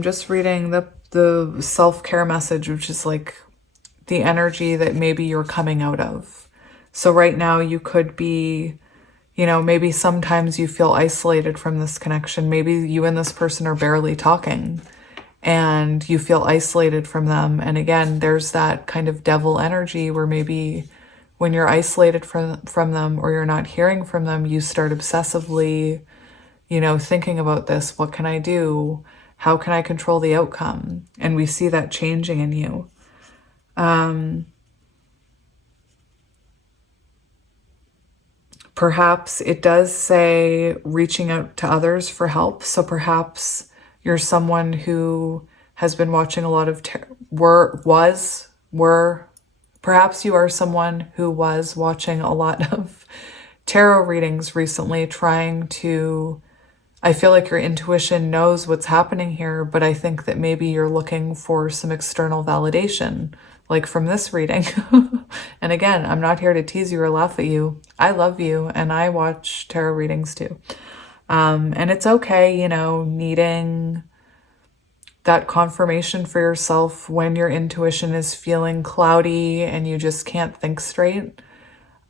just reading the self-care message, which is like the energy that maybe you're coming out of. So right now you could be, maybe sometimes you feel isolated from this connection. Maybe you and this person are barely talking and you feel isolated from them. And again, there's that kind of devil energy where maybe when you're isolated from them or you're not hearing from them, you start obsessively, thinking about this. What can I do? How can I control the outcome? And we see that changing in you. Perhaps it does say reaching out to others for help. So perhaps you're someone who has been watching a lot of perhaps you are someone who was watching a lot of tarot readings recently, I feel like your intuition knows what's happening here, but I think that maybe you're looking for some external validation, like from this reading. And again, I'm not here to tease you or laugh at you. I love you, and I watch tarot readings too. And it's okay, needing that confirmation for yourself when your intuition is feeling cloudy and you just can't think straight.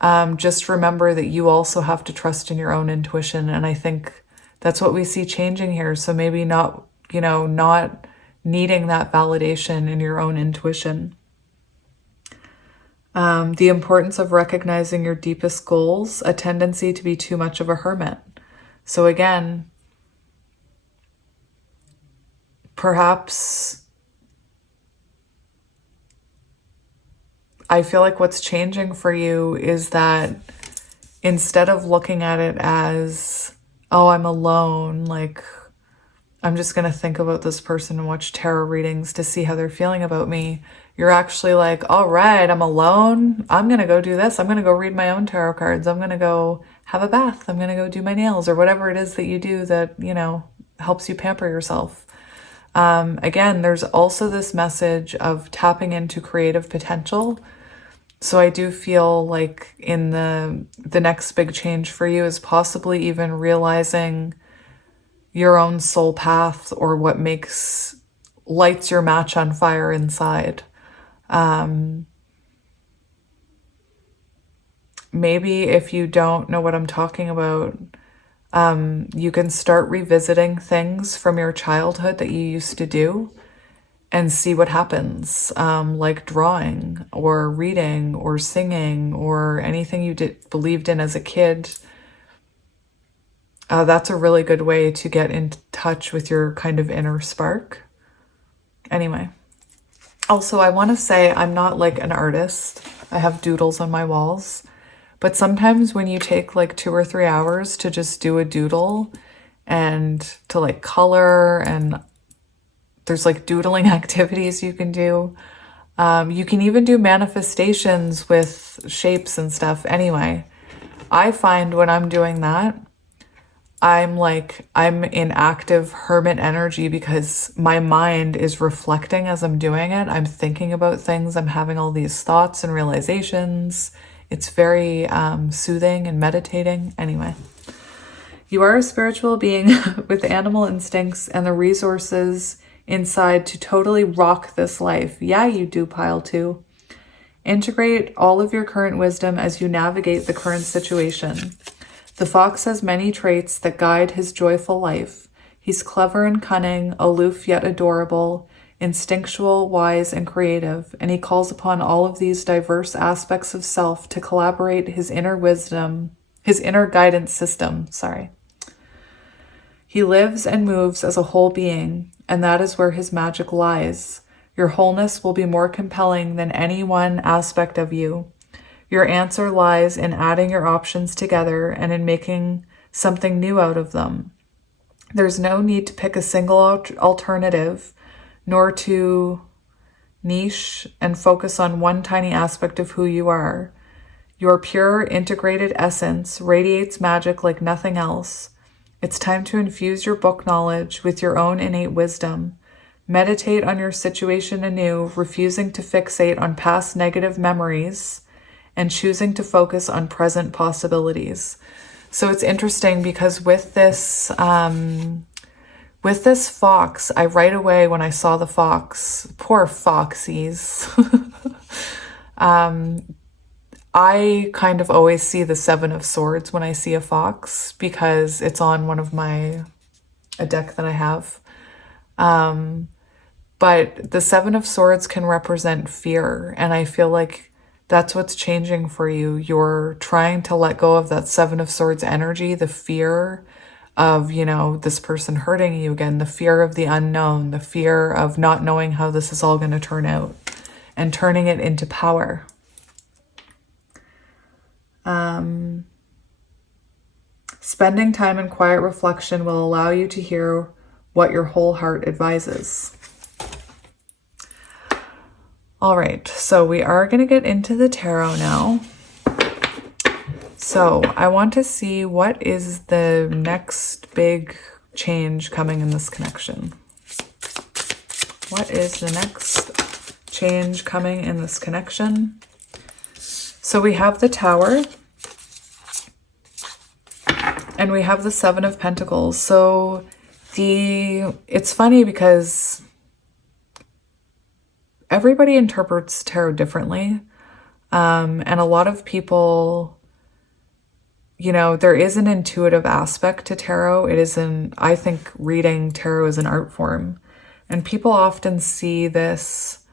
Just remember that you also have to trust in your own intuition, and I think that's what we see changing here. So maybe not needing that validation in your own intuition. The importance of recognizing your deepest goals, a tendency to be too much of a hermit. So again, perhaps I feel like what's changing for you is that instead of looking at it as, oh, I'm alone, like I'm just going to think about this person and watch tarot readings to see how they're feeling about me. You're actually like, all right, I'm alone. I'm going to go do this. I'm going to go read my own tarot cards. I'm going to go have a bath. I'm going to go do my nails, or whatever it is that you do that, helps you pamper yourself. Again, there's also this message of tapping into creative potential. So I do feel like in the next big change for you is possibly even realizing your own soul path, or what lights your match on fire inside. Maybe if you don't know what I'm talking about, you can start revisiting things from your childhood that you used to do and see what happens, like drawing or reading or singing or anything you believed in as a kid. That's a really good way to get in touch with your kind of inner spark. Anyway, also I want to say I'm not like an artist. I have doodles on my walls, but sometimes when you take like 2 or 3 hours to just do a doodle and to like color, and there's like doodling activities you can do. You can even do manifestations with shapes and stuff. Anyway, I find when I'm doing that, I'm in active hermit energy because my mind is reflecting as I'm doing it. I'm thinking about things. I'm having all these thoughts and realizations. It's very soothing and meditating. Anyway, you are a spiritual being with animal instincts and the resources inside to totally rock this life. Yeah, you do, pile 2. Integrate all of your current wisdom as you navigate the current situation. The fox has many traits that guide his joyful life. He's clever and cunning, aloof yet adorable, instinctual, wise, and creative, and he calls upon all of these diverse aspects of self to collaborate his inner wisdom, his inner guidance system, He lives and moves as a whole being, and that is where his magic lies. Your wholeness will be more compelling than any one aspect of you. Your answer lies in adding your options together and in making something new out of them. There's no need to pick a single alternative, nor to niche and focus on one tiny aspect of who you are. Your pure, integrated essence radiates magic like nothing else. It's time to infuse your book knowledge with your own innate wisdom. Meditate on your situation anew, refusing to fixate on past negative memories and choosing to focus on present possibilities. So it's interesting because with this fox, I right away when I saw the fox, poor foxies, I kind of always see the Seven of Swords when I see a fox because it's on a deck that I have. But the Seven of Swords can represent fear, and I feel like that's what's changing for you. You're trying to let go of that Seven of Swords energy, the fear of, this person hurting you again, the fear of the unknown, the fear of not knowing how this is all going to turn out, and turning it into power. Spending time in quiet reflection will allow you to hear what your whole heart advises. All right, so we are going to get into the tarot now. So I want to see what is the next big change coming in this connection. What is the next change coming in this connection? So we have the Tower and we have the Seven of Pentacles. So it's funny because everybody interprets tarot differently. And a lot of people, there is an intuitive aspect to tarot. I think reading tarot is an art form. And people often see this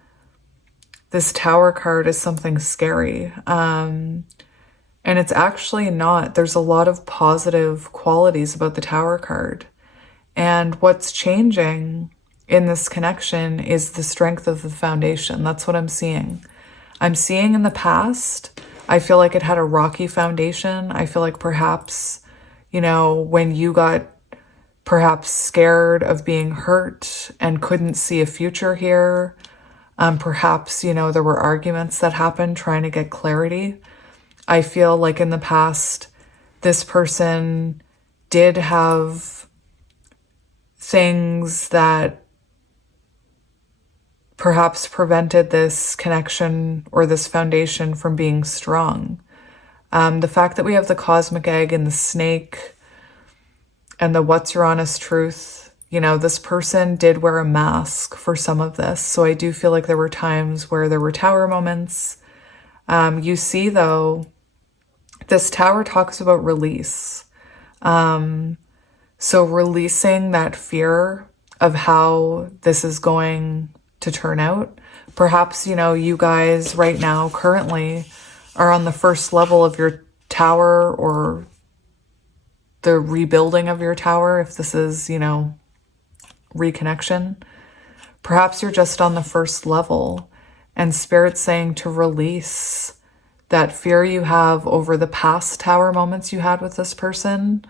Tower card as something scary. And it's actually not. There's a lot of positive qualities about the Tower card. And what's changing in this connection is the strength of the foundation. That's what I'm seeing. I'm seeing in the past, I feel like it had a rocky foundation. I feel like perhaps, when you got perhaps scared of being hurt and couldn't see a future here, perhaps, there were arguments that happened trying to get clarity. I feel like in the past, this person did have things that perhaps prevented this connection or this foundation from being strong. The fact that we have the cosmic egg and the snake and the what's your honest truth, this person did wear a mask for some of this. So I do feel like there were times where there were Tower moments. You see, though, this Tower talks about release. So releasing that fear of how this is going to turn out. Perhaps, you guys right now currently are on the first level of your tower or the rebuilding of your tower. If this is, reconnection, perhaps you're just on the first level and Spirit's saying to release that fear you have over the past Tower moments you had with this person,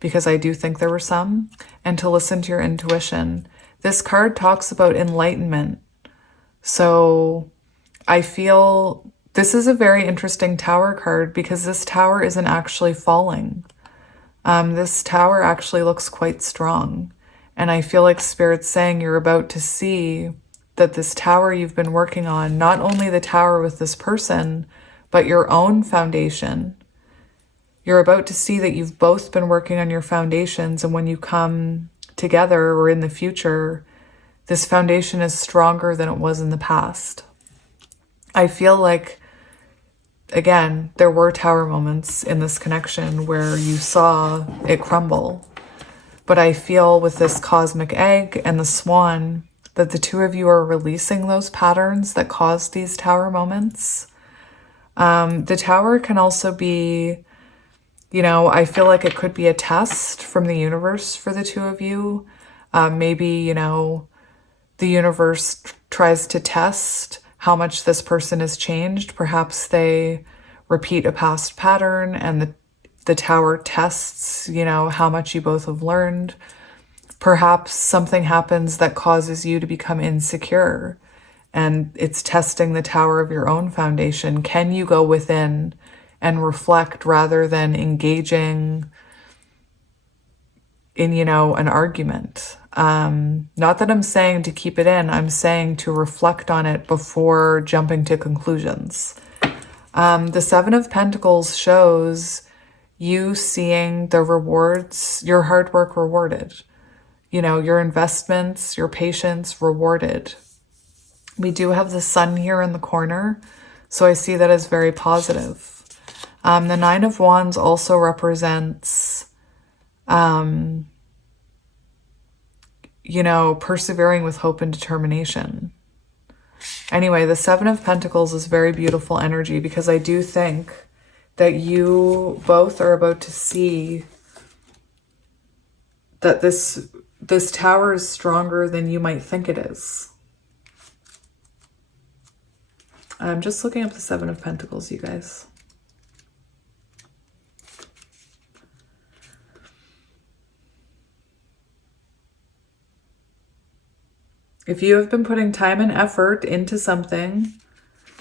because I do think there were some, and to listen to your intuition. This card talks about enlightenment. So I feel this is a very interesting Tower card because this Tower isn't actually falling. This Tower actually looks quite strong. And I feel like Spirit's saying you're about to see that this Tower you've been working on, not only the Tower with this person, but your own foundation. You're about to see that you've both been working on your foundations, and when you come together or in the future, this foundation is stronger than it was in the past. I feel like again, there were tower moments in this connection where you saw it crumble. But I feel with this cosmic egg and the swan that the two of you are releasing those patterns that caused these tower moments. The tower can also be, you know, I feel like it could be a test from the universe for the two of you. Maybe, you know, the universe tries to test how much this person has changed. Perhaps they repeat a past pattern and the tower tests, you know, how much you both have learned. Perhaps something happens that causes you to become insecure and it's testing the tower of your own foundation. Can you go within and reflect rather than engaging in, you know, an argument? Not that I'm saying to keep it in, I'm saying to reflect on it before jumping to conclusions. The Seven of Pentacles shows you seeing the rewards, your hard work rewarded, you know, your investments, your patience rewarded. We do have the sun here in the corner, so I see that as very positive. The Nine of Wands also represents, you know, persevering with hope and determination. Anyway, the Seven of Pentacles is very beautiful energy because I do think that you both are about to see that this tower is stronger than you might think it is. I'm just looking up the Seven of Pentacles, you guys. If you have been putting time and effort into something,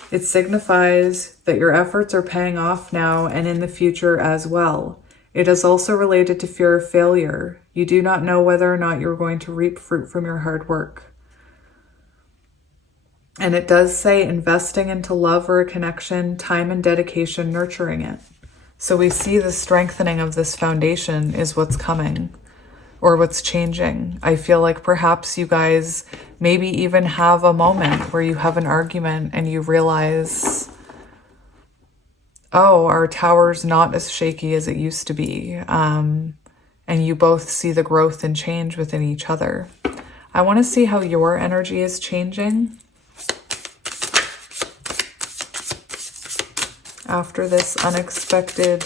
it signifies that your efforts are paying off now and in the future as well. It is also related to fear of failure. You do not know whether or not you're going to reap fruit from your hard work. And it does say investing into love or a connection, time and dedication, nurturing it. So we see the strengthening of this foundation is what's coming or what's changing. I feel like perhaps you guys maybe even have a moment where you have an argument and you realize, oh, our tower's not as shaky as it used to be. And you both see the growth and change within each other. I want to see how your energy is changing after this unexpected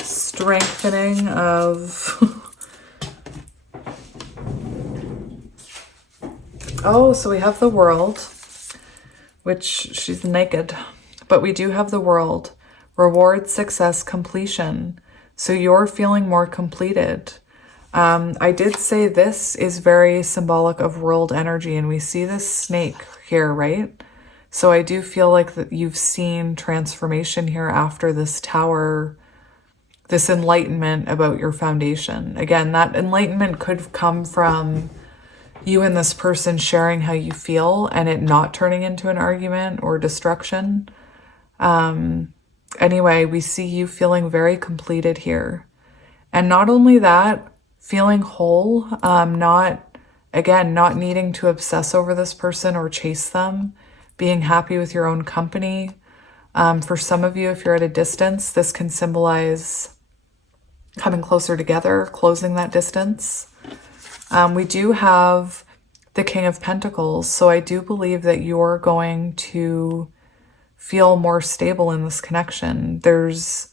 strengthening of... Oh, so we have the World, which she's naked, but we do have the World. Reward, success, completion. So you're feeling more completed. I did say this is very symbolic of world energy, and we see this snake here, right? So I do feel like that you've seen transformation here after this tower, this enlightenment about your foundation. Again, that enlightenment could come from you and this person sharing how you feel and it not turning into an argument or destruction. Anyway, we see you feeling very completed here. And not only that, feeling whole, not needing to obsess over this person or chase them, being happy with your own company. For some of you, if you're at a distance, this can symbolize coming closer together, closing that distance. We do have the King of Pentacles, so I do believe that you're going to feel more stable in this connection. There's,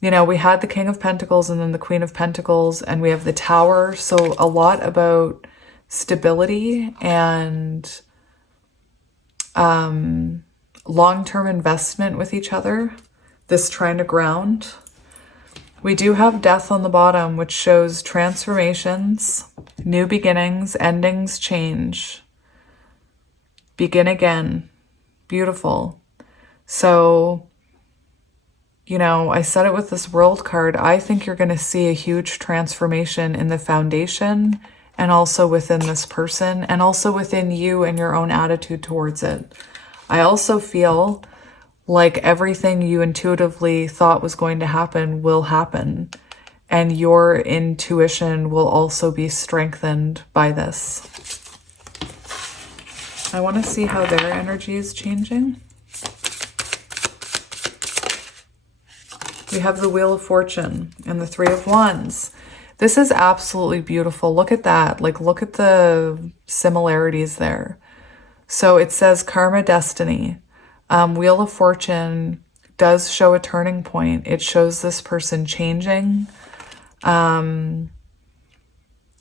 you know, we had the King of Pentacles and then the Queen of Pentacles, and we have the Tower, so a lot about stability and long-term investment with each other, this trying to ground. We do have Death on the bottom, which shows transformations, new beginnings, endings, change. Begin again. Beautiful. So, you know, I said it with this World card. I think you're going to see a huge transformation in the foundation and also within this person and also within you and your own attitude towards it. I also feel like everything you intuitively thought was going to happen will happen, and your intuition will also be strengthened by this. I want to see how their energy is changing. We have the Wheel of Fortune and the Three of Wands. This is absolutely beautiful. Look at that. Like, look at the similarities there. So it says karma, destiny. Wheel of Fortune does show a turning point. It shows this person changing.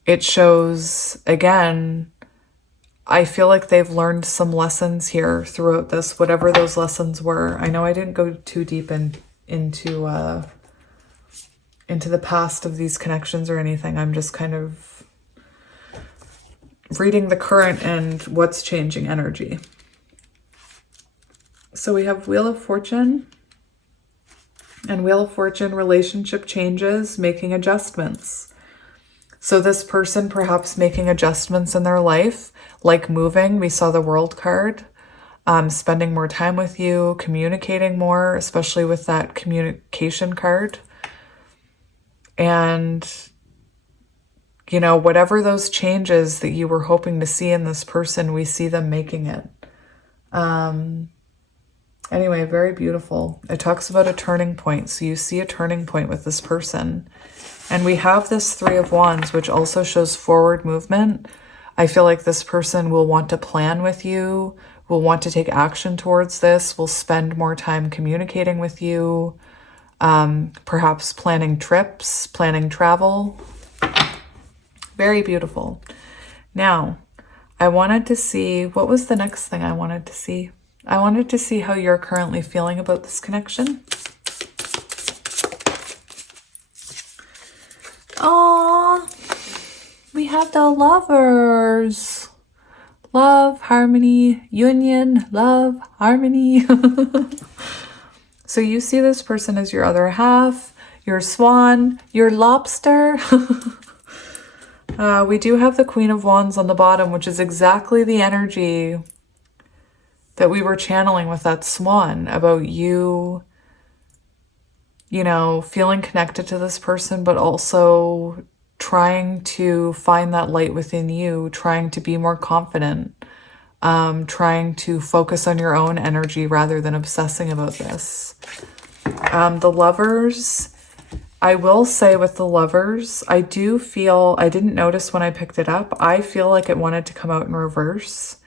It shows, again, I feel like they've learned some lessons here throughout this, whatever those lessons were. I know I didn't go too deep into the past of these connections or anything. I'm just kind of reading the current and what's changing energy. So we have Wheel of Fortune and Wheel of Fortune, relationship changes, making adjustments. So this person perhaps making adjustments in their life, like moving. We saw the World card, spending more time with you, communicating more, especially with that communication card. And, you know, whatever those changes that you were hoping to see in this person, we see them making it. Anyway, very beautiful. It talks about a turning point. So you see a turning point with this person. And we have this Three of Wands, which also shows forward movement. I feel like this person will want to plan with you, will want to take action towards this, will spend more time communicating with you, perhaps planning trips, planning travel. Very beautiful. Now, I wanted to see, what was the next thing I wanted to see? I wanted to see how you're currently feeling about this connection. Oh, we have the Lovers. Love, harmony, union, love, harmony. So you see this person as your other half, your swan, your lobster. We do have the Queen of Wands on the bottom, which is exactly the energy that we were channeling with that swan, about you, you know, feeling connected to this person, but also trying to find that light within you, trying to be more confident, trying to focus on your own energy rather than obsessing about this. The Lovers, I will say with the Lovers, I do feel, I didn't notice when I picked it up, I feel like it wanted to come out in reverse.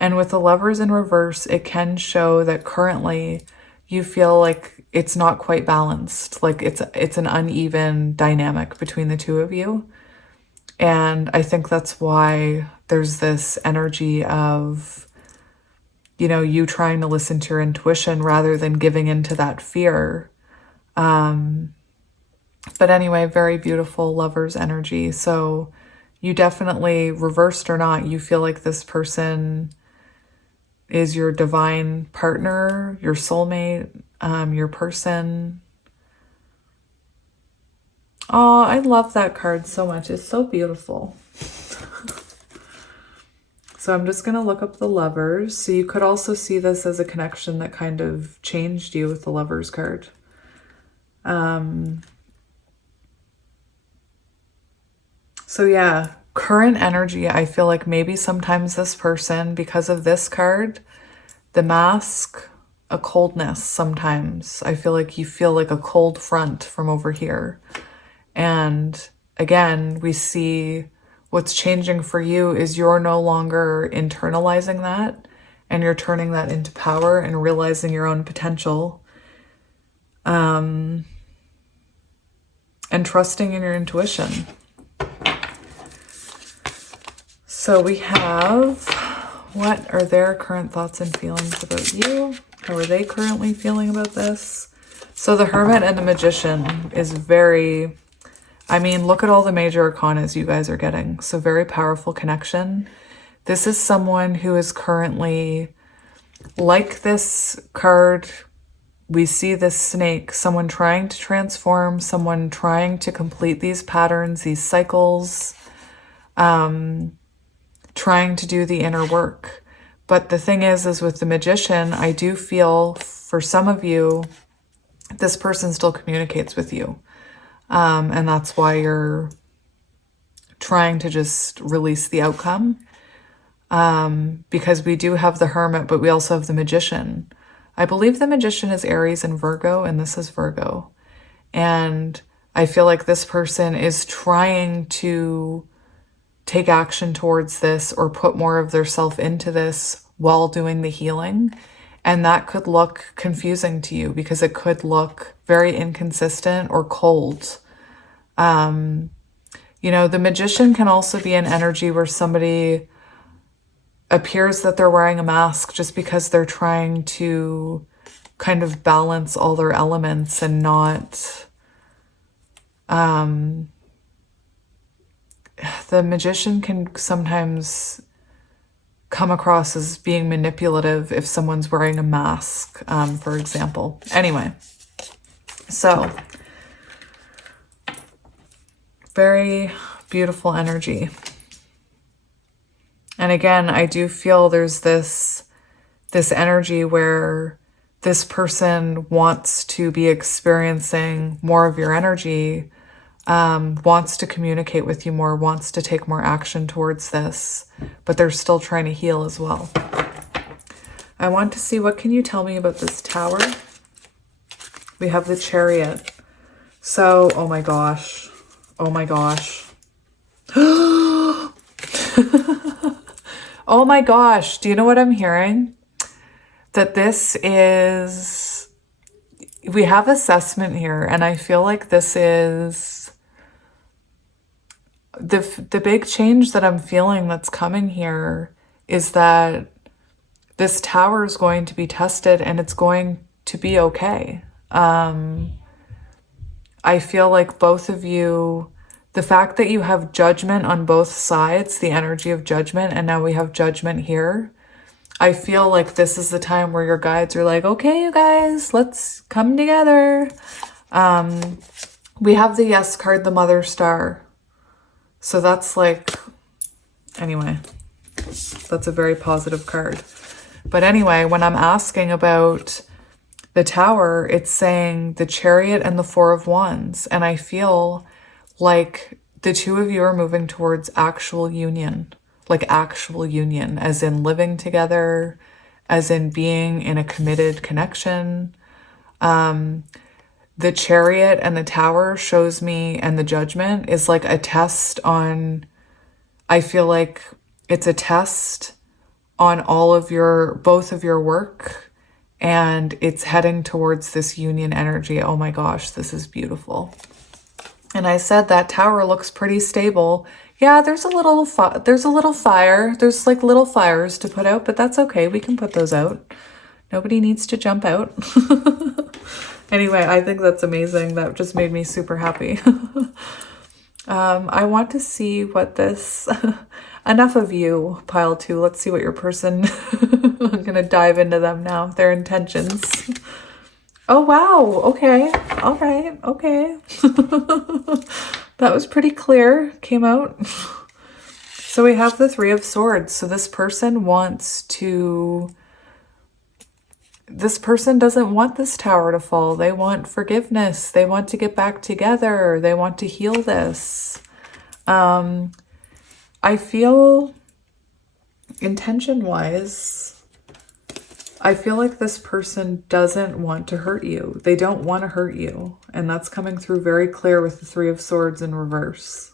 And with the Lovers in reverse, it can show that currently you feel like it's not quite balanced. Like it's an uneven dynamic between the two of you. And I think that's why there's this energy of, you know, you trying to listen to your intuition rather than giving into that fear. But anyway, very beautiful Lovers energy. So you definitely, reversed or not, you feel like this person is your divine partner, your soulmate, your person. Oh, I love that card so much. It's so beautiful. So I'm just going to look up the Lovers. So you could also see this as a connection that kind of changed you with the Lovers card. So yeah, current energy, I feel like maybe sometimes this person, because of this card, the Mask, a coldness sometimes. I feel like you feel like a cold front from over here. And again, we see what's changing for you is you're no longer internalizing that, and you're turning that into power and realizing your own potential. And trusting in your intuition. So we have, what are their current thoughts and feelings about you? How are they currently feeling about this? So the Hermit and the Magician is very, I mean, look at all the major arcanas you guys are getting. So very powerful connection. This is someone who is currently, like this card, we see this snake, someone trying to transform, someone trying to complete these patterns, these cycles, trying to do the inner work. But the thing is with the Magician, I do feel for some of you, this person still communicates with you. And that's why you're trying to just release the outcome. Because we do have the Hermit, but we also have the Magician. I believe the Magician is Aries and Virgo, and this is Virgo. And I feel like this person is trying to take action towards this or put more of their self into this while doing the healing. And that could look confusing to you because it could look very inconsistent or cold. You know, the Magician can also be an energy where somebody appears that they're wearing a mask just because they're trying to kind of balance all their elements and not... the Magician can sometimes come across as being manipulative if someone's wearing a mask, for example. Anyway, so very beautiful energy. And again, I do feel there's this energy where this person wants to be experiencing more of your energy, wants to communicate with you more, wants to take more action towards this, but they're still trying to heal as well. I want to see, what can you tell me about this Tower? We have the Chariot. So, oh my gosh. Oh my gosh. Oh my gosh. Do you know what I'm hearing? That this is... We have assessment here, and I feel like this is... The big change that I'm feeling that's coming here is that this Tower is going to be tested and it's going to be okay. I feel like both of you, the fact that you have judgment on both sides, the energy of judgment, and now we have judgment here, I feel like this is the time where your guides are like, okay, you guys, let's come together. We have the Yes card, the Mother Star. So that's like, anyway, that's a very positive card. But anyway, when I'm asking about the Tower, it's saying the Chariot and the Four of Wands. And I feel like the two of you are moving towards actual union, like actual union, as in living together, as in being in a committed connection. The Chariot and the Tower shows me, and the Judgment is like a test on, I feel like it's a test on both of your work, and it's heading towards this union energy. Oh my gosh, this is beautiful. And I said that Tower looks pretty stable. Yeah, there's a little fire. There's like little fires to put out, but that's okay. We can put those out. Nobody needs to jump out. Anyway, I think that's amazing. That just made me super happy. I want to see what this... Enough of you, pile 2. Let's see what your person... I'm going to dive into them now. Their intentions. Oh, wow. Okay. All right. Okay. That was pretty clear. Came out. So we have the Three of Swords. So this person wants to... This person doesn't want this Tower to fall. They want forgiveness. They want to get back together. They want to heal this. I feel, intention-wise, I feel like this person doesn't want to hurt you. They don't want to hurt you. And that's coming through very clear with the Three of Swords in reverse.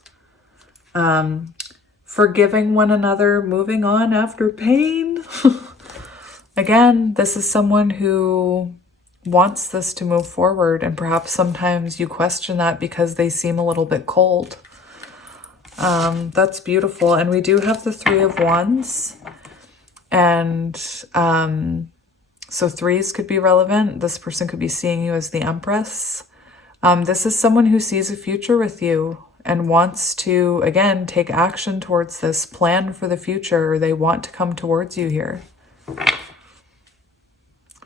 Forgiving one another, moving on after pain. Again, this is someone who wants this to move forward, and perhaps sometimes you question that because they seem a little bit cold. That's beautiful. And we do have the Three of Wands. And so threes could be relevant. This person could be seeing you as the Empress. This is someone who sees a future with you and wants to, again, take action towards this, plan for the future. They want to come towards you here.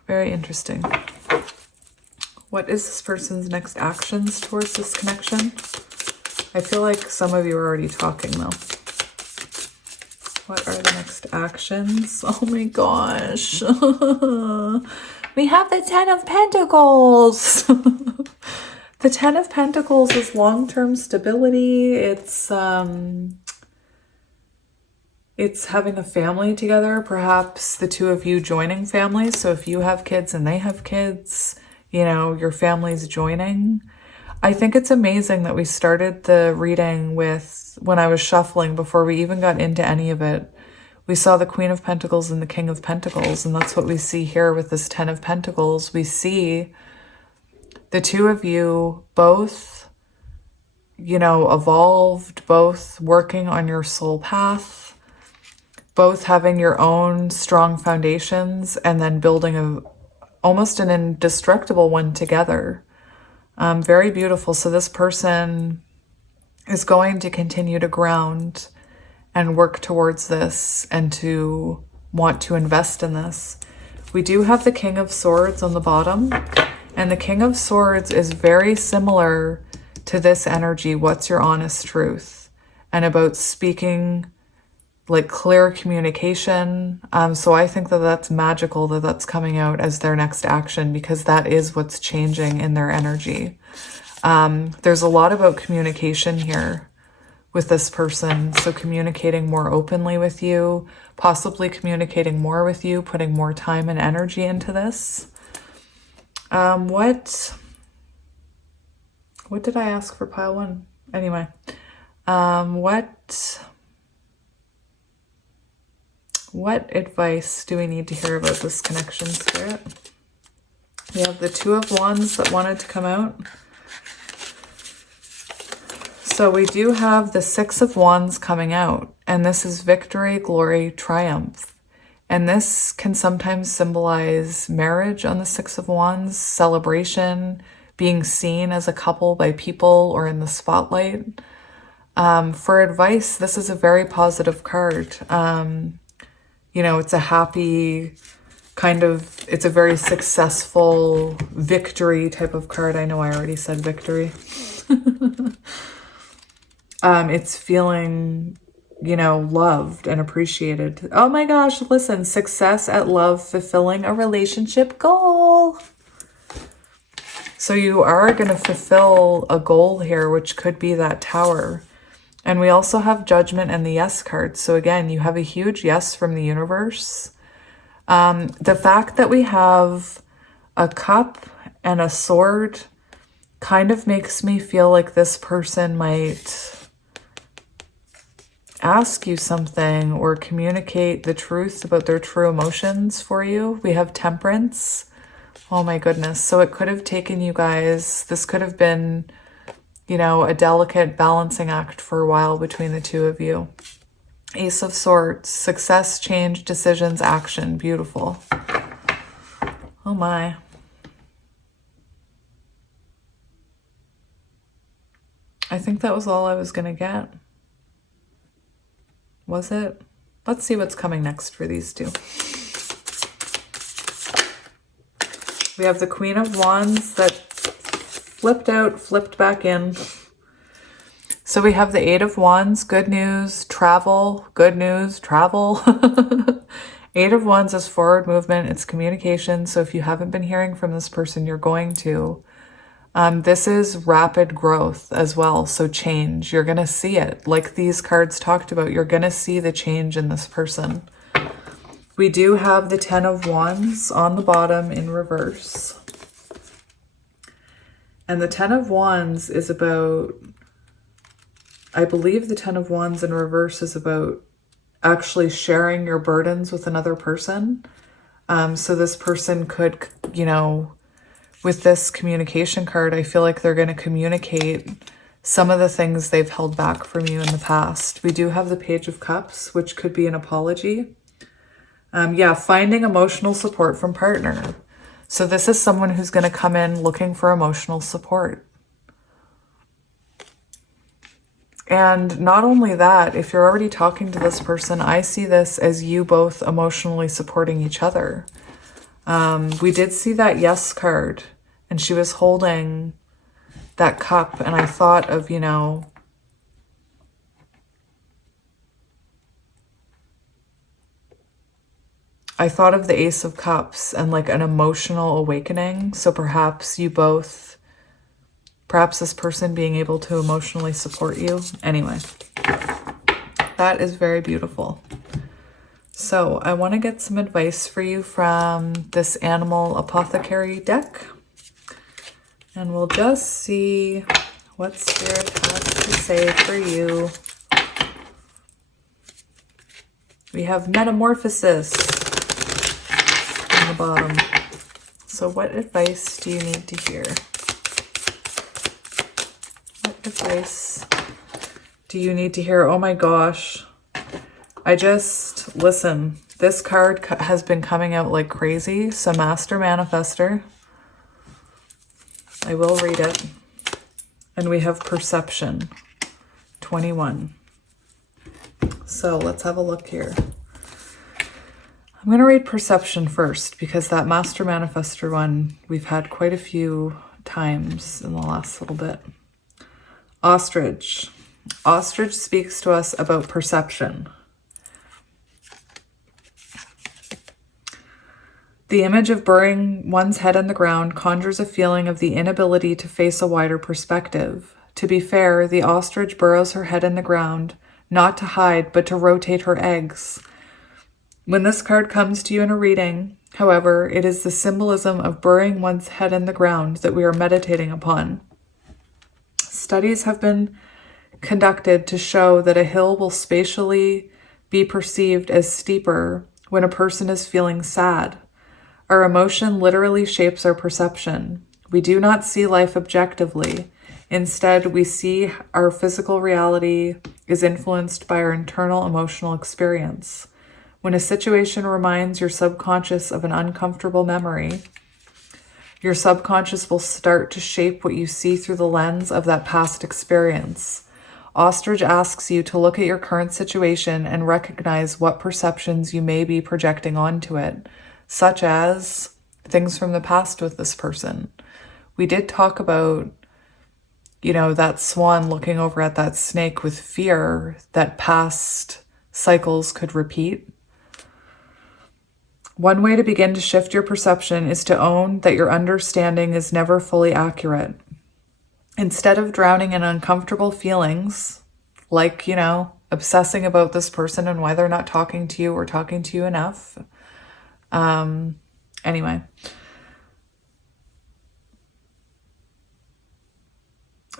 Very interesting. What is this person's next actions towards this connection? I feel like some of you are already talking though. What are the next actions? Oh my gosh. We have the Ten of Pentacles. The Ten of Pentacles is long-term stability. It's having a family together, perhaps the two of you joining families. So if you have kids and they have kids, you know, your family's joining. I think it's amazing that we started the reading with, when I was shuffling, before we even got into any of it, we saw the Queen of Pentacles and the King of Pentacles, and that's what we see here with this Ten of Pentacles. We see the two of you both, you know, evolved, both working on your soul path, both having your own strong foundations, and then building almost an indestructible one together. Very beautiful. So this person is going to continue to ground and work towards this and to want to invest in this. We do have the King of Swords on the bottom, and the King of Swords is very similar to this energy. What's your honest truth? And about speaking, like clear communication. So I think that that's magical that that's coming out as their next action, because that is what's changing in their energy. There's a lot about communication here with this person. So communicating more openly with you, possibly communicating more with you, putting more time and energy into this. What did I ask for pile one? Anyway, what advice do we need to hear about this connection, Spirit? We have the Two of Wands that wanted to come out. So we do have the Six of Wands coming out, and this is victory, glory, triumph. And this can sometimes symbolize marriage on the Six of Wands, celebration, being seen as a couple by people or in the spotlight. For advice, this is a very positive card. You know, it's a happy kind of, it's a very successful victory type of card. I know I already said victory. It's feeling, you know, loved and appreciated. Oh my gosh, listen, success at love, fulfilling a relationship goal. So you are going to fulfill a goal here, which could be that Tower. And we also have Judgment and the Yes card. So again, you have a huge yes from the universe. The fact that we have a cup and a sword kind of makes me feel like this person might ask you something or communicate the truth about their true emotions for you. We have Temperance. Oh my goodness. So it could have taken you guys, this could have been, you know, a delicate balancing act for a while between the two of you. Ace of Swords, success, change, decisions, action. Beautiful. Oh my. I think that was all I was going to get. Was it? Let's see what's coming next for these two. We have the Queen of Wands that flipped out, flipped back in. So we have the Eight of Wands, good news, travel, good news, travel. Eight of Wands is forward movement, it's communication. So if you haven't been hearing from this person, you're going to. This is rapid growth as well, so change. You're going to see it. Like these cards talked about, you're going to see the change in this person. We do have the Ten of Wands on the bottom in reverse. And the Ten of Wands is about, I believe the Ten of Wands in reverse is about actually sharing your burdens with another person. So this person could, you know, with this communication card, I feel like they're going to communicate some of the things they've held back from you in the past. We do have the Page of Cups, which could be an apology. Yeah, finding emotional support from partner. So this is someone who's going to come in looking for emotional support. And not only that, if you're already talking to this person, I see this as you both emotionally supporting each other. We did see that Yes card, and she was holding that cup, and I thought of, you know, I thought of the Ace of Cups and like an emotional awakening. So perhaps you both, perhaps this person being able to emotionally support you. Anyway, that is very beautiful. So I want to get some advice for you from this Animal Apothecary deck. And we'll just see what Spirit has to say for you. We have Metamorphosis on the bottom. So what advice do you need to hear? What advice do you need to hear? Oh my gosh. Listen, this card has been coming out like crazy. So Master Manifester. I will read it. And we have Perception, 21. So let's have a look here. I'm going to read Perception first because that Master Manifester one we've had quite a few times in the last little bit. Ostrich. Ostrich speaks to us about perception. The image of burying one's head in the ground conjures a feeling of the inability to face a wider perspective. To be fair, the ostrich burrows her head in the ground, not to hide, but to rotate her eggs. When this card comes to you in a reading, however, it is the symbolism of burying one's head in the ground that we are meditating upon. Studies have been conducted to show that a hill will spatially be perceived as steeper when a person is feeling sad. Our emotion literally shapes our perception. We do not see life objectively. Instead, we see our physical reality is influenced by our internal emotional experience. When a situation reminds your subconscious of an uncomfortable memory, your subconscious will start to shape what you see through the lens of that past experience. Ostrich asks you to look at your current situation and recognize what perceptions you may be projecting onto it, such as things from the past with this person. We did talk about, that swan looking over at that snake with fear that past cycles could repeat. One way to begin to shift your perception is to own that your understanding is never fully accurate. Instead of drowning in uncomfortable feelings, like, obsessing about this person and why they're not talking to you or talking to you enough, anyway.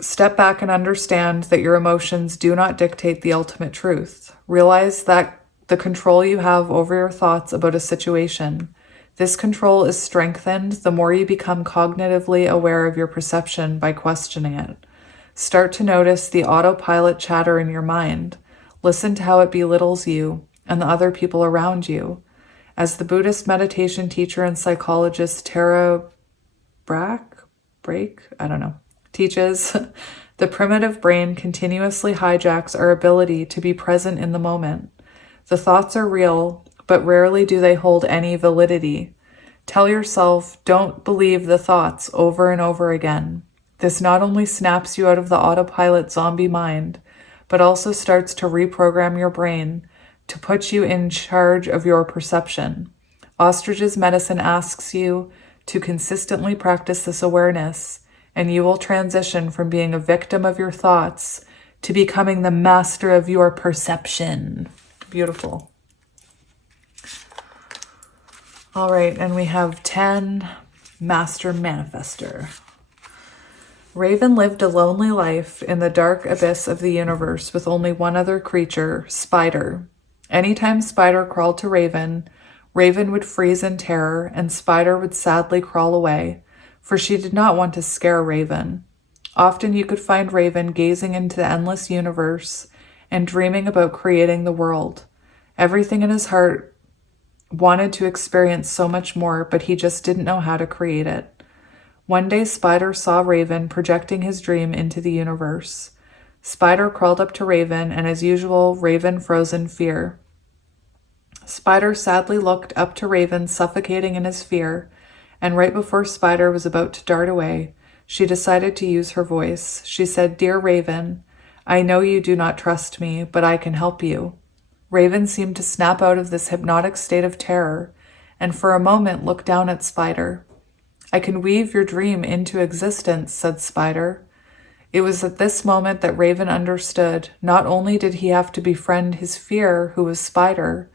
Step back and understand that your emotions do not dictate the ultimate truth. Realize that the control you have over your thoughts about a situation. This control is strengthened the more you become cognitively aware of your perception by questioning it. Start to notice the autopilot chatter in your mind. Listen to how it belittles you and the other people around you. As the Buddhist meditation teacher and psychologist Tara Brach teaches, the primitive brain continuously hijacks our ability to be present in the moment. The thoughts are real, but rarely do they hold any validity. Tell yourself, don't believe the thoughts over and over again. This not only snaps you out of the autopilot zombie mind, but also starts to reprogram your brain to put you in charge of your perception. Ostrich's medicine asks you to consistently practice this awareness, and you will transition from being a victim of your thoughts to becoming the master of your perception. Beautiful. All right, and we have 10, Master Manifester. Raven lived a lonely life in the dark abyss of the universe with only one other creature, Spider. Anytime Spider crawled to Raven, Raven would freeze in terror, and Spider would sadly crawl away, for she did not want to scare Raven. Often you could find Raven gazing into the endless universe and dreaming about creating the world. Everything in his heart wanted to experience so much more, but he just didn't know how to create it. One day, Spider saw Raven projecting his dream into the universe. Spider crawled up to Raven, and as usual, Raven froze in fear. Spider sadly looked up to Raven, suffocating in his fear, and right before Spider was about to dart away, she decided to use her voice. She said, "Dear Raven, I know you do not trust me, but I can help you." Raven seemed to snap out of this hypnotic state of terror, and for a moment looked down at Spider. "I can weave your dream into existence," said Spider. It was at this moment that Raven understood not only did he have to befriend his fear, who was Spider,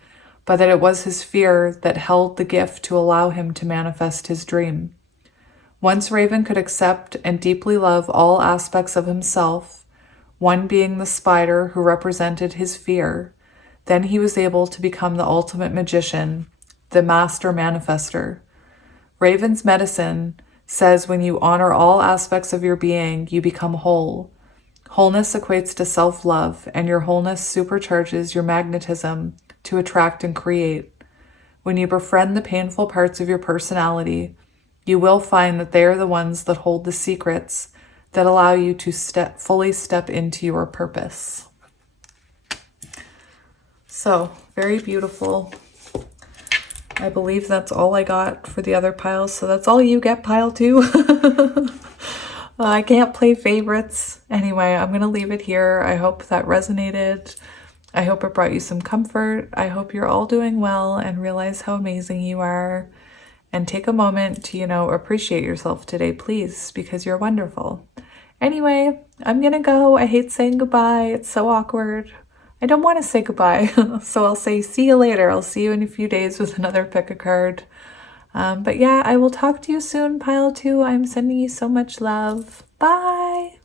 but that it was his fear that held the gift to allow him to manifest his dream. Once Raven could accept and deeply love all aspects of himself, one being the spider who represented his fear, then he was able to become the ultimate magician, the master manifester. Raven's medicine says when you honor all aspects of your being, you become whole. Wholeness equates to self-love, and your wholeness supercharges your magnetism to attract and create. When you befriend the painful parts of your personality, you will find that they are the ones that hold the secrets that allow you to fully step into your purpose. So, very beautiful. I believe that's all I got for the other piles, so that's all you get, pile 2. I can't play favorites. Anyway, I'm going to leave it here. I hope that resonated. I hope it brought you some comfort. I hope you're all doing well and realize how amazing you are. And take a moment to, appreciate yourself today, please, because you're wonderful. Anyway, I'm going to go. I hate saying goodbye. It's so awkward. I don't want to say goodbye. So I'll say see you later. I'll see you in a few days with another pick a card. But yeah, I will talk to you soon, pile 2. I'm sending you so much love. Bye.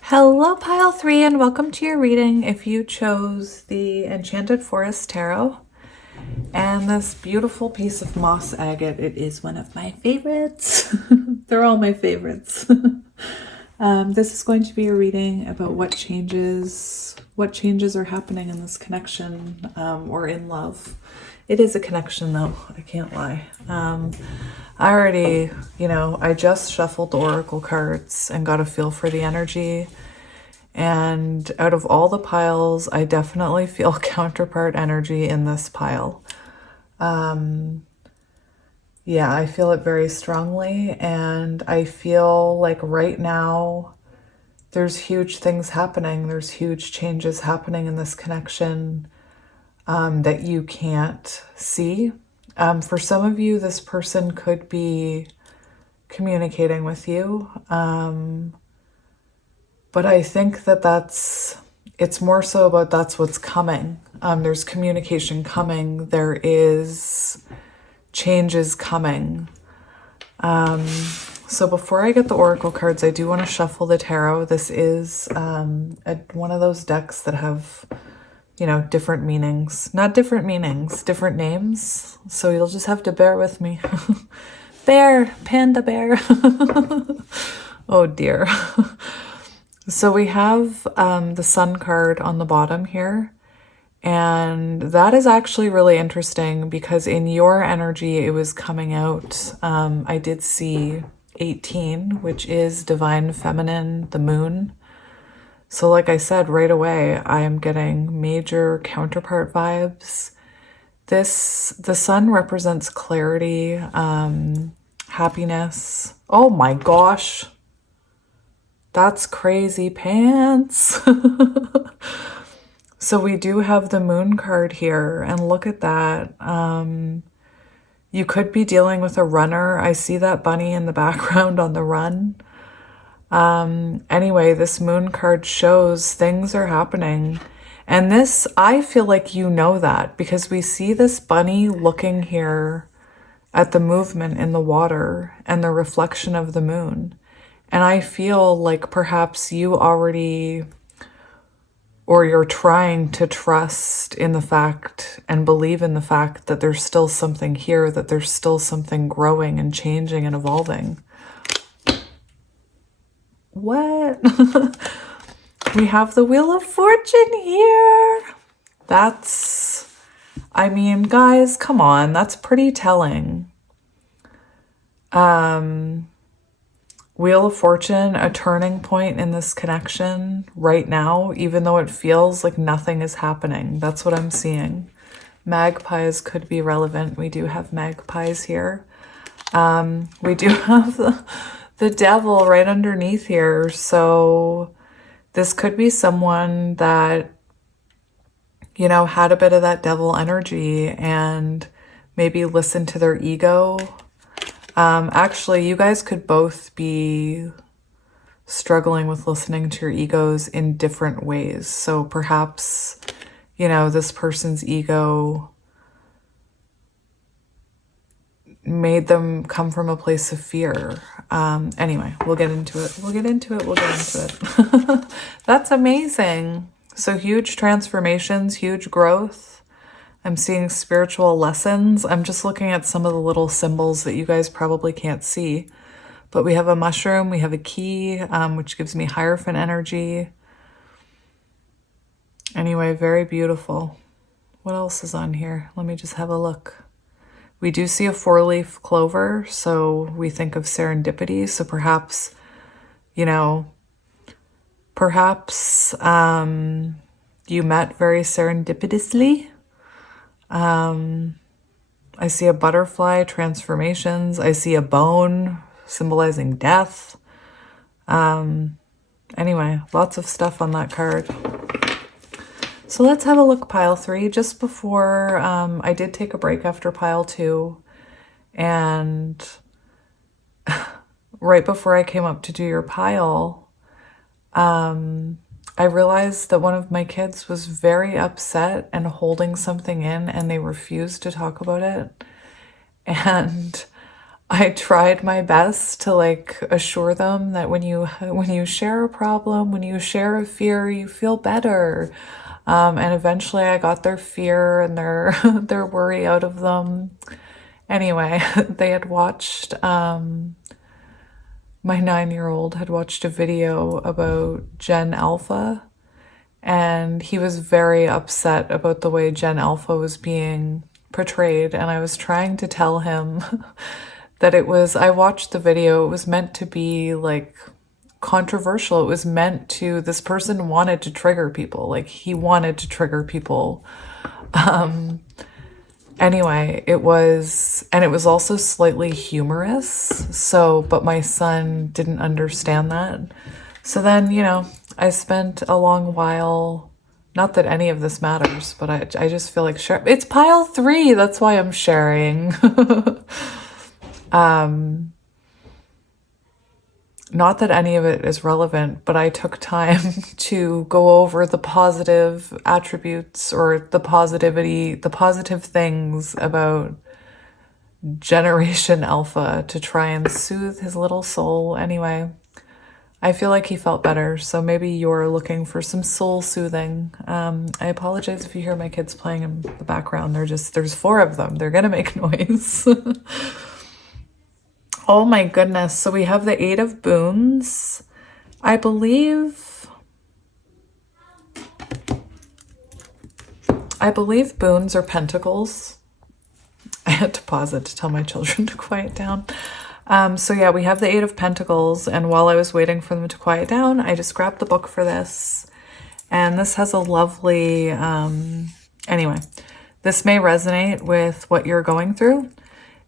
Hello, pile 3, and welcome to your reading if you chose the Enchanted Forest Tarot. And this beautiful piece of moss agate, it is one of my favorites. They're all my favorites. This is going to be a reading about what changes are happening in this connection or in love. It is a connection though, I can't lie. I already, I just shuffled the oracle cards and got a feel for the energy. And out of all the piles, I definitely feel counterpart energy in this pile. Yeah, I feel it very strongly, and I feel like right now there's huge things happening. There's huge changes happening in this connection that you can't see. For some of you, this person could be communicating with you. But I think it's more so about that's what's coming. There's communication coming. There is changes coming. So before I get the oracle cards, I do want to shuffle the tarot. This is one of those decks that have, different meanings. Not different meanings, different names. So you'll just have to bear with me. Bear, panda bear. Oh dear. So we have the Sun card on the bottom here, and that is actually really interesting because in your energy it was coming out. I did see 18, which is divine feminine, the moon. So like I said, right away, I am getting major counterpart vibes. The Sun represents clarity, happiness. Oh my gosh. That's crazy pants. So we do have the moon card here, and look at that. You could be dealing with a runner. I see that bunny in the background on the run. Anyway, this moon card shows things are happening. And this, I feel like you know that because we see this bunny looking here at the movement in the water and the reflection of the moon. And I feel like perhaps you already, or you're trying to trust in the fact and believe in the fact that there's still something here, that there's still something growing and changing and evolving. What? We have the Wheel of Fortune here. Guys, come on, that's pretty telling. Wheel of Fortune, a turning point in this connection right now, even though it feels like nothing is happening. That's what I'm seeing. Magpies could be relevant. We do have magpies here. We do have the devil right underneath here. So this could be someone that, had a bit of that devil energy and maybe listened to their ego. Actually, you guys could both be struggling with listening to your egos in different ways. So perhaps, this person's ego made them come from a place of fear. Anyway, we'll get into it. We'll get into it. We'll get into it. That's amazing. So huge transformations, huge growth. I'm seeing spiritual lessons. I'm just looking at some of the little symbols that you guys probably can't see. But we have a mushroom, we have a key, which gives me Hierophant energy. Anyway, very beautiful. What else is on here? Let me just have a look. We do see a 4-leaf clover, so we think of serendipity. So perhaps, you know, perhaps you met very serendipitously. I see a butterfly, transformations. I see a bone symbolizing death. Anyway, lots of stuff on that card. So let's have a look, pile 3. Just before, I did take a break after pile 2. And right before I came up to do your pile, I realized that one of my kids was very upset and holding something in, and they refused to talk about it. And I tried my best to like assure them that when you share a problem, when you share a fear, you feel better. And eventually I got their fear and their worry out of them. Anyway, they had watched, my 9-year-old had watched a video about Gen Alpha, and he was very upset about the way Gen Alpha was being portrayed. And I was trying to tell him that I watched the video, it was meant to be like controversial. It was meant to, this person wanted to trigger people. Like he wanted to trigger people. Anyway, it was also slightly humorous. So, but my son didn't understand that. So then, you know, I spent a long while, not that any of this matters, but I just feel like share. It's pile 3. That's why I'm sharing. Not that any of it is relevant, but I took time to go over the positive attributes or the positive things about Generation Alpha to try and soothe his little soul. Anyway, I feel like he felt better, so maybe you're looking for some soul soothing. I apologize if you hear my kids playing in the background. There's 4 of them. They're gonna make noise. Oh my goodness. So we have the 8 of Boons. I believe boons are pentacles. I had to pause it to tell my children to quiet down. So yeah, we have the 8 of Pentacles, and while I was waiting for them to quiet down, I just grabbed the book for this. And this has a lovely, anyway, this may resonate with what you're going through.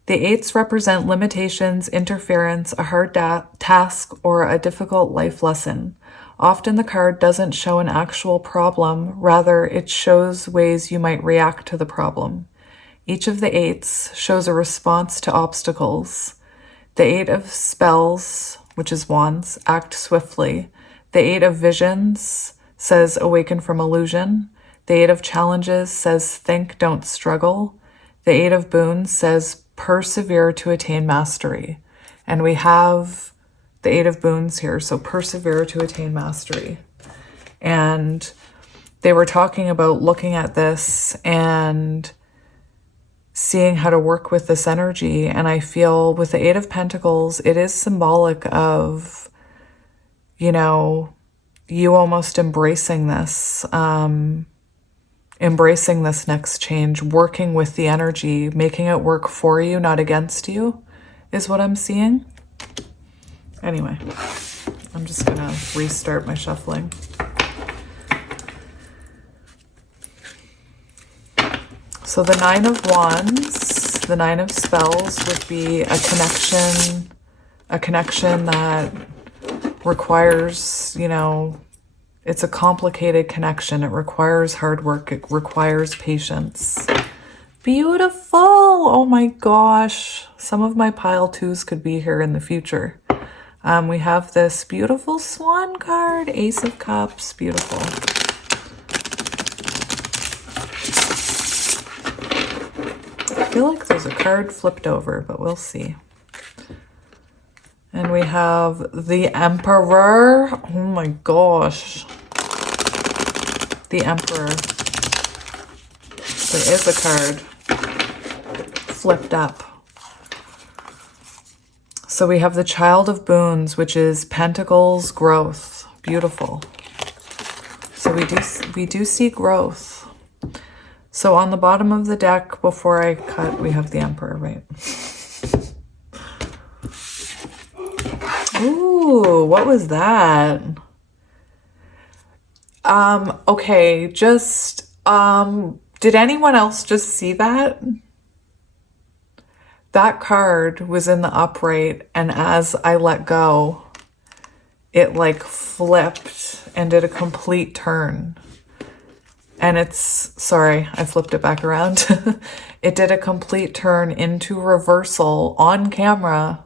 The 8s represent limitations, interference, a hard task, or a difficult life lesson. Often the card doesn't show an actual problem, rather it shows ways you might react to the problem. Each of the 8s shows a response to obstacles. The 8 of Spells, which is Wands, act swiftly. The 8 of Visions says awaken from illusion. The 8 of Challenges says think, don't struggle. The 8 of Boons says persevere to attain mastery. And we have the 8 of Boons here, so persevere to attain mastery. And they were talking about looking at this and seeing how to work with this energy. And I feel with the 8 of Pentacles, it is symbolic of, you know, you almost embracing this next change, working with the energy, making it work for you, not against you, is what I'm seeing. Anyway, I'm just gonna restart my shuffling. So the 9 of Wands, the 9 of Spells would be a connection that requires, you know, it's a complicated connection. It requires hard work. It requires patience. Beautiful. Oh my gosh. Some of my pile 2s could be here in the future. We have this beautiful swan card, Ace of Cups. Beautiful. feel like there's a card flipped over, but we'll see. And we have the Emperor. Oh my gosh. The Emperor. There is a card flipped up. So we have the Child of Boons, which is Pentacles, growth. Beautiful. So we do see growth. So on the bottom of the deck, before I cut, we have the Emperor, right? Ooh, what was that? Okay, just, did anyone else just see that? That card was in the upright, and as I let go, it like flipped and did a complete turn. And it's, sorry, I flipped it back around. It did a complete turn into reversal on camera.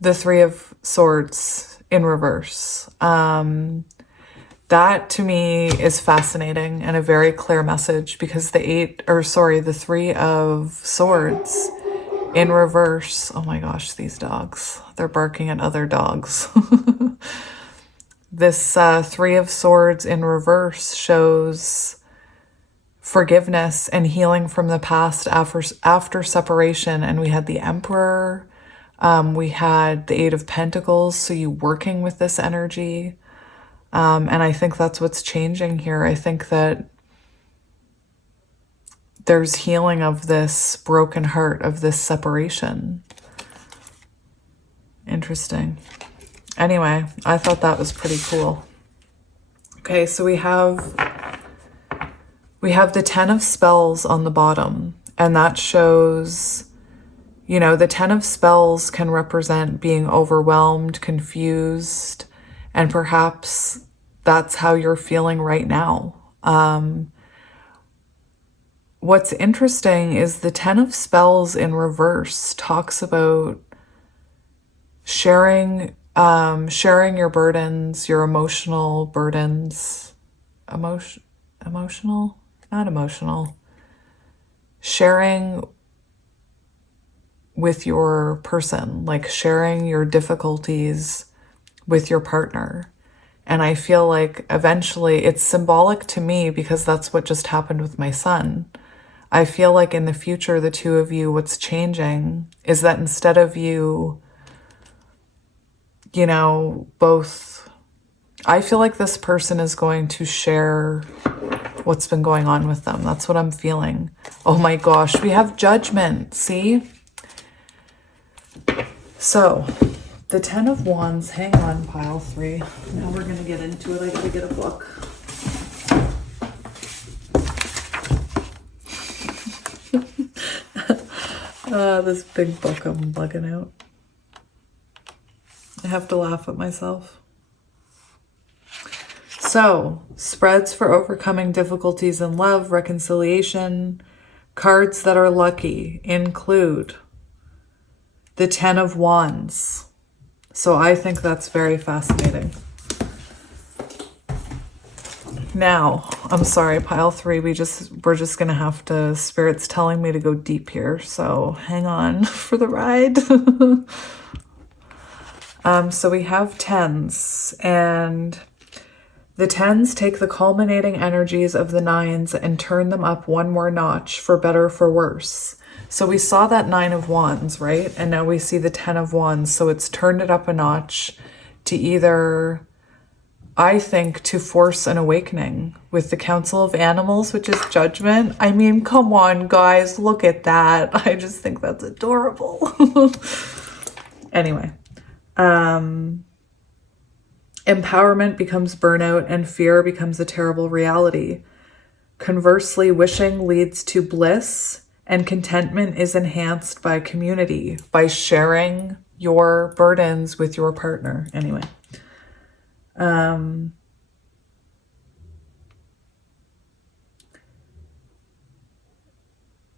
The Three of Swords in reverse. That to me is fascinating and a very clear message, because the Three of Swords in reverse. Oh my gosh, these dogs. They're barking at other dogs. This Three of Swords in reverse shows forgiveness and healing from the past after separation. And we had the Emperor. We had the Eight of Pentacles, so you working with this energy. And I think that's what's changing here. I think that there's healing of this broken heart, of this separation. Interesting. Anyway, I thought that was pretty cool. Okay, so we have the Ten of Spells on the bottom, and that shows, you know, the Ten of Spells can represent being overwhelmed, confused, and perhaps that's how you're feeling right now. What's interesting is the Ten of Spells in reverse talks about sharing your burdens, your emotional burdens, sharing with your person, like sharing your difficulties with your partner. And I feel like eventually it's symbolic to me, because that's what just happened with my son. I feel like in the future, the two of you, what's changing is that instead of you, you know, both, I feel like this person is going to share what's been going on with them. That's what I'm feeling. Oh my gosh, we have Judgment, see? So, the Ten of Wands, hang on, pile 3. Now we're going to get into it. I gotta get a book. This big book I'm bugging out. I have to laugh at myself. So, spreads for overcoming difficulties in love, reconciliation. Cards that are lucky include the Ten of Wands. So I think that's very fascinating. Now, I'm sorry, pile 3, we're just gonna have to, Spirit's telling me to go deep here, so hang on for the ride. So we have tens, and the tens take the culminating energies of the nines and turn them up one more notch, for better, for worse. So we saw that Nine of Wands, right? And now we see the Ten of Wands. So it's turned it up a notch to either, I think, to force an awakening with the Council of Animals, which is Judgment. I mean, come on, guys, look at that. I just think that's adorable. Anyway, empowerment becomes burnout, and fear becomes a terrible reality. Conversely, wishing leads to bliss, and contentment is enhanced by community, by sharing your burdens with your partner. Anyway.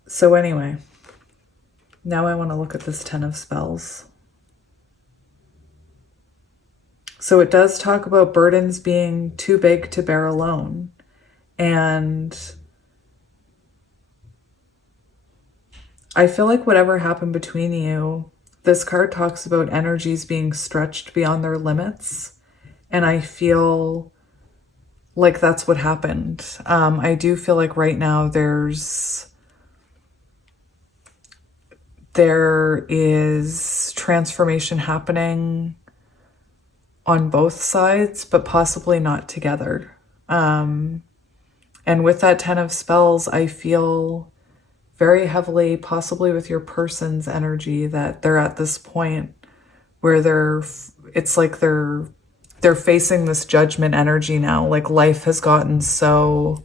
So anyway, now I want to look at this Ten of Spells. So it does talk about burdens being too big to bear alone. And I feel like whatever happened between you, this card talks about energies being stretched beyond their limits. And I feel like that's what happened. I do feel like right now there is transformation happening on both sides, but possibly not together. And with that 10 of spells, I feel very heavily, possibly with your person's energy, that they're at this point where it's like they're facing this judgment energy now. Like life has gotten so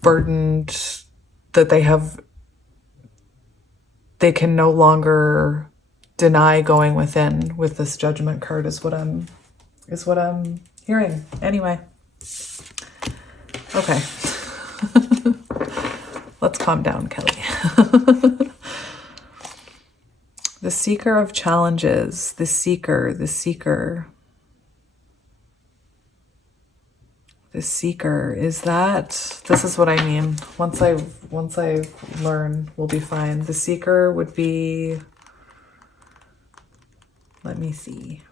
burdened that they can no longer deny going within with this judgment card is what I'm hearing. Anyway. Okay. Let's calm down, Kelly. The seeker of challenges, the seeker. The seeker, is that, this is what I mean. Once I learn, we'll be fine. The seeker would be, let me see.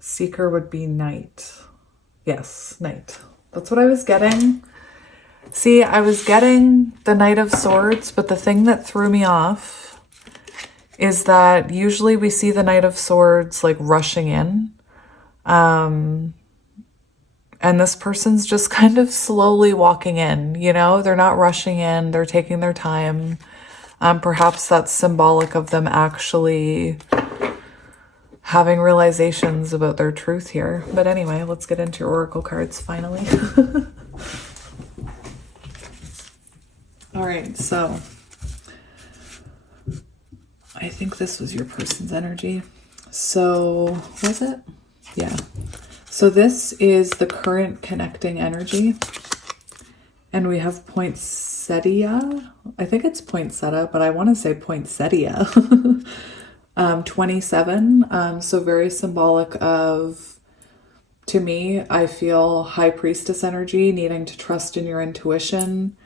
Seeker would be knight. Yes, knight. That's what I was getting. See, I was getting the Knight of Swords, but the thing that threw me off is that usually we see the Knight of Swords like rushing in. And this person's just kind of slowly walking in, you know? They're not rushing in, they're taking their time. Perhaps that's symbolic of them actually having realizations about their truth here. But anyway, let's get into your oracle cards finally. All right, so I think this was your person's energy. So was it? Yeah. So this is the current connecting energy. And we have poinsettia. I think it's poinsettia, but I want to say poinsettia. 27. So very symbolic of, to me, I feel high priestess energy, needing to trust in your intuition.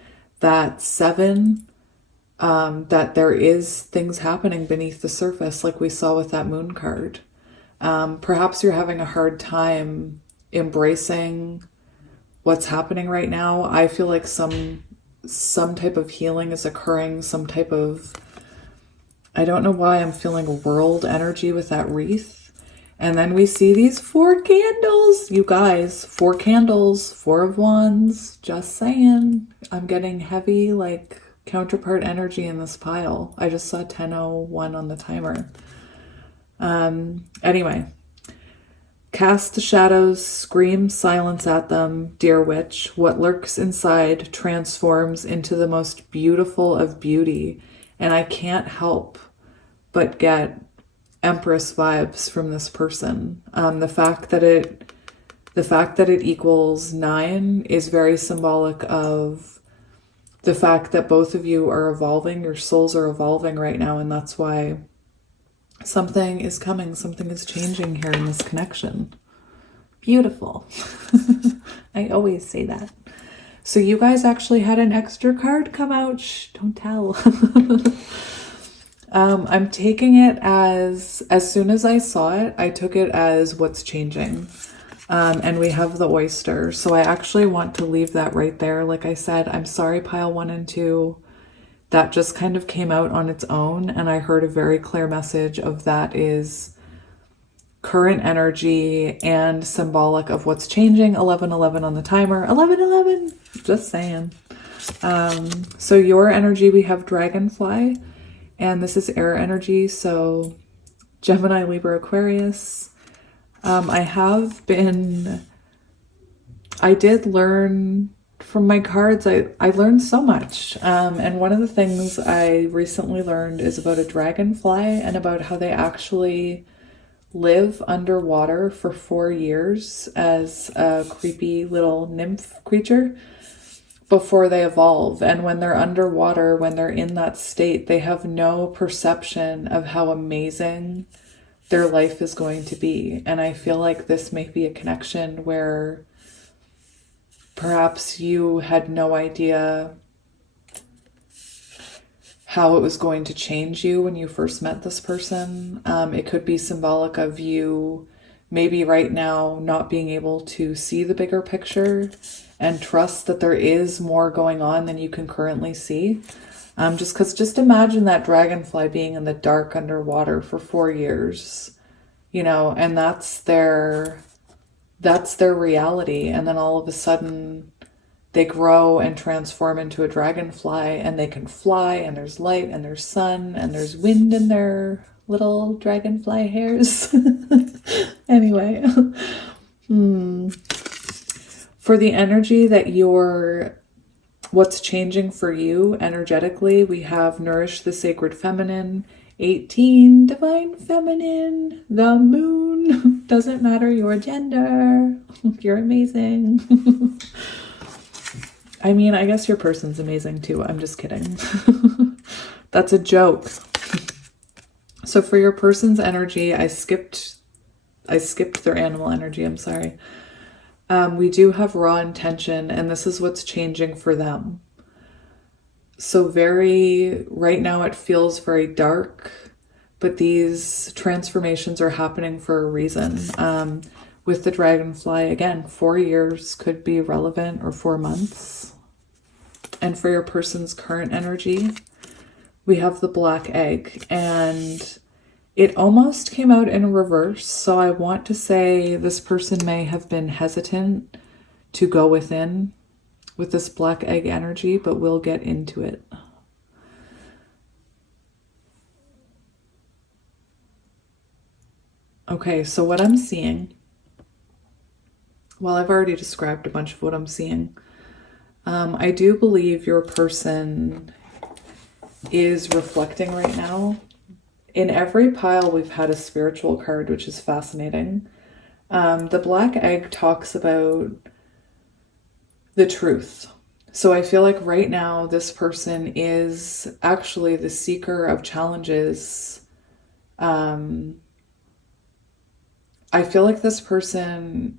That 7, that there is things happening beneath the surface, like we saw with that moon card. Perhaps you're having a hard time embracing what's happening right now. I feel like some type of healing is occurring, some type of, I don't know why I'm feeling world energy with that wreath. And then we see these 4 candles, you guys, 4 candles, 4 of Wands, just saying. I'm getting heavy, like, counterpart energy in this pile. I just saw 10:01 on the timer. Anyway, cast the shadows, scream silence at them, dear witch. What lurks inside transforms into the most beautiful of beauty. And I can't help but get Empress vibes from this person. The fact that it equals 9 is very symbolic of the fact that both of you are evolving, your souls are evolving right now, and that's why something is coming, something is changing here in this connection. Beautiful. I always say that. So you guys actually had an extra card come out. Shh, don't tell. I'm taking it as soon as I saw it, I took it as what's changing. And we have the oyster. So I actually want to leave that right there. Like I said, I'm sorry, pile 1 and 2. That just kind of came out on its own. And I heard a very clear message of that is current energy and symbolic of what's changing. 11:11 on the timer. 11:11. Just saying. So your energy, we have dragonfly. And this is air energy, so Gemini, Libra, Aquarius. I did learn from my cards, I learned so much. And one of the things I recently learned is about a dragonfly and about how they actually live underwater for 4 years as a creepy little nymph creature before they evolve. And when they're underwater, when they're in that state, they have no perception of how amazing their life is going to be. And I feel like this may be a connection where Perhaps you had no idea how it was going to change you when you first met this person. It could be symbolic of you maybe right now not being able to see the bigger picture and trust that there is more going on than you can currently see. Just imagine that dragonfly being in the dark underwater for 4 years, and that's their reality. And then all of a sudden they grow and transform into a dragonfly, and they can fly, and there's light, and there's sun, and there's wind in their little dragonfly hairs. Anyway, for the energy that what's changing for you energetically, we have Nourish the Sacred Feminine, 18, Divine Feminine, the Moon. Doesn't matter your gender. You're amazing. I mean, I guess your person's amazing too. I'm just kidding. That's a joke. So for your person's energy, I skipped their animal energy. I'm sorry. We do have raw intention, and this is what's changing for them. So right now it feels very dark, but these transformations are happening for a reason. With the dragonfly, again, 4 years could be relevant, or 4 months. And for your person's current energy, we have the black egg, and it almost came out in reverse. So I want to say this person may have been hesitant to go within with this black egg energy, but we'll get into it. Okay, so what I'm seeing, well, I've already described a bunch of what I'm seeing. I do believe your person is reflecting right now. In every pile, we've had a spiritual card, which is fascinating. The black egg talks about the truth. So I feel like right now, this person is actually the seeker of challenges. I feel like this person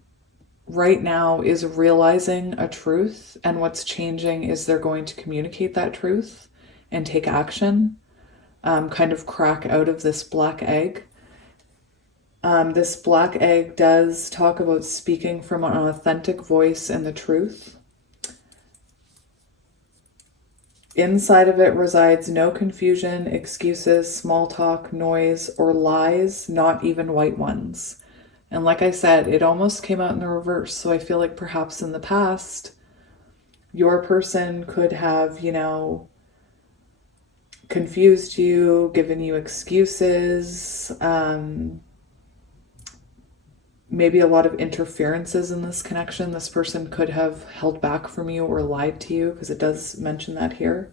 right now is realizing a truth, and what's changing is they're going to communicate that truth and take action, kind of crack out of this black egg. This black egg does talk about speaking from an authentic voice and the truth. Inside of it resides no confusion, excuses, small talk, noise, or lies, not even white ones. And like I said, it almost came out in the reverse. So I feel like perhaps in the past, your person could have, confused you, given you excuses, maybe a lot of interferences in this connection. This person could have held back from you or lied to you, because it does mention that here.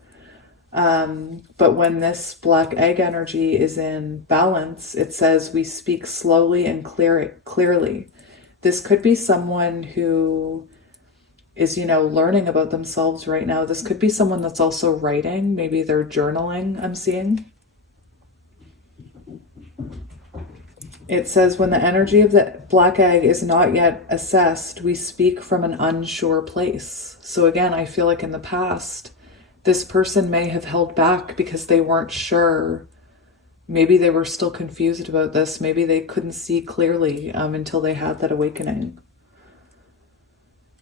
But when this black egg energy is in balance, it says we speak slowly and clearly. This could be someone who is, learning about themselves right now. This could be someone that's also writing. Maybe they're journaling, I'm seeing. It says when the energy of the black egg is not yet assessed, we speak from an unsure place. So again, I feel like in the past, this person may have held back because they weren't sure. Maybe they were still confused about this. Maybe they couldn't see clearly until they had that awakening.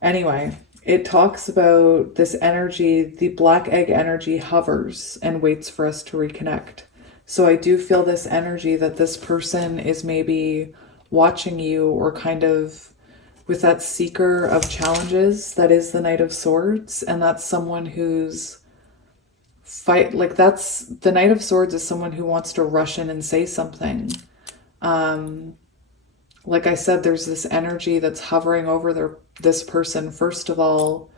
Anyway, it talks about this energy. The black egg energy hovers and waits for us to reconnect. So I do feel this energy that this person is maybe watching you, or kind of with that seeker of challenges. That is the Knight of Swords. And that's someone who's that's the Knight of Swords is someone who wants to rush in and say something. Like I said, there's this energy that's hovering over this person, first of all,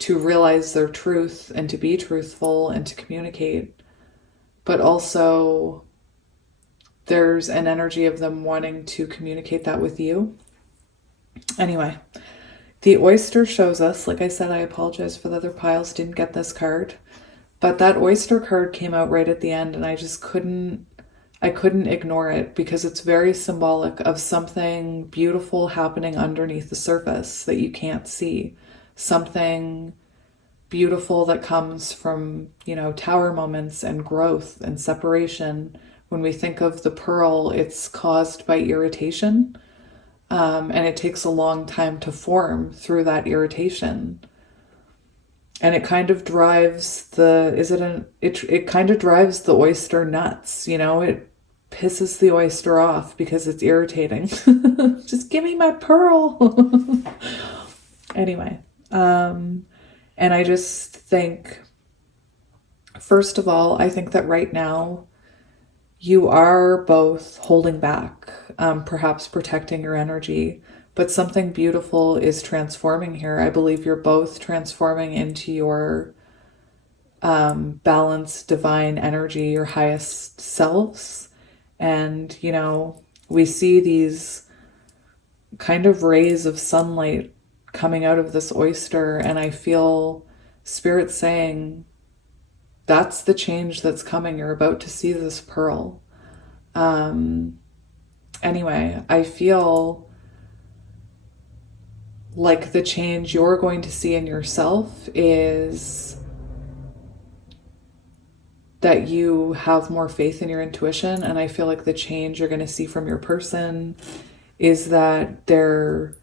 to realize their truth and to be truthful and to communicate. But also there's an energy of them wanting to communicate that with you. Anyway, the oyster shows us, like I said, I apologize for the other piles, didn't get this card. But that oyster card came out right at the end, and I just couldn't ignore it, because it's very symbolic of something beautiful happening underneath the surface that you can't see. something beautiful that comes from, you know, tower moments and growth and separation. When we think of the pearl, it's caused by irritation, and it takes a long time to form through that irritation. And it kind of drives it kind of drives the oyster nuts, you know, it pisses the oyster off because it's irritating. Just give me my pearl. Anyway, and I just think, first of all, I think that right now you are both holding back, perhaps protecting your energy, but something beautiful is transforming here. I believe you're both transforming into your balanced divine energy, your highest selves. And, you know, we see these kind of rays of sunlight coming out of this oyster, and I feel Spirit saying, that's the change that's coming. You're about to see this pearl. Anyway, I feel like the change you're going to see in yourself is that you have more faith in your intuition. And I feel like the change you're going to see from your person is that they're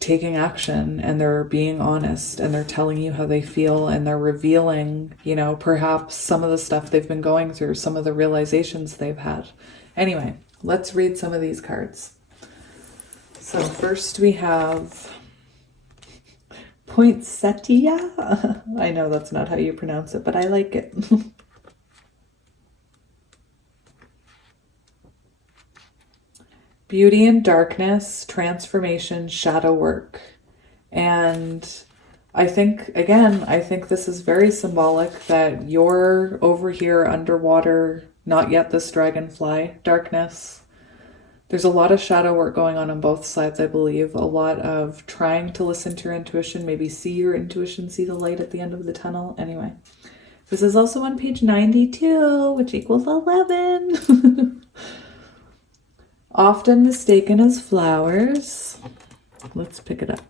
taking action and they're being honest and they're telling you how they feel and they're revealing, you know, perhaps some of the stuff they've been going through, some of the realizations they've had. Anyway, let's read some of these cards. So first we have poinsettia. I know that's not how you pronounce it, but I like it. Beauty and darkness, transformation, shadow work. And I think, again, I think this is very symbolic that you're over here underwater, not yet this dragonfly, darkness. There's a lot of shadow work going on both sides, I believe. A lot of trying to listen to your intuition, maybe see your intuition, see the light at the end of the tunnel. Anyway, this is also on page 92, which equals 11. Often mistaken as flowers. Let's pick it up.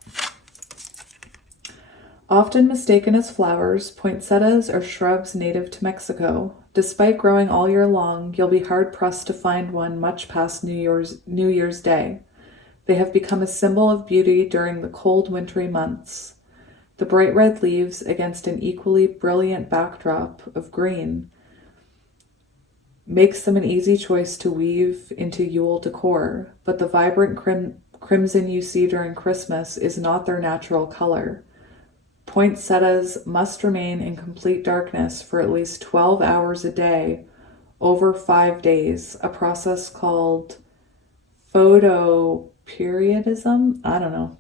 Often mistaken as flowers, poinsettias are shrubs native to Mexico. Despite growing all year long, you'll be hard-pressed to find one much past New Year's Day. They have become a symbol of beauty during the cold, wintry months. The bright red leaves against an equally brilliant backdrop of green makes them an easy choice to weave into Yule decor, but the vibrant crimson you see during Christmas is not their natural color. Poinsettias must remain in complete darkness for at least 12 hours a day over 5 days, a process called photoperiodism. I don't know.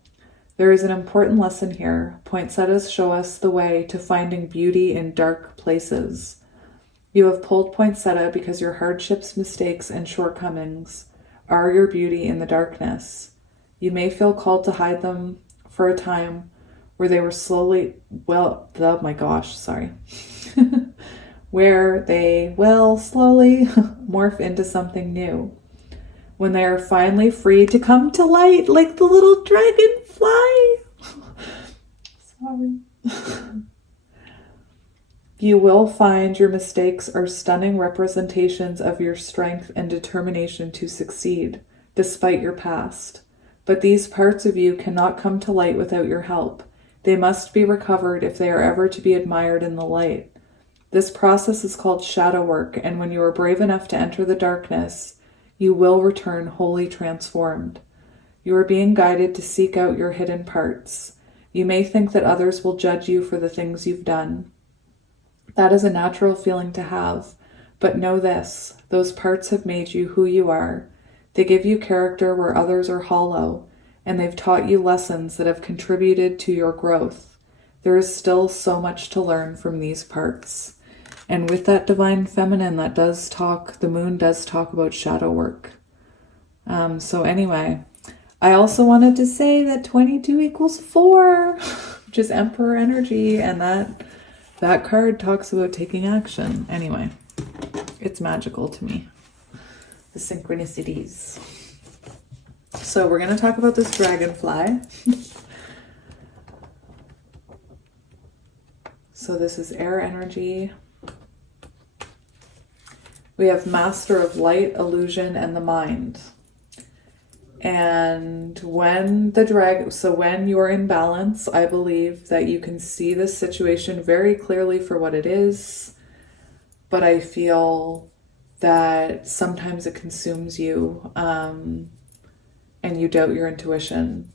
There is an important lesson here. Poinsettias show us the way to finding beauty in dark places. You have pulled poinsettia because your hardships, mistakes, and shortcomings are your beauty in the darkness. You may feel called to hide them for a time where they were slowly, where they will slowly morph into something new. When they are finally free to come to light like the little dragonfly. Sorry. You will find your mistakes are stunning representations of your strength and determination to succeed, despite your past. But these parts of you cannot come to light without your help. They must be recovered if they are ever to be admired in the light. This process is called shadow work, and when you are brave enough to enter the darkness, you will return wholly transformed. You are being guided to seek out your hidden parts. You may think that others will judge you for the things you've done. That is a natural feeling to have, but know this, those parts have made you who you are. They give you character where others are hollow, and they've taught you lessons that have contributed to your growth. There is still so much to learn from these parts. And with that divine feminine, the moon does talk about shadow work. So anyway, I also wanted to say that 22 equals 4, which is Emperor energy, and that card talks about taking action. Anyway, it's magical to me. The synchronicities. So we're going to talk about this dragonfly. So this is air energy. We have Master of Light, Illusion, and the Mind. And when when you're in balance, I believe that you can see this situation very clearly for what it is. But I feel that sometimes it consumes you, and you doubt your intuition.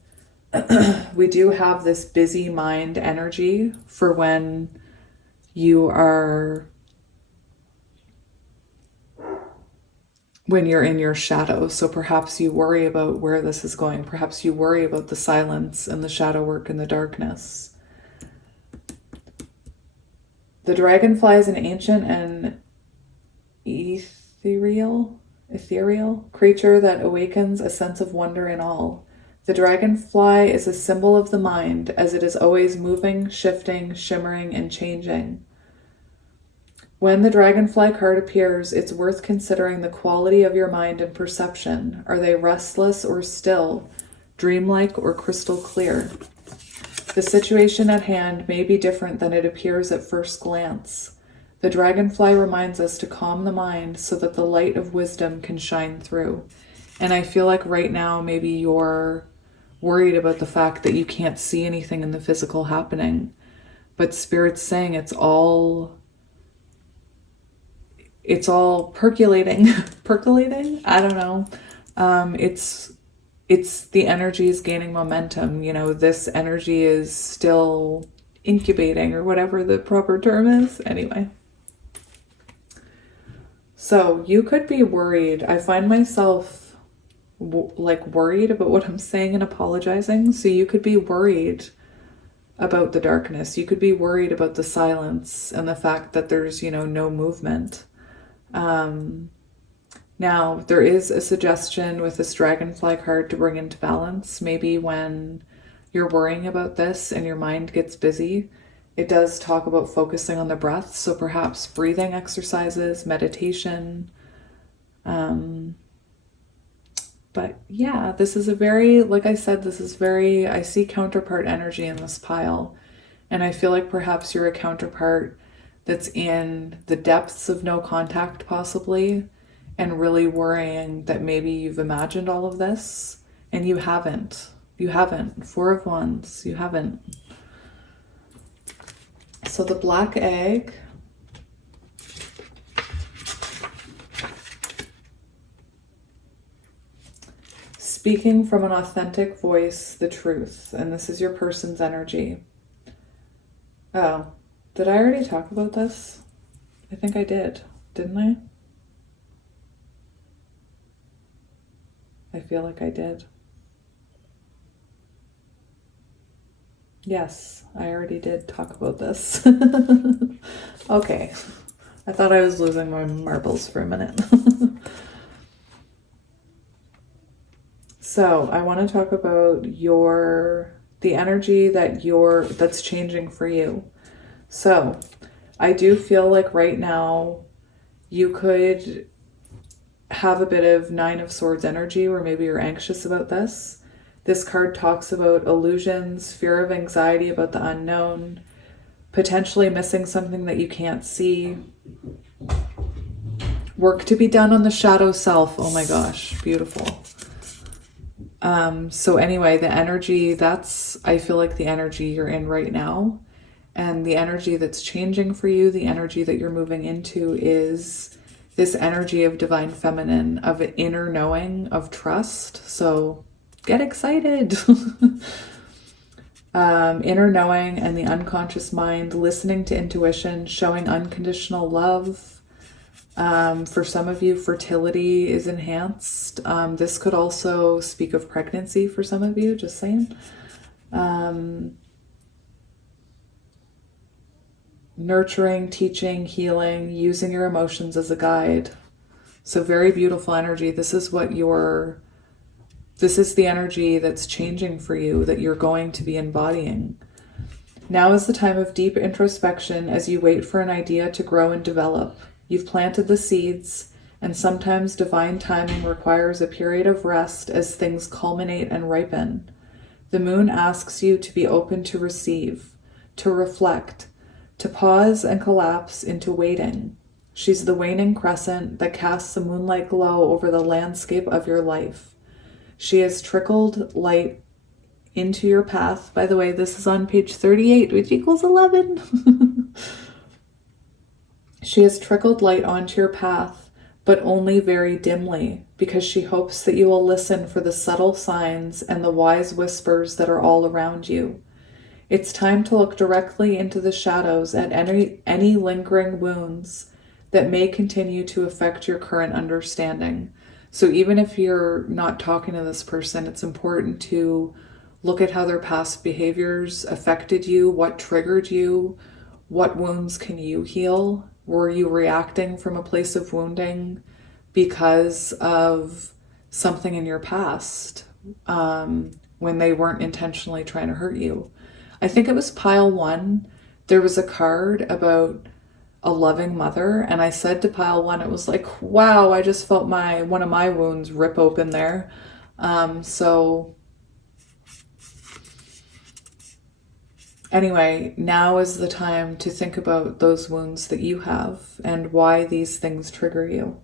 We do have this busy mind energy for when you're in your shadow. So perhaps you worry about where this is going. Perhaps you worry about the silence and the shadow work and the darkness. The dragonfly is an ancient and ethereal creature that awakens a sense of wonder in all. The dragonfly is a symbol of the mind, as it is always moving, shifting, shimmering, and changing. When the dragonfly card appears, it's worth considering the quality of your mind and perception. Are they restless or still, dreamlike or crystal clear? The situation at hand may be different than it appears at first glance. The dragonfly reminds us to calm the mind so that the light of wisdom can shine through. And I feel like right now maybe you're worried about the fact that you can't see anything in the physical happening. But Spirit's saying it's all percolating. Percolating? I don't know. It's the energy is gaining momentum. You know, this energy is still incubating, or whatever the proper term is. Anyway. So you could be worried. I find myself worried about what I'm saying and apologizing. So you could be worried about the darkness. You could be worried about the silence and the fact that there's, no movement. Now, there is a suggestion with this dragonfly card to bring into balance. Maybe when you're worrying about this and your mind gets busy, it does talk about focusing on the breath. So perhaps breathing exercises, meditation. But yeah, this is a very, like I said, I see counterpart energy in this pile. And I feel like perhaps you're a counterpart that's in the depths of no contact possibly, and really worrying that maybe you've imagined all of this and you haven't. You haven't. Four of Wands, you haven't. So the black egg. Speaking from an authentic voice, the truth. And this is your person's energy. Oh, did I already talk about this? I think I did, didn't I? I feel like I did. Yes, I already did talk about this. Okay. I thought I was losing my marbles for a minute. So I want to talk about the energy that's changing for you. So I do feel like right now you could have a bit of Nine of Swords energy, where maybe you're anxious about this. This card talks about illusions, fear of anxiety about the unknown, potentially missing something that you can't see. Work to be done on the shadow self. Oh my gosh, beautiful. So anyway, the energy, I feel like the energy you're in right now, and the energy that's changing for you, the energy that you're moving into is this energy of divine feminine, of an inner knowing, of trust. So get excited. Inner knowing and the unconscious mind, listening to intuition, showing unconditional love. For some of you, fertility is enhanced. This could also speak of pregnancy for some of you, just saying. Nurturing, teaching, healing, using your emotions as a guide. So very beautiful energy. This is the energy that's changing for you, that you're going to be embodying. Now is the time of deep introspection as you wait for an idea to grow and develop. You've planted the seeds, and sometimes divine timing requires a period of rest as things culminate and ripen. The moon asks you to be open to receive, to reflect, to pause and collapse into waiting. She's the waning crescent that casts a moonlight glow over the landscape of your life. She has trickled light into your path. By the way, this is on page 38, which equals 11. She has trickled light onto your path, but only very dimly, because she hopes that you will listen for the subtle signs and the wise whispers that are all around you. It's time to look directly into the shadows at any lingering wounds that may continue to affect your current understanding. So even if you're not talking to this person, it's important to look at how their past behaviors affected you, what triggered you, what wounds can you heal? Were you reacting from a place of wounding because of something in your past when they weren't intentionally trying to hurt you? I think it was pile 1. There was a card about a loving mother, and I said to pile 1, it was like, wow, I just felt one of my wounds rip open there. So anyway, now is the time to think about those wounds that you have and why these things trigger you.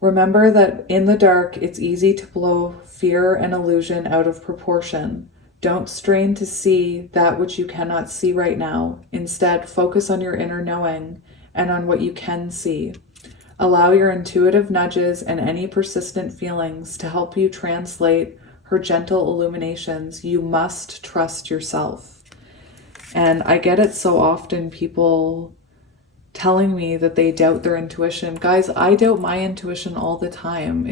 Remember that in the dark, it's easy to blow fear and illusion out of proportion. Don't strain to see that which you cannot see right now. Instead, focus on your inner knowing and on what you can see. Allow your intuitive nudges and any persistent feelings to help you translate her gentle illuminations. You must trust yourself. And I get it so often, people telling me that they doubt their intuition. Guys, I doubt my intuition all the time.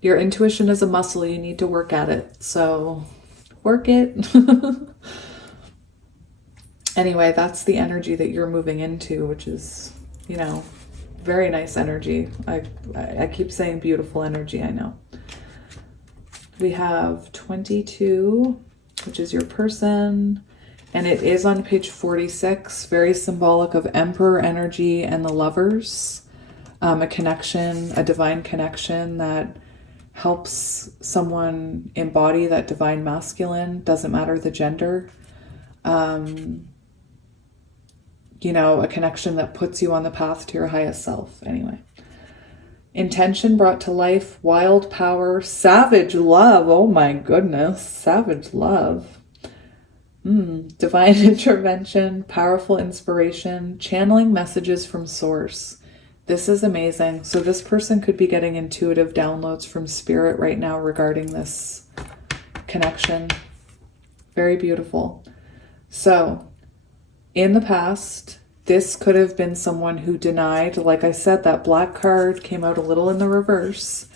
Your intuition is a muscle. You need to work at it. So work it. Anyway, that's the energy that you're moving into, which is, very nice energy. I keep saying beautiful energy, I know. We have 22, which is your person, and it is on page 46, very symbolic of Emperor energy and the Lovers, a connection, a divine connection that helps someone embody that divine masculine, doesn't matter the gender. A connection that puts you on the path to your highest self. Anyway. Intention brought to life, wild power, savage love. Oh my goodness, savage love. Divine intervention, powerful inspiration, channeling messages from source. This is amazing. So this person could be getting intuitive downloads from spirit right now regarding this connection. Very beautiful. So in the past, this could have been someone who denied, like I said, that black card came out a little in the reverse.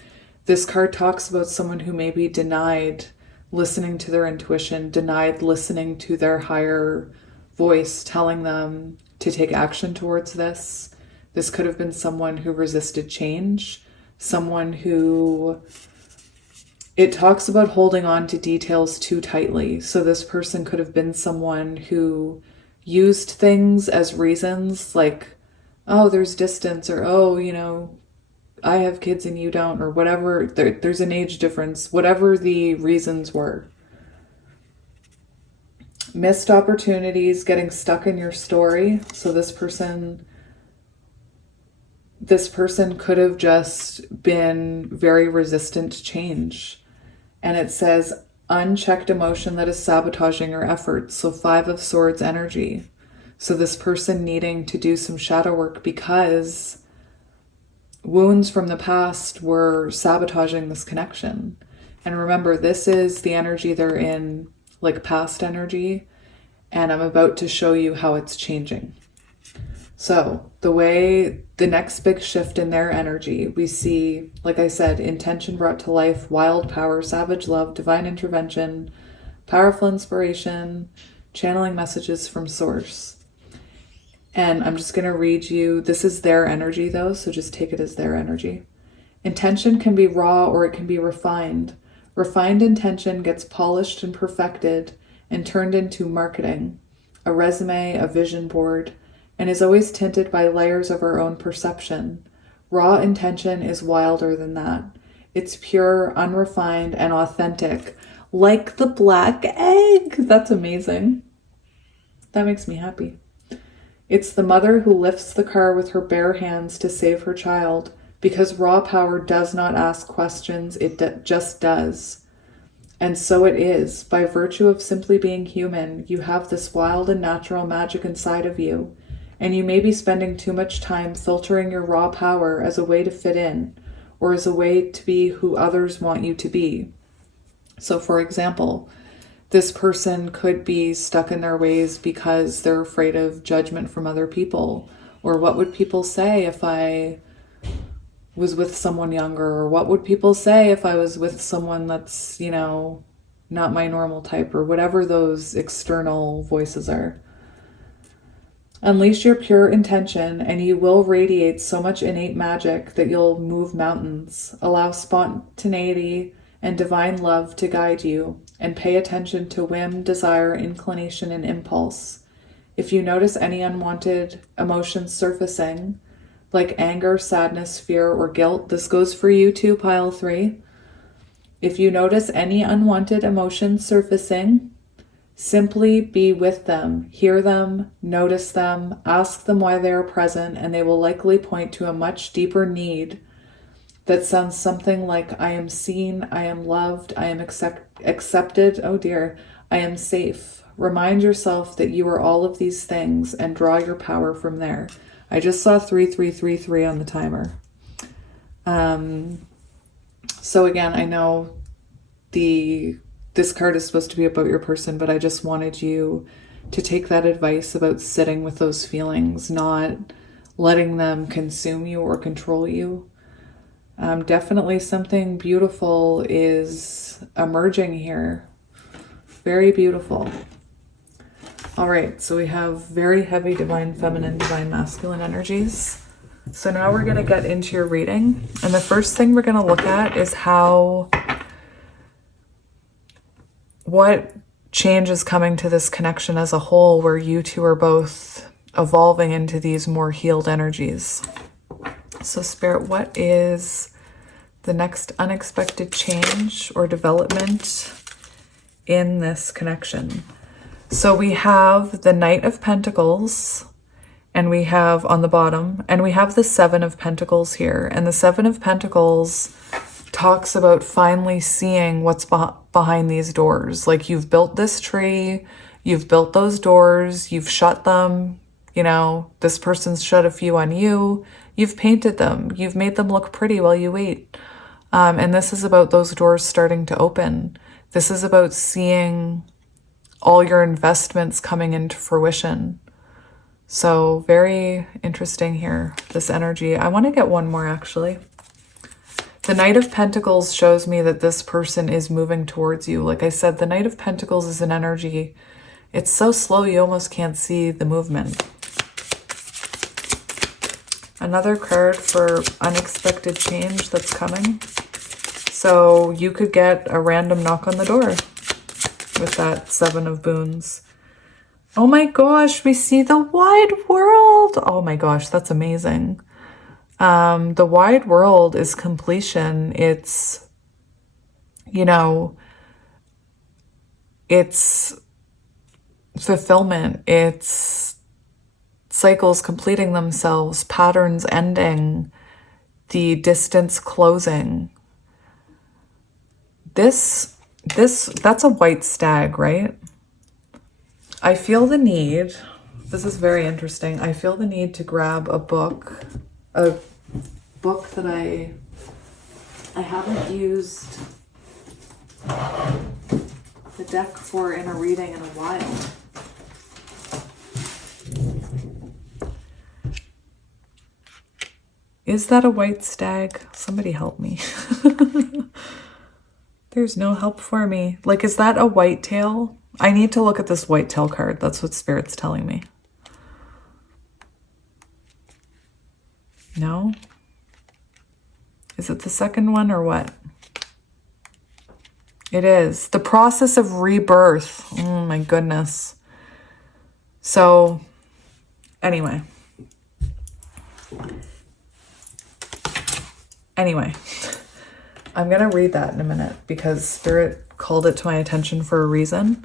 This card talks about someone who maybe denied listening to their intuition, denied listening to their higher voice telling them to take action towards this. This could have been someone who resisted change, someone who, it talks about holding on to details too tightly. So this person could have been someone who used things as reasons, like, oh, there's distance, or, oh, I have kids and you don't, or whatever. There's an age difference, whatever the reasons were. Missed opportunities, getting stuck in your story. So this person could have just been very resistant to change. And it says unchecked emotion that is sabotaging your efforts. So 5 of Swords energy. So this person needing to do some shadow work because wounds from the past were sabotaging this connection. And remember, this is the energy they're in, like past energy. And I'm about to show you how it's changing. So the next big shift in their energy, we see, like I said, intention brought to life, wild power, savage love, divine intervention, powerful inspiration, channeling messages from source. And I'm just going to read you, this is their energy though, so just take it as their energy. Intention can be raw or it can be refined. Refined intention gets polished and perfected and turned into marketing, a resume, a vision board, and is always tinted by layers of our own perception. Raw intention is wilder than that. It's pure, unrefined, and authentic, Like the black egg. That's amazing. That makes me happy. It's the mother who lifts the car with her bare hands to save her child, because raw power does not ask questions, it just does. And so it is. By virtue of simply being human, you have this wild and natural magic inside of you, and you may be spending too much time filtering your raw power as a way to fit in, or as a way to be who others want you to be. So, for example, this person could be stuck in their ways because they're afraid of judgment from other people. Or what would people say if I was with someone younger? Or what would people say if I was with someone that's, you know, not my normal type? Or whatever those external voices are. Unleash your pure intention and you will radiate so much innate magic that you'll move mountains. Allow spontaneity and divine love to guide you, and pay attention to whim, desire, inclination, and impulse. If you notice any unwanted emotions surfacing, like anger, sadness, fear, or guilt, this goes for you too, pile 3. If you notice any unwanted emotions surfacing, simply be with them, hear them, notice them, ask them why they are present, and they will likely point to a much deeper need that sounds something like, I am seen, I am loved, I am accepted, oh dear, I am safe. Remind yourself that you are all of these things and draw your power from there. I just saw 3333 on the timer. So again, I know this card is supposed to be about your person, but I just wanted you to take that advice about sitting with those feelings, not letting them consume you or control you. Definitely something beautiful is emerging here. Very beautiful. All right, so we have very heavy divine feminine, divine masculine energies. So now we're going to get into your reading. And the first thing we're going to look at is what change is coming to this connection as a whole, where you two are both evolving into these more healed energies. So Spirit, what is the next unexpected change or development in this connection? So we have the Knight of Pentacles, and we have on the bottom, and we have the Seven of Pentacles here. And the Seven of Pentacles talks about finally seeing what's behind these doors. Like, you've built this tree, you've built those doors, you've shut them, you know, this person's shut a few on you. You've painted them. You've made them look pretty while you wait. And this is about those doors starting to open. This is about seeing all your investments coming into fruition. So very interesting here, this energy. I want to get one more, actually. The Knight of Pentacles shows me that this person is moving towards you. Like I said, the Knight of Pentacles is an energy. It's so slow you almost can't see the movement. Another card for unexpected change that's coming. So you could get a random knock on the door with that Seven of Boons. Oh my gosh, we see the wide world. Oh my gosh, that's amazing. The wide world is completion. It's, you know, it's fulfillment. It's cycles completing themselves, patterns ending, the distance closing. That's a white stag, right? I feel the need, this is very interesting, I feel the need to grab a book that I haven't used the deck for in a reading in a while. Is that a white stag? Somebody help me. There's no help for me. Like, is that a white tail? I need to look at this white tail card. That's what Spirit's telling me. No? Is it the second one or what? It is. The process of rebirth. Oh my goodness. So, anyway. I'm going to read that in a minute because Spirit called it to my attention for a reason.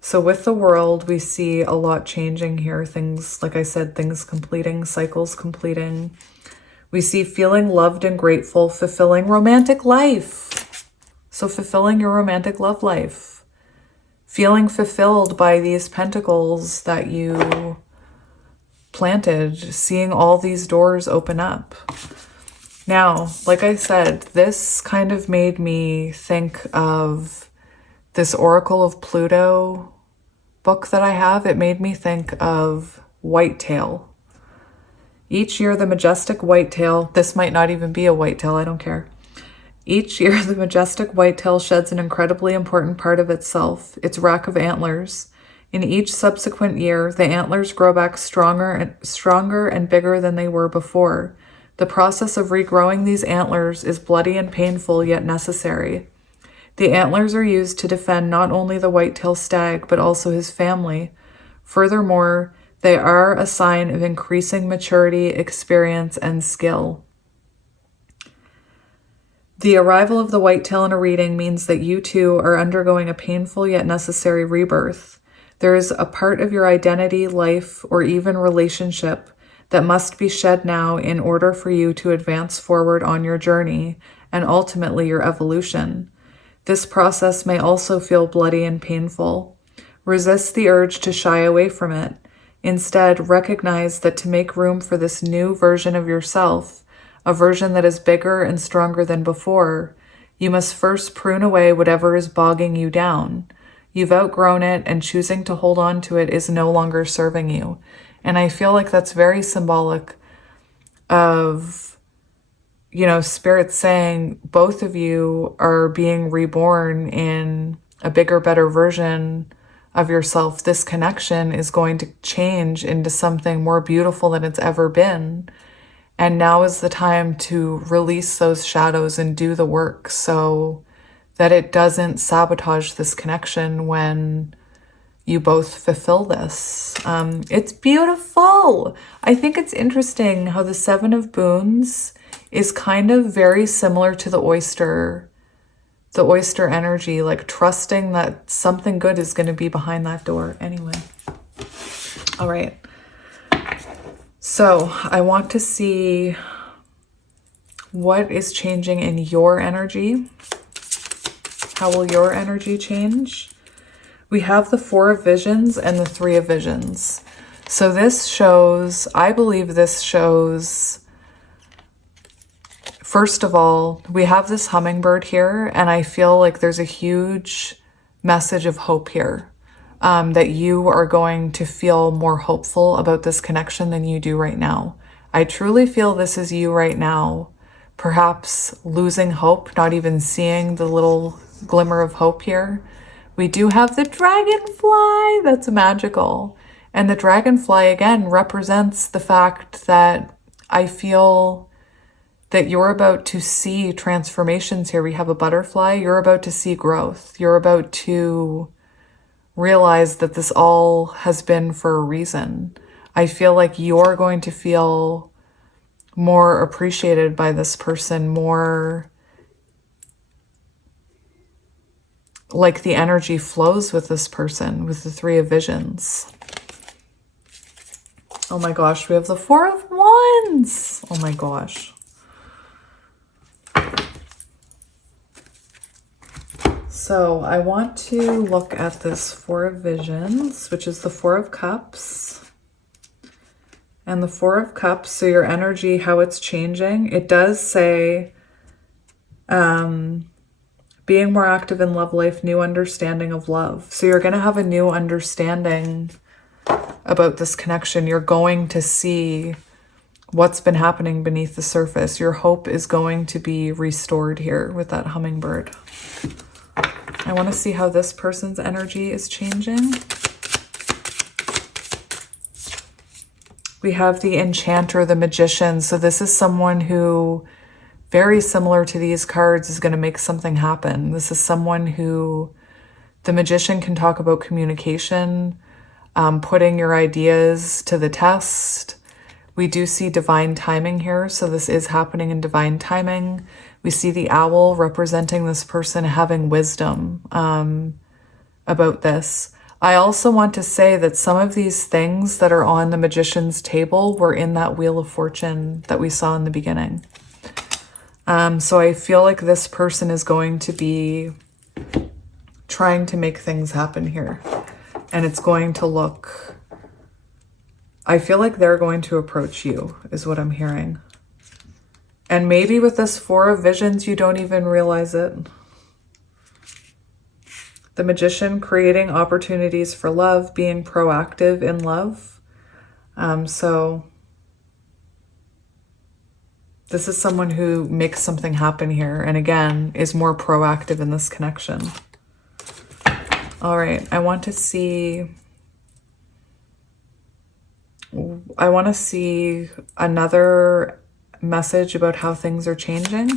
So with the world, we see a lot changing here. Things, like I said, things completing, cycles completing. We see feeling loved and grateful, fulfilling romantic life. So fulfilling your romantic love life. Feeling fulfilled by these pentacles that you planted, seeing all these doors open up. Now, like I said, this kind of made me think of this Oracle of Pluto book that I have. It made me think of whitetail. Each year, the majestic whitetail, this might not even be a whitetail, I don't care. Each year, the majestic whitetail sheds an incredibly important part of itself, its rack of antlers. In each subsequent year, the antlers grow back stronger and bigger than they were before. The process of regrowing these antlers is bloody and painful, yet necessary. The antlers are used to defend not only the whitetail stag, but also his family. Furthermore, they are a sign of increasing maturity, experience, and skill. The arrival of the whitetail in a reading means that you too are undergoing a painful yet necessary rebirth. There is a part of your identity, life, or even relationship that must be shed now in order for you to advance forward on your journey and ultimately your evolution. This process may also feel bloody and painful. Resist the urge to shy away from it. Instead, recognize that to make room for this new version of yourself, a version that is bigger and stronger than before, you must first prune away whatever is bogging you down. You've outgrown it, and choosing to hold on to it is no longer serving you. And I feel like that's very symbolic of, you know, Spirit saying both of you are being reborn in a bigger, better version of yourself. This connection is going to change into something more beautiful than it's ever been. And now is the time to release those shadows and do the work so that it doesn't sabotage this connection when you both fulfill this. It's beautiful. I think it's interesting how the Seven of Boons is kind of very similar to the oyster energy, like trusting that something good is going to be behind that door. Anyway. All right. So I want to see what is changing in your energy. How will your energy change? We have the Four of Visions and the Three of Visions. So this shows, I believe this shows, first of all, we have this hummingbird here, and I feel like there's a huge message of hope here, that you are going to feel more hopeful about this connection than you do right now. I truly feel this is you right now, perhaps losing hope, not even seeing the little glimmer of hope here. We do have the dragonfly. That's magical. And the dragonfly, again, represents the fact that I feel that you're about to see transformations here. We have a butterfly. You're about to see growth. You're about to realize that this all has been for a reason. I feel like you're going to feel more appreciated by this person, more like the energy flows with this person, with the Three of Visions. Oh my gosh, we have the Four of Wands. Oh my gosh. So I want to look at this Four of Visions, which is the Four of Cups. And the Four of Cups, so your energy, how it's changing. It does say, being more active in love life, new understanding of love. So you're going to have a new understanding about this connection. You're going to see what's been happening beneath the surface. Your hope is going to be restored here with that hummingbird. I want to see how this person's energy is changing. We have the Enchanter, the Magician. So this is someone who, very similar to these cards, is going to make something happen. This is someone who, the Magician can talk about communication, putting your ideas to the test, We do see divine timing here, so this is happening in divine timing. We see the owl representing this person having wisdom about this. I also want to say that some of these things that are on the magician's table were in that Wheel of Fortune that we saw in the beginning. So I feel like this person is going to be trying to make things happen here. And it's going to look... I feel like they're going to approach you, is what I'm hearing. And maybe with this Four of Visions, you don't even realize it. The Magician creating opportunities for love, being proactive in love. So this is someone who makes something happen here. And again, is more proactive in this connection. All right, I want to see another message about how things are changing.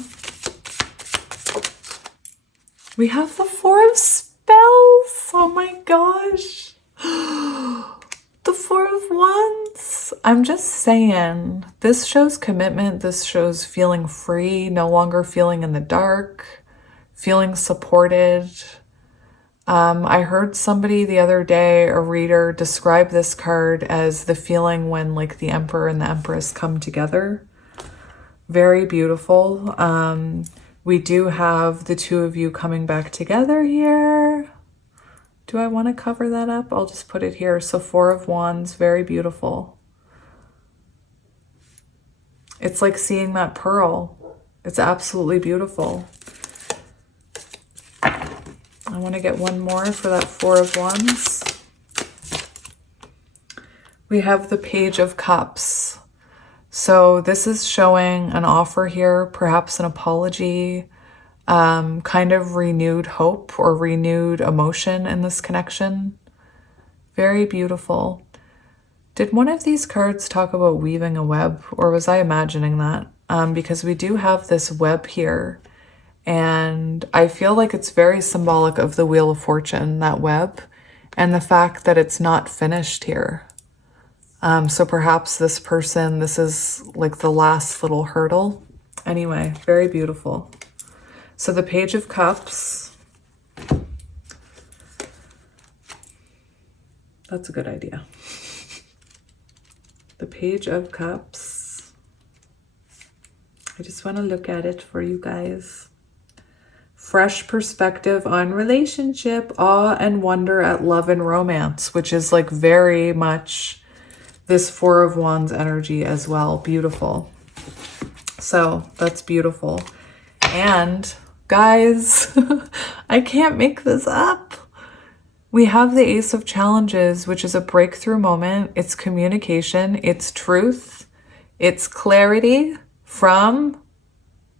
We have the Four of Spells. Oh my gosh. The Four of Wands. I'm just saying, this shows commitment. This shows feeling free, no longer feeling in the dark, feeling supported. I heard somebody the other day, a reader, describe this card as the feeling when like the Emperor and the Empress come together. Very beautiful. We do have the two of you coming back together here. Do I want to cover that up? I'll just put it here. So Four of Wands, very beautiful. It's like seeing that pearl. It's absolutely beautiful. I want to get one more for that Four of Wands. We have the Page of Cups. So this is showing an offer here, perhaps an apology, kind of renewed hope or renewed emotion in this connection. Very beautiful. Did one of these cards talk about weaving a web, or was I imagining that? Because we do have this web here. And I feel like it's very symbolic of the Wheel of Fortune, that web, and the fact that it's not finished here. So perhaps this person, this is like the last little hurdle. Anyway, very beautiful. So the Page of Cups. That's a good idea. The Page of Cups. I just want to look at it for you guys. Fresh perspective on relationship, awe and wonder at love and romance, which is like very much this Four of Wands energy as well. Beautiful. So that's beautiful. And guys, I can't make this up. We have the Ace of Challenges, which is a breakthrough moment. It's communication, it's truth, it's clarity from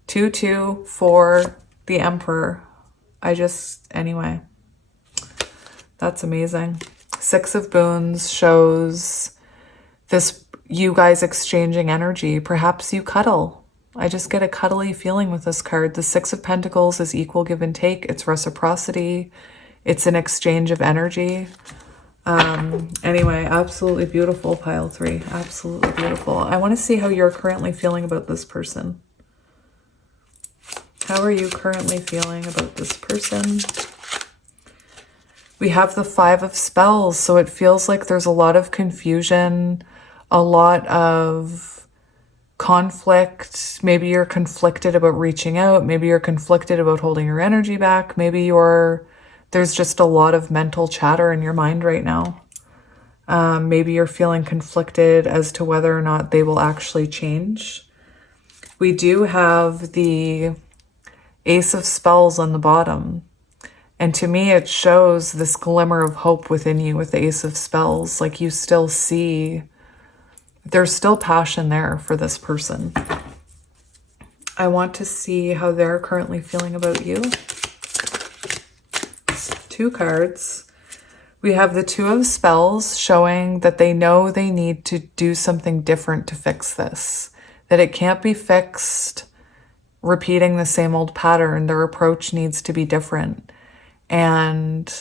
2-2 for the Emperor. Anyway, that's amazing. Six of Boons shows this, you guys exchanging energy. Perhaps you cuddle. I just get a cuddly feeling with this card. The Six of Pentacles is equal give and take. It's reciprocity. It's an exchange of energy. Anyway, absolutely beautiful, pile 3. Absolutely beautiful. I want to see how you're currently feeling about this person. How are you currently feeling about this person? We have the Five of Spells, so it feels like there's a lot of confusion, a lot of conflict. Maybe you're conflicted about reaching out. Maybe you're conflicted about holding your energy back. Maybe there's just a lot of mental chatter in your mind right now. Maybe you're feeling conflicted as to whether or not they will actually change. We do have the Ace of Spells on the bottom. And to me, it shows this glimmer of hope within you with the Ace of Spells. Like you still see, there's still passion there for this person. I want to see how they're currently feeling about you. 2 cards. We have the Two of Spells showing that they know they need to do something different to fix this. That it can't be fixed repeating the same old pattern. Their approach needs to be different. And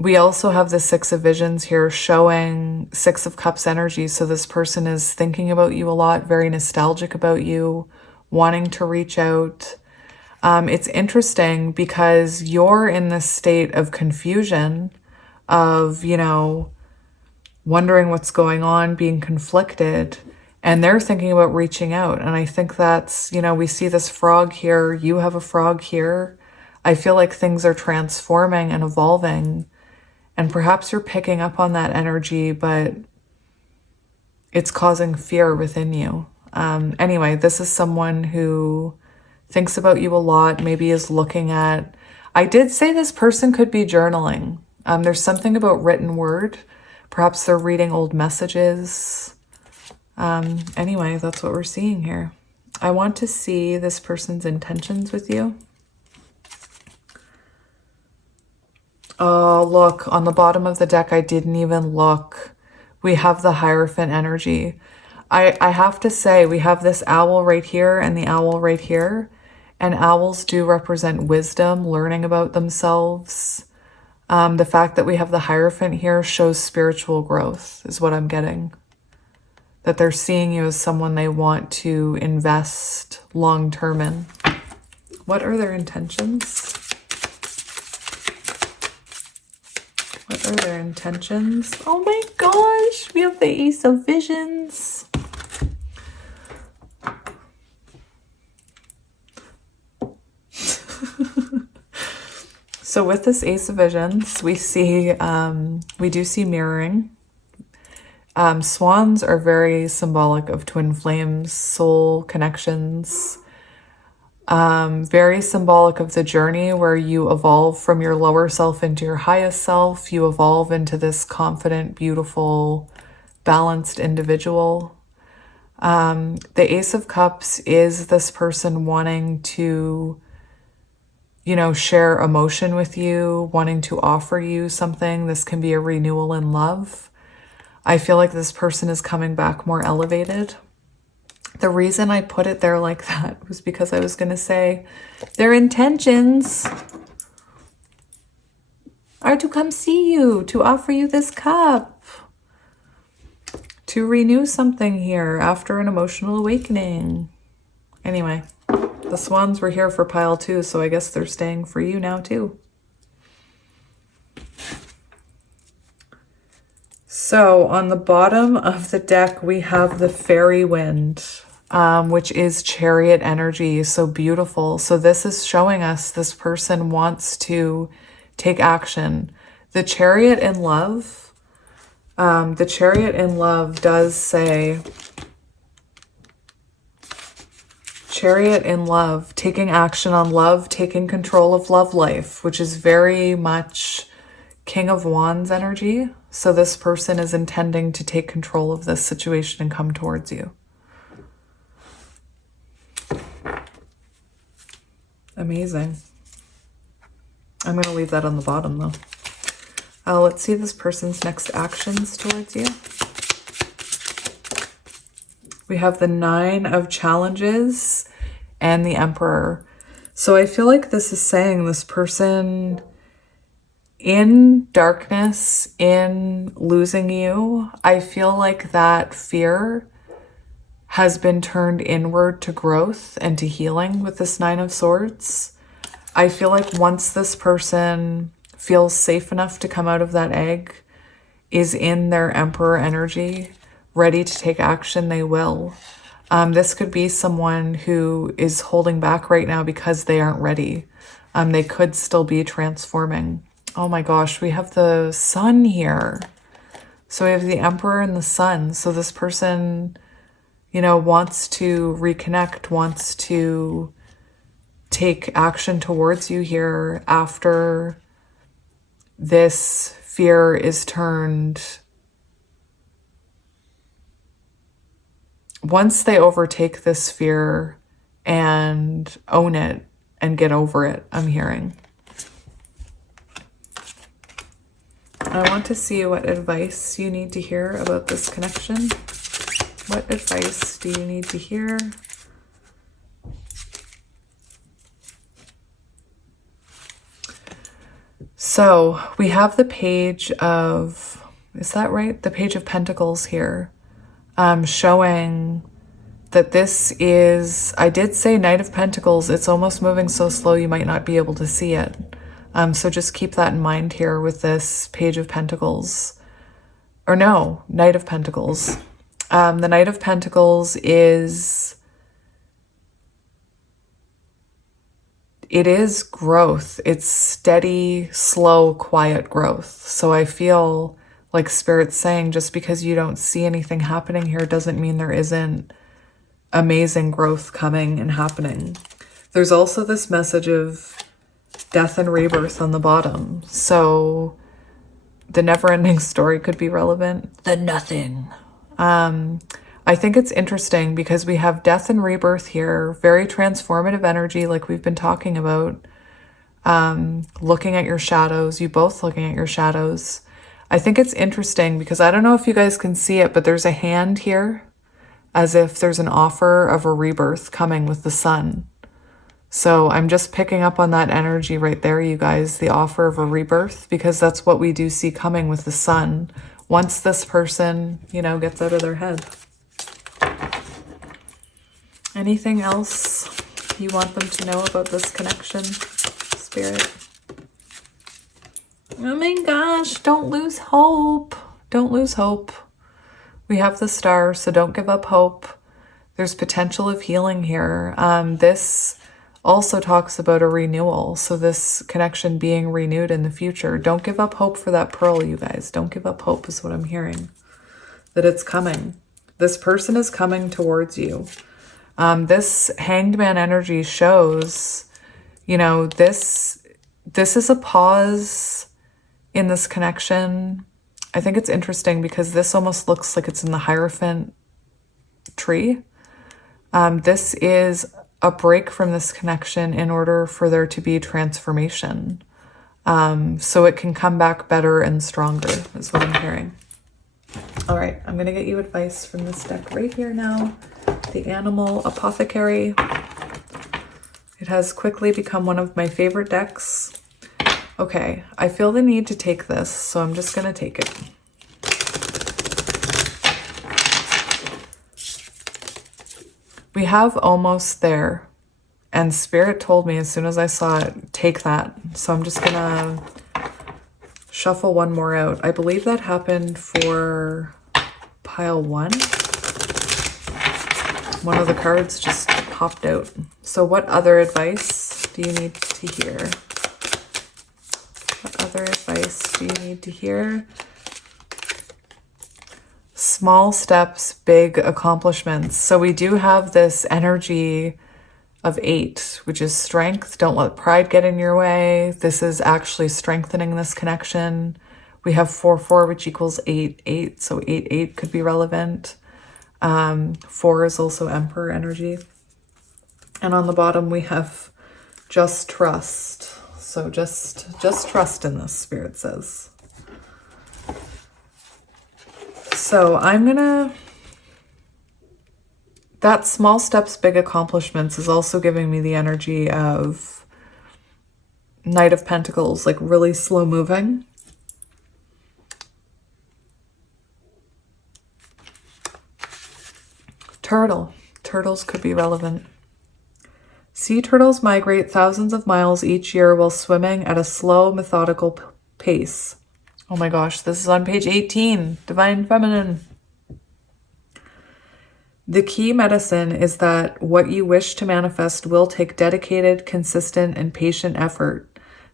We also have the Six of Visions here showing Six of Cups energy. So this person is thinking about you a lot, very nostalgic about you, wanting to reach out. It's interesting because you're in this state of confusion of, you know, wondering what's going on, being conflicted, and they're thinking about reaching out. And I think that's, you know, we see this frog here. You have a frog here. I feel like things are transforming and evolving. And perhaps you're picking up on that energy, but it's causing fear within you. Anyway, this is someone who thinks about you a lot, maybe is looking at... I did say this person could be journaling. There's something about written word. Perhaps they're reading old messages. Anyway, that's what we're seeing here. I want to see this person's intentions with you. Oh, look, on the bottom of the deck, I didn't even look. We have the Hierophant energy. I have to say, we have this owl right here and the owl right here. And owls do represent wisdom, learning about themselves. The fact that we have the Hierophant here shows spiritual growth, is what I'm getting. That they're seeing you as someone they want to invest long-term in. What are their intentions? What are their intentions? Oh my gosh, we have the Ace of Visions. So with this Ace of Visions, we see, we do see mirroring. Swans are very symbolic of twin flames, soul connections. Very symbolic of the journey where you evolve from your lower self into your highest self. You evolve into this confident, beautiful, balanced individual. The Ace of Cups is this person wanting to, you know, share emotion with you, wanting to offer you something. This can be a renewal in love. I feel like this person is coming back more elevated. The reason I put it there like that was because I was going to say their intentions are to come see you, to offer you this cup, to renew something here after an emotional awakening. Anyway, the swans were here for pile 2, so I guess they're staying for you now too. So on the bottom of the deck, we have the fairy wind, which is chariot energy. So beautiful. So this is showing us this person wants to take action. The chariot in love, does say, chariot in love, taking action on love, taking control of love life, which is very much King of Wands energy. So this person is intending to take control of this situation and come towards you. Amazing. I'm going to leave that on the bottom though. Let's see this person's next actions towards you. We have the 9 of Challenges and the Emperor. So I feel like this is saying this person in darkness, in losing you, I feel like that fear has been turned inward to growth and to healing with this 9 of Swords. I feel like once this person feels safe enough to come out of that egg, is in their Emperor energy, ready to take action, they will. This could be someone who is holding back right now because they aren't ready. They could still be transforming. Oh my gosh, we have the Sun here. So we have the Emperor and the Sun. So this person, you know, wants to reconnect, wants to take action towards you here after this fear is turned. Once they overtake this fear and own it and get over it, I'm hearing. I want to see what advice you need to hear about this connection. What advice do you need to hear? So So we have the page of, is that right? The page of Pentacles here, showing that this is, I did say Knight of Pentacles. It's almost moving so slow you might not be able to see it. So just keep that in mind here with this page of Pentacles. Or no, Knight of Pentacles. The Knight of Pentacles is, it is growth. It's steady, slow, quiet growth. So I feel like Spirit's saying just because you don't see anything happening here doesn't mean there isn't amazing growth coming and happening. There's also this message of death and rebirth on the bottom. So the never-ending story could be relevant. The nothing. I think it's interesting because we have death and rebirth here, very transformative energy like we've been talking about. Looking at your shadows, you both looking at your shadows. I think it's interesting because I don't know if you guys can see it, but there's a hand here as if there's an offer of a rebirth coming with the sun. So I'm just picking up on that energy right there, you guys, the offer of a rebirth, because that's what we do see coming with the sun once this person, you know, gets out of their head. Anything else you want them to know about this connection, Spirit? Oh my gosh, don't lose hope. Don't lose hope. We have the star, so don't give up hope. There's potential of healing here. This also talks about a renewal. So this connection being renewed in the future. Don't give up hope for that pearl, you guys. Don't give up hope is what I'm hearing. That it's coming. This person is coming towards you. This Hanged Man energy shows, you know, this is a pause in this connection. I think it's interesting because this almost looks like it's in the Hierophant tree. This is a break from this connection in order for there to be transformation. So it can come back better and stronger is what I'm hearing. All right, I'm going to get you advice from this deck right here now. The Animal Apothecary. It has quickly become one of my favorite decks. Okay, I feel the need to take this, so I'm just going to take it. We have Almost There, and Spirit told me as soon as I saw it, take that. So I'm just going to shuffle one more out. I believe that happened for pile 1. One of the cards just popped out. So what other advice do you need to hear? What other advice do you need to hear? Small steps, big accomplishments. So we do have this energy of 8, which is strength. Don't let pride get in your way. This is actually strengthening this connection. We have 4, which equals 8. So 8 could be relevant. 4 is also Emperor energy. And on the bottom we have just trust. So just trust in this, Spirit says. So I'm gonna, that small steps, big accomplishments is also giving me the energy of Knight of Pentacles, like really slow moving. Turtle. Turtles could be relevant. Sea turtles migrate thousands of miles each year while swimming at a slow, methodical pace. Oh my gosh, this is on page 18, Divine Feminine. The key medicine is that what you wish to manifest will take dedicated, consistent, and patient effort.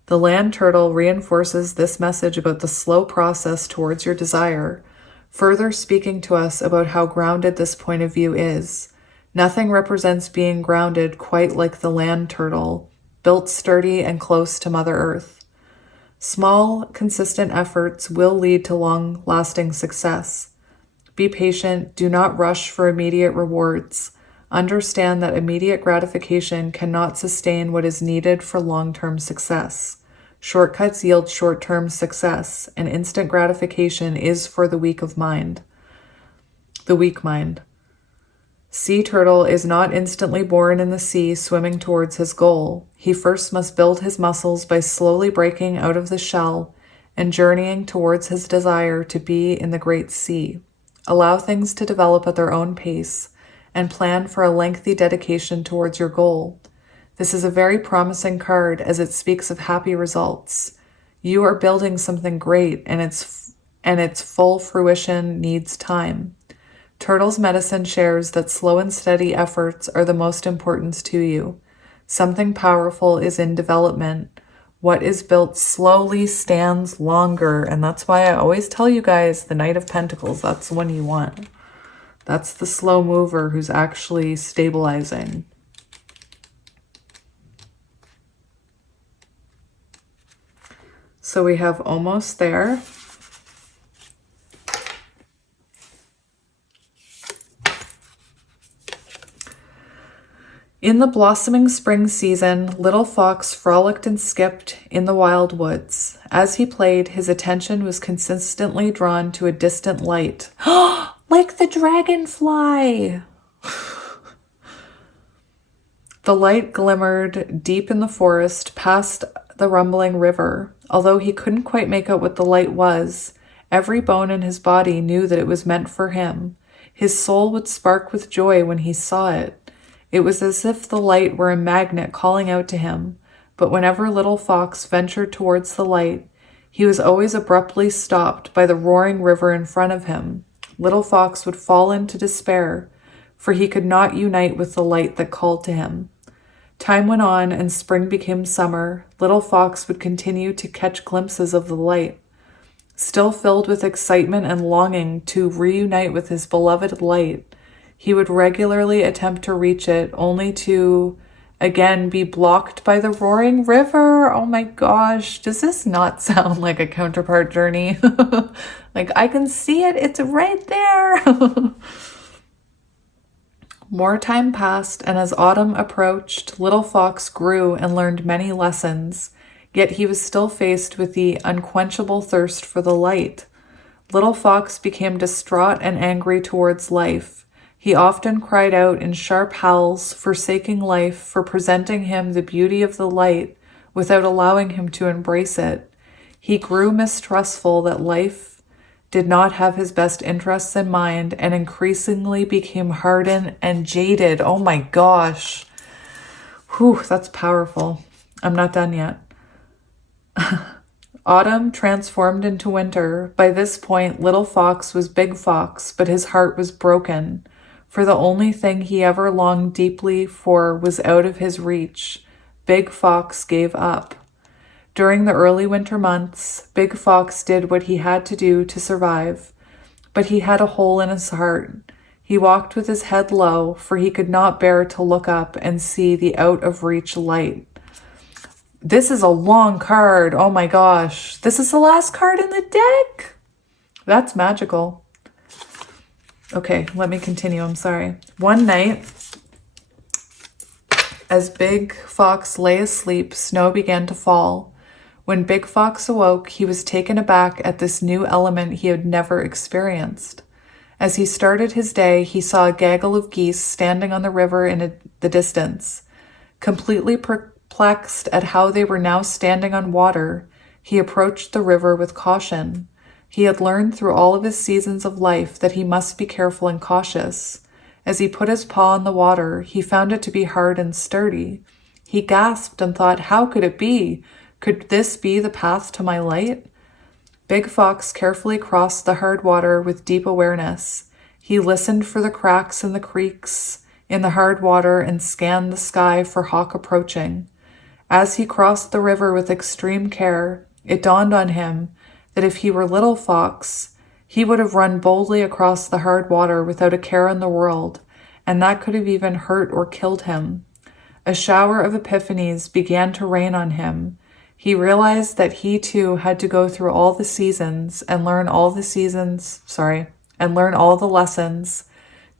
The land turtle reinforces this message about the slow process towards your desire, further speaking to us about how grounded this point of view is. Nothing represents being grounded quite like the land turtle, built sturdy and close to Mother Earth. Small, consistent efforts will lead to long-lasting success. Be patient. Do not rush for immediate rewards. Understand that immediate gratification cannot sustain what is needed for long-term success. Shortcuts yield short-term success, and instant gratification is for the weak of mind. The weak mind. Sea turtle is not instantly born in the sea swimming towards his goal. He first must build his muscles by slowly breaking out of the shell and journeying towards his desire to be in the great sea. Allow things to develop at their own pace and plan for a lengthy dedication towards your goal. This is a very promising card as it speaks of happy results. You are building something great and its full fruition needs time. Turtle's medicine shares that slow and steady efforts are the most important to you. Something powerful is in development. What is built slowly stands longer. And that's why I always tell you guys the Knight of Pentacles, that's the one you want. That's the slow mover who's actually stabilizing. So we have almost there. In the blossoming spring season, little fox frolicked and skipped in the wild woods. As he played, his attention was consistently drawn to a distant light. Like the dragonfly! The light glimmered deep in the forest past the rumbling river. Although he couldn't quite make out what the light was, every bone in his body knew that it was meant for him. His soul would spark with joy when he saw it. It was as if the light were a magnet calling out to him, but whenever little fox ventured towards the light, he was always abruptly stopped by the roaring river in front of him. Little fox would fall into despair, for he could not unite with the light that called to him. Time went on and spring became summer. Little fox would continue to catch glimpses of the light. Still filled with excitement and longing to reunite with his beloved light, he would regularly attempt to reach it, only to again be blocked by the roaring river. Oh my gosh, does this not sound like a counterpart journey? Like, I can see it, it's right there. More time passed, and as autumn approached, little fox grew and learned many lessons, yet he was still faced with the unquenchable thirst for the light. Little fox became distraught and angry towards life. He often cried out in sharp howls, forsaking life for presenting him the beauty of the light without allowing him to embrace it. He grew mistrustful that life did not have his best interests in mind and increasingly became hardened and jaded. Oh my gosh. Whew, that's powerful. I'm not done yet. Autumn transformed into winter. By this point, little fox was big fox, but his heart was broken. For the only thing he ever longed deeply for was out of his reach. Big Fox gave up. During the early winter months, Big Fox did what he had to do to survive, but he had a hole in his heart. He walked with his head low, for he could not bear to look up and see the out-of-reach light. This is a long card. Oh my gosh. This is the last card in the deck. That's magical. Okay, let me continue. I'm sorry. One night, as Big Fox lay asleep, snow began to fall. When Big Fox awoke, he was taken aback at this new element he had never experienced. As he started his day, he saw a gaggle of geese standing on the river in the distance. Completely perplexed at how they were now standing on water, he approached the river with caution. He had learned through all of his seasons of life that he must be careful and cautious. As he put his paw in the water, he found it to be hard and sturdy. He gasped and thought, how could it be? Could this be the path to my light? Big Fox carefully crossed the hard water with deep awareness. He listened for the cracks and the creaks in the hard water and scanned the sky for hawk approaching. As he crossed the river with extreme care, it dawned on him that if he were Little Fox, he would have run boldly across the hard water without a care in the world, and that could have even hurt or killed him. A shower of epiphanies began to rain on him. He realized that he too had to go through all the seasons and learn all the lessons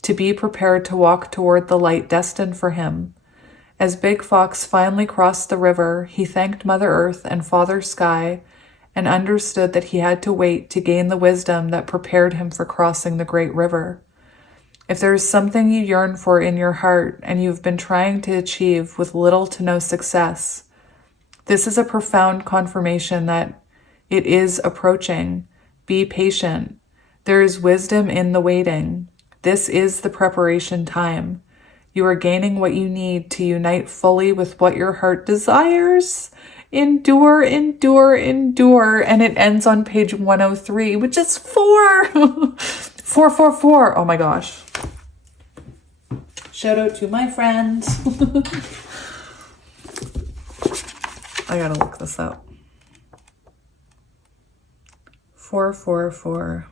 to be prepared to walk toward the light destined for him. As Big Fox finally crossed the river, he thanked Mother Earth and Father Sky and understood that he had to wait to gain the wisdom that prepared him for crossing the great river. If there's something you yearn for in your heart and you've been trying to achieve with little to no success, this is a profound confirmation that it is approaching. Be patient. There is wisdom in the waiting. This is the preparation time. You are gaining what you need to unite fully with what your heart desires. Endure, endure, endure. And it ends on page 103, which is 4. 444. Oh my gosh. Shout out to my friends. I gotta look this up. 444.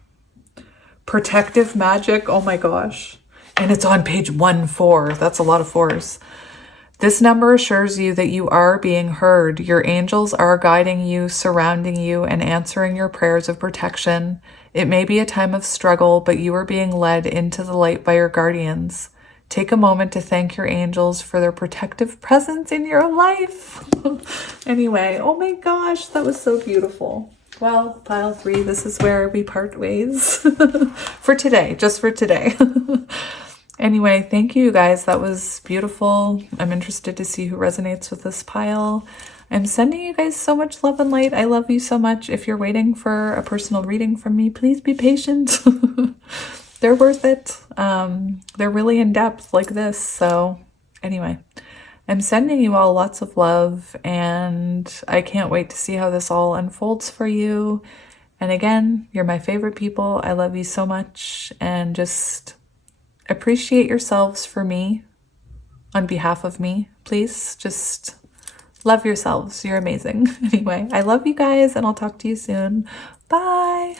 Protective magic. Oh my gosh. And it's on page 14. That's a lot of 4s. This number assures you that you are being heard. Your angels are guiding you, surrounding you, and answering your prayers of protection. It may be a time of struggle, but you are being led into the light by your guardians. Take a moment to thank your angels for their protective presence in your life. Anyway, oh my gosh, that was so beautiful. Well, pile 3, this is where we part ways for today, just for today. Anyway, thank you guys. That was beautiful. I'm interested to see who resonates with this pile. I'm sending you guys so much love and light. I love you so much. If you're waiting for a personal reading from me, please be patient. They're worth it. They're really in depth like this. So anyway, I'm sending you all lots of love, and I can't wait to see how this all unfolds for you. And again, you're my favorite people. I love you so much, and just appreciate yourselves for me on behalf of me. Please just love yourselves. You're amazing. Anyway, I love you guys, and I'll talk to you soon. Bye.